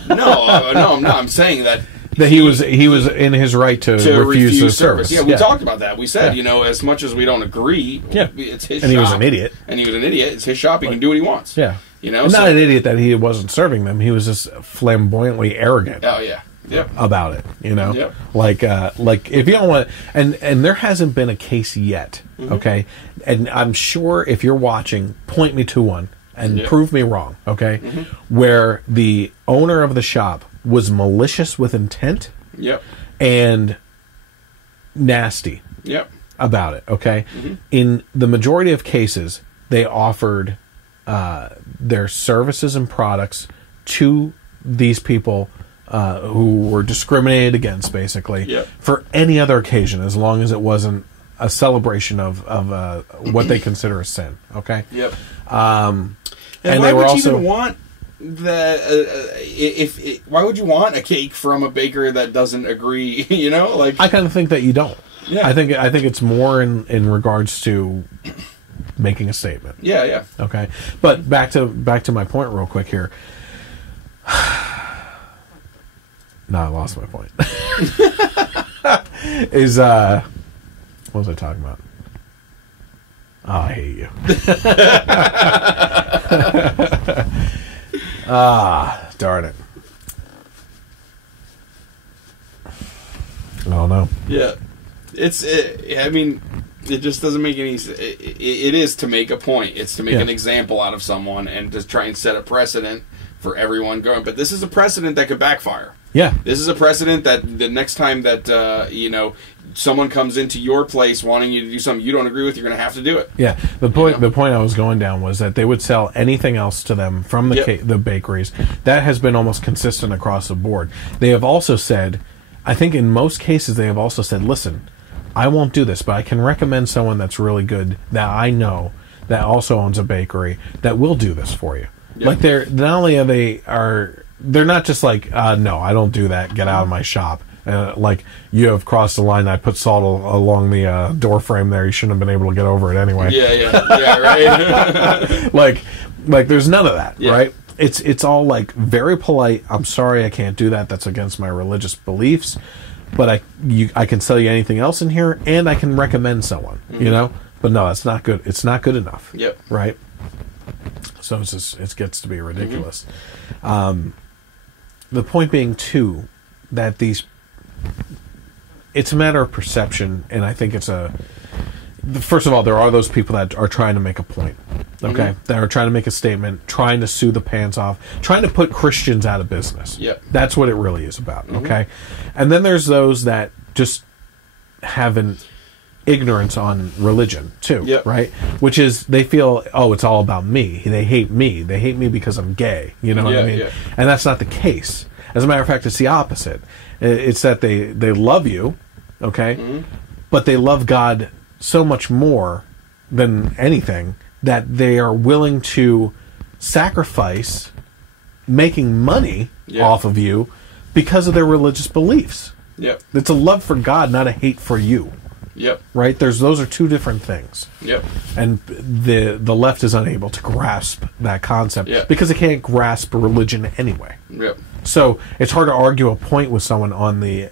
I'm not. I'm saying that he was in his right to refuse the service. Yeah, we talked about that. We said, as much as we don't agree, it's his shop. And he was an idiot. It's his shop. He can do what he wants. Yeah. Not an idiot that he wasn't serving them. He was just flamboyantly arrogant. Oh, yeah. Yep. About it, Yep. like if you don't want, and there hasn't been a case yet, okay, and I'm sure if you're watching, point me to one and prove me wrong, okay, where the owner of the shop was malicious with intent, and nasty, about it, okay. In the majority of cases, they offered their services and products to these people. Who were discriminated against, basically, for any other occasion, as long as it wasn't a celebration of what they consider a sin. Okay. Yep. And why they were would also you even want why would you want a cake from a baker that doesn't agree? I kind of think that you don't. Yeah. I think it's more in regards to making a statement. Yeah. Yeah. Okay. But back to my point real quick here. No, I lost my point. What was I talking about? Oh, I hate you. Darn it. I don't know. Yeah. I mean, it just doesn't make any sense. It is to make a point. It's to make an example out of someone and to try and set a precedent for everyone going. But this is a precedent that could backfire. Yeah. This is a precedent that the next time that, someone comes into your place wanting you to do something you don't agree with, you're going to have to do it. Yeah. The point I was going down was that they would sell anything else to them from the bakeries. That has been almost consistent across the board. They have also said, I think in most cases they have also said, listen, I won't do this, but I can recommend someone that's really good that I know that also owns a bakery that will do this for you. Yep. Like they're not just like, no, I don't do that. Get out of my shop. Like, you have crossed the line. I put salt along the door frame there. You shouldn't have been able to get over it anyway. Yeah, right. like there's none of that, right? It's all like very polite. I'm sorry, I can't do that. That's against my religious beliefs. But I can sell you anything else in here, and I can recommend someone. But no, it's not good. It's not good enough. Yep. Right. So it gets to be ridiculous. The point being, too, that it's a matter of perception, and I think first of all, there are those people that are trying to make a point, okay? That are trying to make a statement, trying to sue the pants off, trying to put Christians out of business. Yep. That's what it really is about, okay? And then there's those that just have an ignorance on religion too, right? Which is, they feel, it's all about me. They hate me. They hate me because I'm gay. You know what I mean? Yeah. And that's not the case. As a matter of fact, it's the opposite. It's that they love you, okay? But they love God so much more than anything that they are willing to sacrifice making money off of you because of their religious beliefs. Yep. It's a love for God, not a hate for you. Yep. Right? Those are two different things. Yep. And the left is unable to grasp that concept because it can't grasp religion anyway. Yep. So it's hard to argue a point with someone on the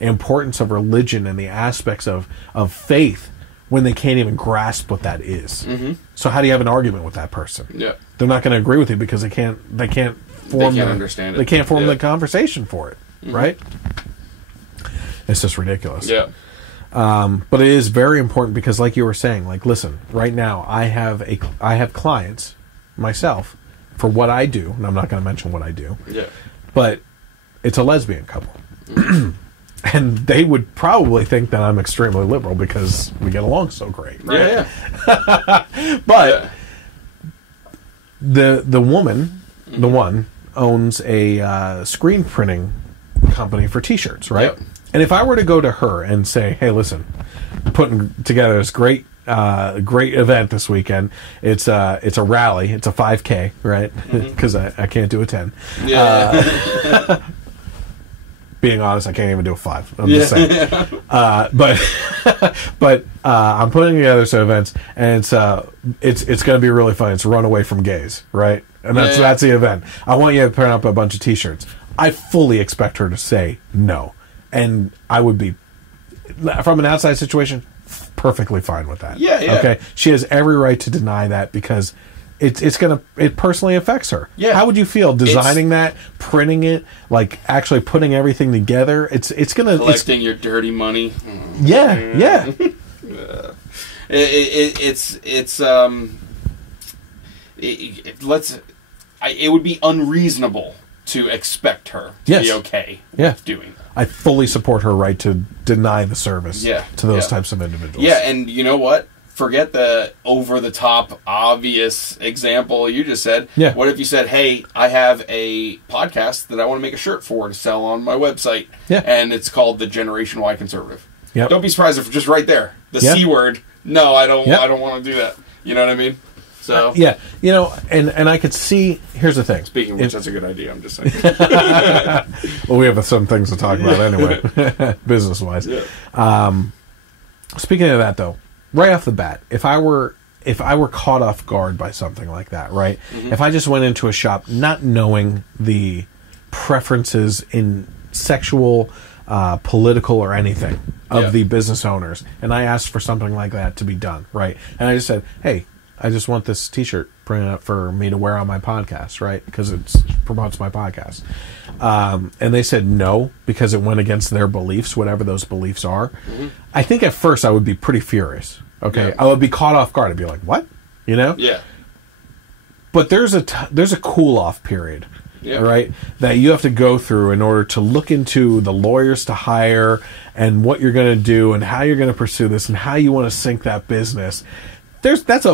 importance of religion and the aspects of faith when they can't even grasp what that is. So how do you have an argument with that person? Yeah. They're not going to agree with you because they can't understand it. They can't form the conversation for it, right? It's just ridiculous. Yeah. But it is very important because, like you were saying, like, listen, right now I have clients myself for what I do, and I'm not going to mention what I do. Yeah. But it's a lesbian couple. And they would probably think that I'm extremely liberal because we get along so great. Right? Yeah. But the woman, the one, owns a screen printing company for T-shirts, right? Yep. And if I were to go to her and say, "Hey, listen, putting together this great event this weekend. It's a rally. It's a 5K, right? Because I can't do a 10. Yeah. Being honest, I can't even do a 5. I'm just saying. But I'm putting together some events, and it's going to be really fun. It's Run Away from Gays, right? And that's the event. I want you to print up a bunch of T-shirts. I fully expect her to say no, and I would be, from an outside situation, perfectly fine with that. Yeah. Okay. She has every right to deny that because it personally affects her. Yeah. How would you feel designing that, printing it, like actually putting everything together? It's gonna collecting your dirty money. Yeah. It would be unreasonable to expect her to be okay with doing that. I fully support her right to deny the service to those types of individuals. Yeah, and you know what? Forget the over-the-top, obvious example you just said. Yeah. What if you said, hey, I have a podcast that I want to make a shirt for to sell on my website, and it's called The Generation Y Conservative. Yep. Don't be surprised if just right there, the C word, no, I don't want to do that. You know what I mean? So and I could see, here's the thing. Speaking of which, that's a good idea, I'm just saying. Well, we have some things to talk about anyway, business-wise. Yeah. Speaking of that, though, right off the bat, if I were caught off guard by something like that, right? Mm-hmm. If I just went into a shop not knowing the preferences in sexual, political, or anything of the business owners, and I asked for something like that to be done, right? And I just said, hey, I just want this T-shirt printed up for me to wear on my podcast, right? Because it promotes my podcast. And they said no, because it went against their beliefs, whatever those beliefs are. Mm-hmm. I think at first I would be pretty furious. Okay, I would be caught off guard. I'd be like, "What?" You know? Yeah. But there's a cool off period, right? That you have to go through in order to look into the lawyers to hire and what you're going to do and how you're going to pursue this and how you want to sink that business. That's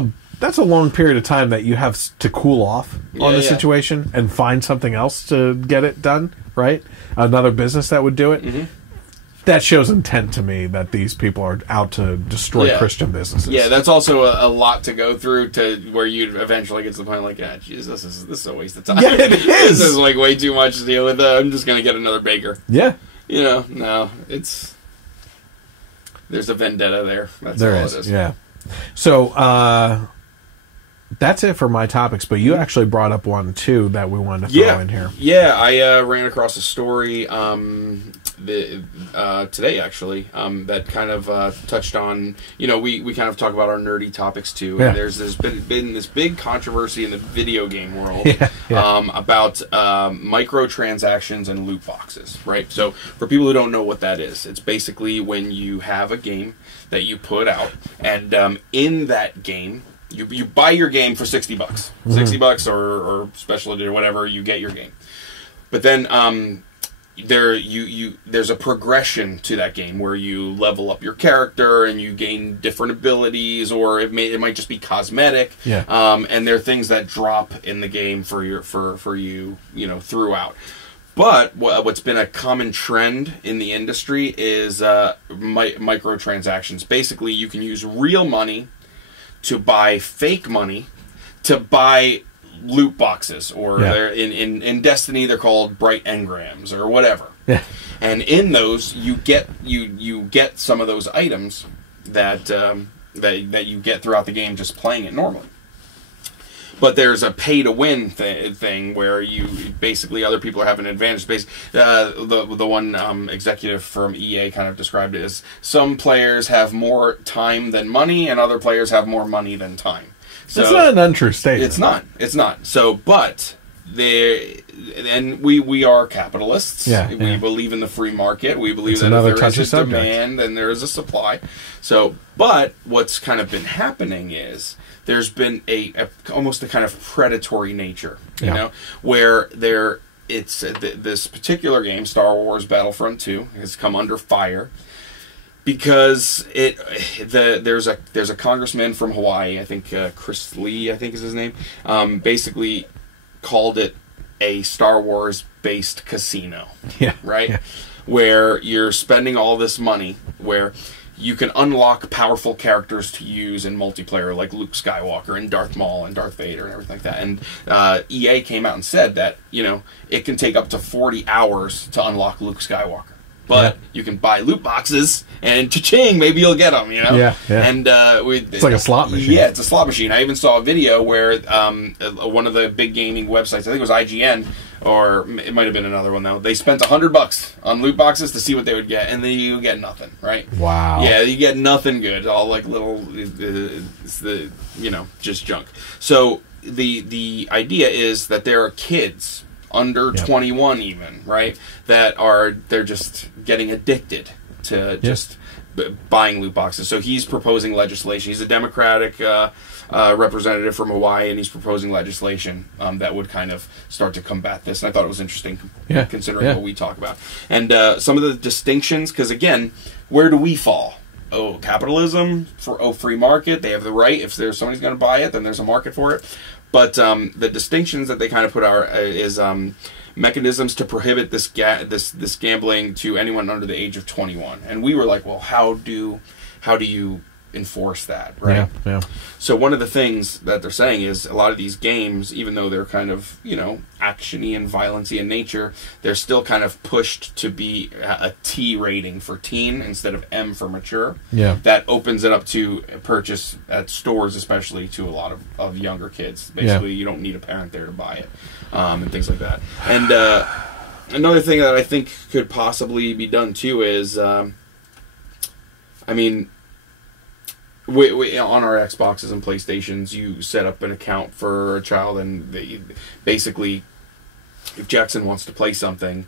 a long period of time that you have to cool off on the situation and find something else to get it done, right? Another business that would do it. Mm-hmm. That shows intent to me that these people are out to destroy Christian businesses. Yeah, that's also a lot to go through to where you eventually get to the point like, Jesus, this is a waste of time. Yeah, it is. This is like way too much to deal with. I'm just going to get another baker. Yeah. You know, no, there's a vendetta there. That's all it is. Yeah. So, that's it for my topics, but you actually brought up one, too, that we wanted to throw in here. Yeah, I ran across a story today, actually, that kind of touched on, we kind of talk about our nerdy topics, too, and there's been this big controversy in the video game world about microtransactions and loot boxes, right? So, for people who don't know what that is, it's basically when you have a game that you put out, and in that game, you buy your game for $60, $60 or special edition or whatever, you get your game. But then there's a progression to that game where you level up your character and you gain different abilities, or it might just be cosmetic. Yeah. And there are things that drop in the game for you throughout. But what's been a common trend in the industry is microtransactions. Basically, you can use real money to buy fake money to buy loot boxes, or in Destiny they're called bright engrams or whatever. Yeah. And in those you get some of those items that you get throughout the game just playing it normally. But there's a pay-to-win thing where you basically other people are having an advantage. The one executive from EA kind of described it as some players have more time than money, and other players have more money than time. So it's not an untrue statement. It's not. So, but we are capitalists. Yeah, we believe in the free market. We believe that if there is a demand, then there is a supply. So, but what's kind of been happening is there's been almost a kind of predatory nature, you know, where this particular game, Star Wars Battlefront 2, has come under fire because there's a congressman from Hawaii, I think Chris Lee, I think is his name, basically called it a Star Wars based casino. Yeah. Right? Yeah. Where you're spending all this money, where you can unlock powerful characters to use in multiplayer, like Luke Skywalker and Darth Maul and Darth Vader and everything like that. And EA came out and said that, you know, it can take up to 40 hours to unlock Luke Skywalker. But you can buy loot boxes, and cha-ching, maybe you'll get them, you know? Yeah, yeah. And it's like a slot machine. Yeah, it's a slot machine. I even saw a video where one of the big gaming websites, I think it was IGN, or it might have been another one though, they spent $100 on loot boxes to see what they would get, and then you get nothing, right? Wow. Yeah, you get nothing good. All like little, it's the, you know, just junk. So the idea is that there are kids under 21 even, right, they're just getting addicted to just buying loot boxes. So he's proposing legislation. He's a Democratic representative from Hawaii, and he's proposing legislation that would kind of start to combat this. And I thought it was interesting, considering what we talk about. And some of the distinctions, because again, where do we fall? Oh, capitalism, free market. They have the right. If there's somebody's going to buy it, then there's a market for it. But the distinctions that they kind of put is mechanisms to prohibit this gambling to anyone under the age of 21. And we were like, well, how do you enforce that, right? Yeah. So one of the things that they're saying is a lot of these games, even though they're kind of, you know, actiony and violency in nature, they're still kind of pushed to be a T rating for teen instead of M for mature. Yeah. That opens it up to purchase at stores, especially to a lot of younger kids. Basically, you don't need a parent there to buy it, and things like that. And another thing that I think could possibly be done too is, I mean, we on our Xboxes and PlayStations, you set up an account for a child, and they basically, if Jackson wants to play something,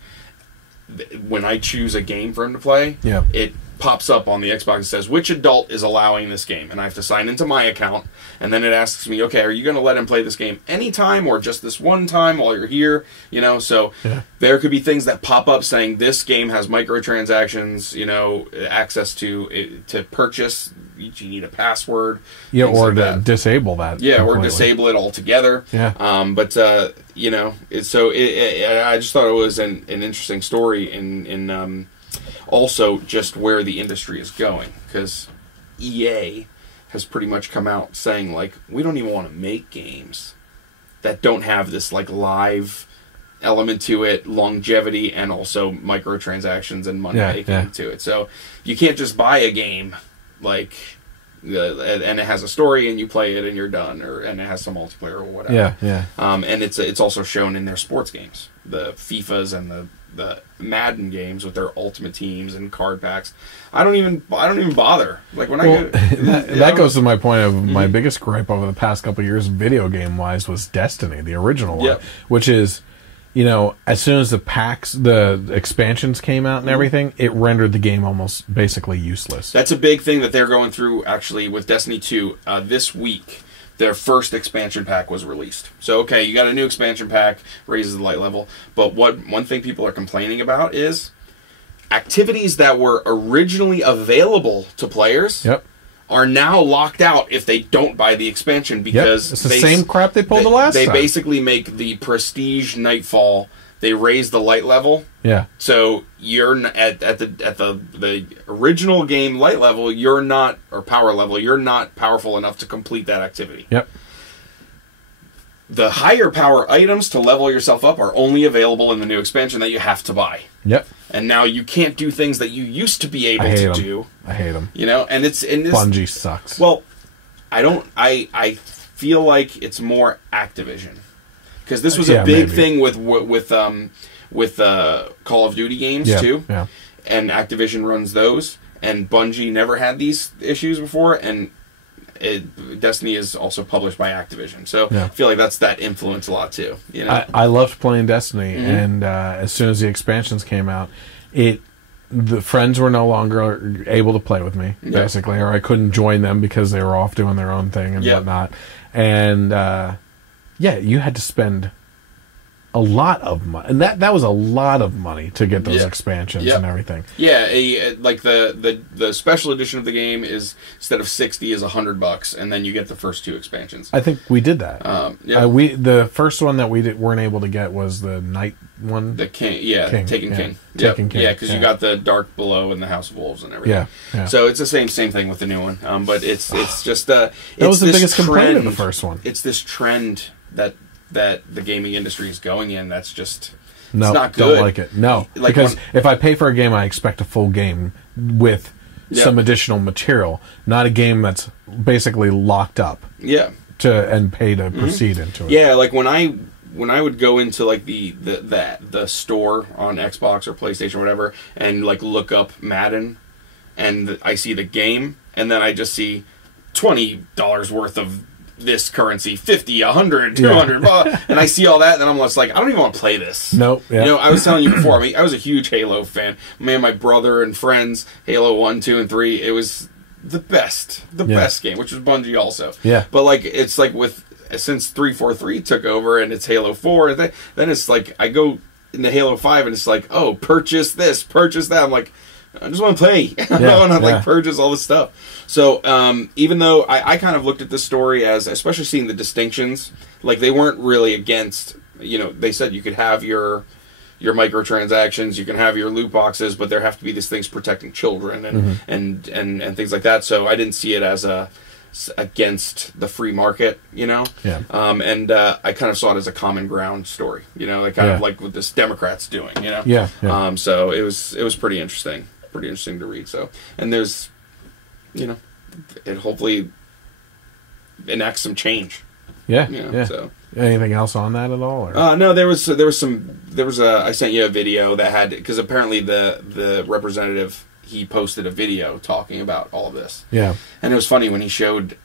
when I choose a game for him to play, it pops up on the Xbox and says, which adult is allowing this game? And I have to sign into my account, and then it asks me, okay, are you going to let him play this game anytime or just this one time while you're here? You know, so there could be things that pop up saying this game has microtransactions, you know, access to purchase. You need a password. Yeah, or to disable that. Yeah, completely. Or disable it altogether. Yeah. But you know, I just thought it was an interesting story in also just where the industry is going, because EA has pretty much come out saying, like, we don't even want to make games that don't have this like live element to it, longevity, and also microtransactions and money making to it. So you can't just buy a game like and it has a story and you play it and you're done, and it has some multiplayer or whatever. And it's also shown in their sports games, the FIFAs and the Madden games with their ultimate teams and card packs. I don't even bother. Like when that goes to my point of my biggest gripe over the past couple of years, video game wise, was Destiny, the original one, which is, you know, as soon as the expansions came out and everything, it rendered the game almost basically useless. That's a big thing that they're going through actually with Destiny 2 this week. Their first expansion pack was released. So, okay, you got a new expansion pack, raises the light level. But one thing people are complaining about is activities that were originally available to players are now locked out if they don't buy the expansion, because it's the same crap they pulled the last time. They basically make the Prestige Nightfall, they raise the light level. So you're at the original game light level, you're not, or power level, you're not powerful enough to complete that activity. The higher power items to level yourself up are only available in the new expansion that you have to buy. And now you can't do things that you used to be able to do. I hate them. You know, and it's in this. Bungie sucks. Well, I feel like it's more Activision, because this was a big thing with Call of Duty games too. And Activision runs those, and Bungie never had these issues before, and Destiny is also published by Activision, so I feel like that's that influence a lot too. You know, I loved playing Destiny, and as soon as the expansions came out, the friends were no longer able to play with me, basically, or I couldn't join them because they were off doing their own thing and whatnot. And you had to spend a lot of money, and that was a lot of money to get those expansions and everything. Yeah, like the special edition of the game is, instead of $60 is $100, and then you get the first 2 expansions. I think we did that. The first one that we weren't able to get was the Night one. The King, Taken King. Taken King. Yeah, because you got the Dark Below and the House of Wolves and everything. Yeah. So it's the same thing with the new one. But it's just that was the biggest complaint of the first one. It's this trend that the gaming industry is going in. That's just it's not good. Don't like it. No, like because if I pay for a game, I expect a full game with some additional material, not a game that's basically locked up. Yeah. And pay to proceed into it. Yeah, like when I would go into like the store on Xbox or PlayStation or whatever and like look up Madden, and I see the game, and then I just see $20 worth of this currency, 50, 100, 200, blah, and I see all that, and then I'm just like, I don't even want to play this. Nope. Yeah. You know, I was telling you before, I mean, I was a huge Halo fan. Me and my brother and friends, Halo 1, 2, and 3, it was the best game, which was Bungie also. Yeah. But like, it's like since 343 took over and it's Halo 4, then it's like, I go into Halo 5 and it's like, oh, purchase this, purchase that. I'm like, I just want to play. I don't want to like purchase all this stuff. So even though I kind of looked at this story as, especially seeing the distinctions, like they weren't really against, you know, they said you could have your microtransactions, you can have your loot boxes, but there have to be these things protecting children and things like that. So I didn't see it as against the free market, you know. Yeah. And I kind of saw it as a common ground story, you know, like kind of like what this Democrats doing, you know. Yeah. So it was pretty interesting to read. So, and there's, you know, it hopefully enacts some change. Yeah. You know, yeah. So. Anything else on that at all? Or? No, there was I sent you a video that had, because apparently the representative, he posted a video talking about all of this. Yeah. And it was funny when he showed,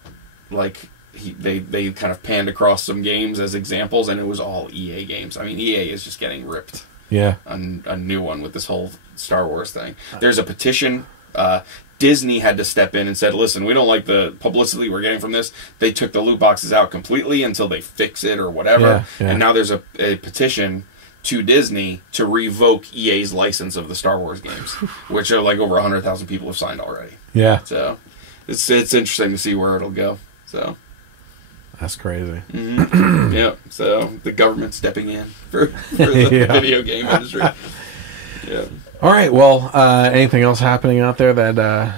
like, they kind of panned across some games as examples, and it was all EA games. I mean, EA is just getting ripped. Yeah. A new one with this whole Star Wars thing. There's a petition. Disney had to step in and said, listen, we don't like the publicity we're getting from this. They took the loot boxes out completely until they fix it or whatever. Yeah. And now there's a petition to Disney to revoke EA's license of the Star Wars games, which are like over 100,000 people have signed already. Yeah. So it's interesting to see where it'll go. So that's crazy. Yeah. So the government stepping in for the video game industry. Yeah. All right. Well, anything else happening out there that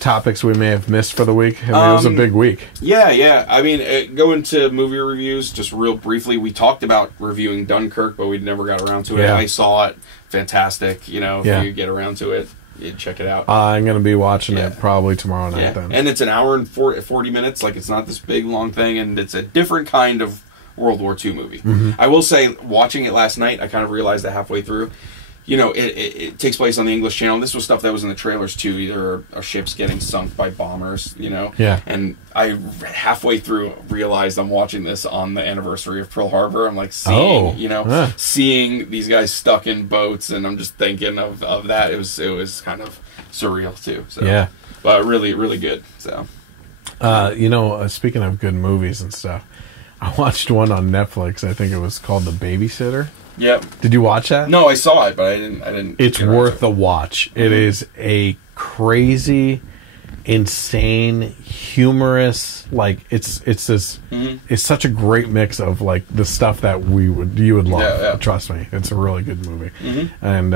topics we may have missed for the week? I mean, it was a big week. Yeah. I mean, going to movie reviews, just real briefly, we talked about reviewing Dunkirk, but we never got around to it. Yeah. I saw it. Fantastic. You know, if you get around to it, you check it out. I'm going to be watching it probably tomorrow night then. And it's an hour and 40 minutes. Like, it's not this big, long thing, and it's a different kind of World War II movie. I will say, watching it last night, I kind of realized that halfway through, you know, it takes place on the English Channel. This was stuff that was in the trailers too. Either a ship's getting sunk by bombers, you know. Yeah. And I halfway through realized I'm watching this on the anniversary of Pearl Harbor. I'm like seeing these guys stuck in boats, and I'm just thinking of that. It was kind of surreal too. So, yeah. But really, really good. So. You know, speaking of good movies and stuff, I watched one on Netflix. I think it was called The Babysitter. Yep. Did you watch that? No, I saw it, but I didn't. It's worth the watch. It is a crazy, insane, humorous. Like it's this. It's such a great mix of like the stuff that you would love. Yeah. Trust me, it's a really good movie, and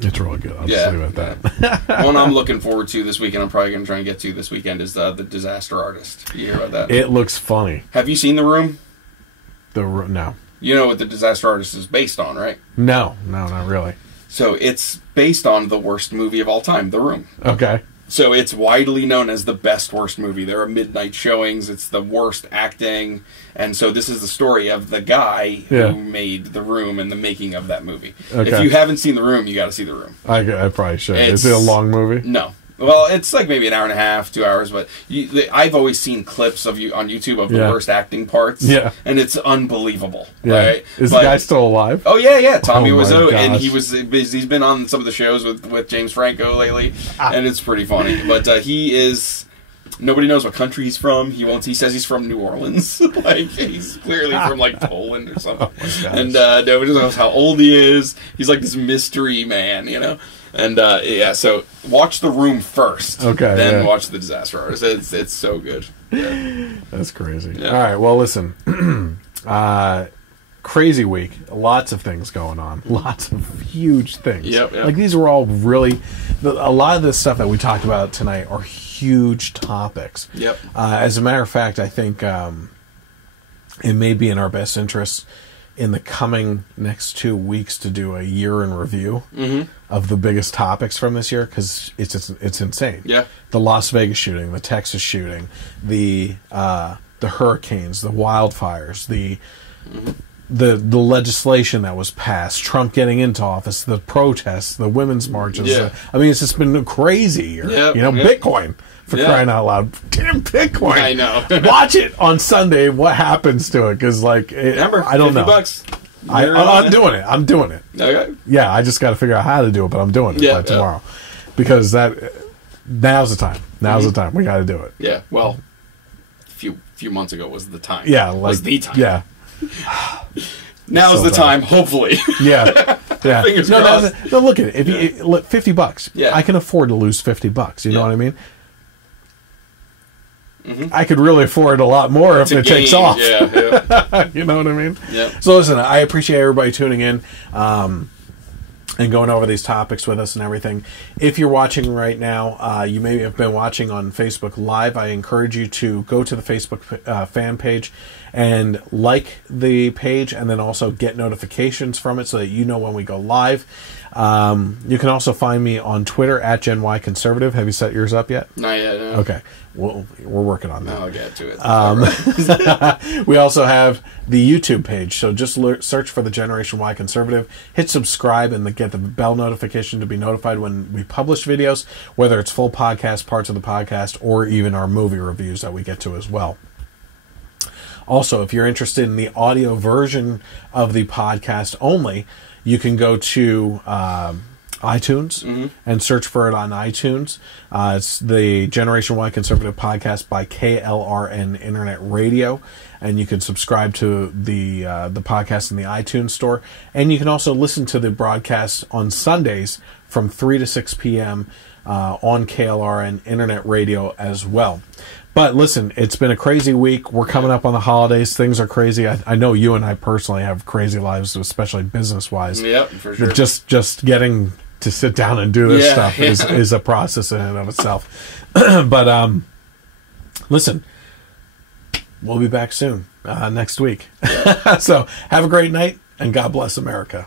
it's really good. I'll just leave it at that. One I'm looking forward to this weekend, I'm probably going to try and get to this weekend, is the Disaster Artist. You hear about that? It looks funny. Have you seen The Room? No. You know what The Disaster Artist is based on, right? No, not really. So it's based on the worst movie of all time, The Room. Okay. So it's widely known as the best worst movie. There are midnight showings. It's the worst acting. And so this is the story of the guy who made The Room and the making of that movie. Okay. If you haven't seen The Room, you got to see The Room. I probably should. Is it a long movie? No. Well, it's like maybe an hour and a half, 2 hours, but I've always seen clips of you on YouTube of the worst acting parts, and it's unbelievable. Right? Is the guy still alive? Oh yeah, Tommy Wiseau, and he's been on some of the shows with James Franco lately, and it's pretty funny. But he is Nobody knows what country he's from. He says he's from New Orleans. Like, he's clearly from, like, Poland or something. Oh, and nobody knows how old he is. He's like this mystery man, you know? And, yeah, so watch The Room first. Okay. Then watch The Disaster Artist. It's so good. Yeah. That's crazy. Yeah. All right, well, listen. Crazy week. Lots of things going on. Lots of huge things. Yep. Like, these were all really... A lot of this stuff that we talked about tonight are huge topics. Yep. As a matter of fact, I think it may be in our best interest in the coming next 2 weeks to do a year in review of the biggest topics from this year, because it's insane. Yeah. The Las Vegas shooting, the Texas shooting, the hurricanes, the wildfires, the legislation that was passed, Trump getting into office, the protests, the women's marches. Yeah. I mean, it's just been a crazy year. Yep. You know, Yep. Bitcoin, for crying out loud. Damn Bitcoin. I know. Watch it on Sunday, what happens to it, because, like, Remember, I don't know. $50. I'm doing it. I'm doing it. Okay. Yeah, I just got to figure out how to do it, but I'm doing it by tomorrow. Because now's the time. Now's the time. We got to do it. Yeah, well, a few months ago was the time. Yeah. Was the time. Yeah. Now's the time, hopefully. Yeah. Yeah. Fingers no, crossed. no, look at it. If you look, $50. Yeah. I can afford to lose $50. You know what I mean? Mm-hmm. I could really afford a lot more if it takes off. Yeah. You know what I mean? Yeah. So listen, I appreciate everybody tuning in and going over these topics with us and everything. If you're watching right now, you may have been watching on Facebook Live. I encourage you to go to the Facebook fan page and like the page, and then also get notifications from it so that you know when we go live. You can also find me on Twitter at GenYConservative. Have you set yours up yet? Not yet, no. Okay. Well, we're working on that. I'll get to it. We also have the YouTube page, so just search for the Generation Y Conservative, hit subscribe, and get the bell notification to be notified when we publish videos, whether it's full podcast, parts of the podcast, or even our movie reviews that we get to as well. Also, if you're interested in the audio version of the podcast only, you can go to iTunes and search for it on iTunes. It's the Generation Y Conservative Podcast by KLRN Internet Radio, and you can subscribe to the podcast in the iTunes store. And you can also listen to the broadcast on Sundays from 3 to 6 p.m. On KLRN Internet Radio as well. But listen, it's been a crazy week. We're coming up on the holidays. Things are crazy. I know you and I personally have crazy lives, especially business-wise. Yep, for sure. Just getting to sit down and do this stuff is a process in and of itself. But listen, we'll be back soon, next week. So have a great night, and God bless America.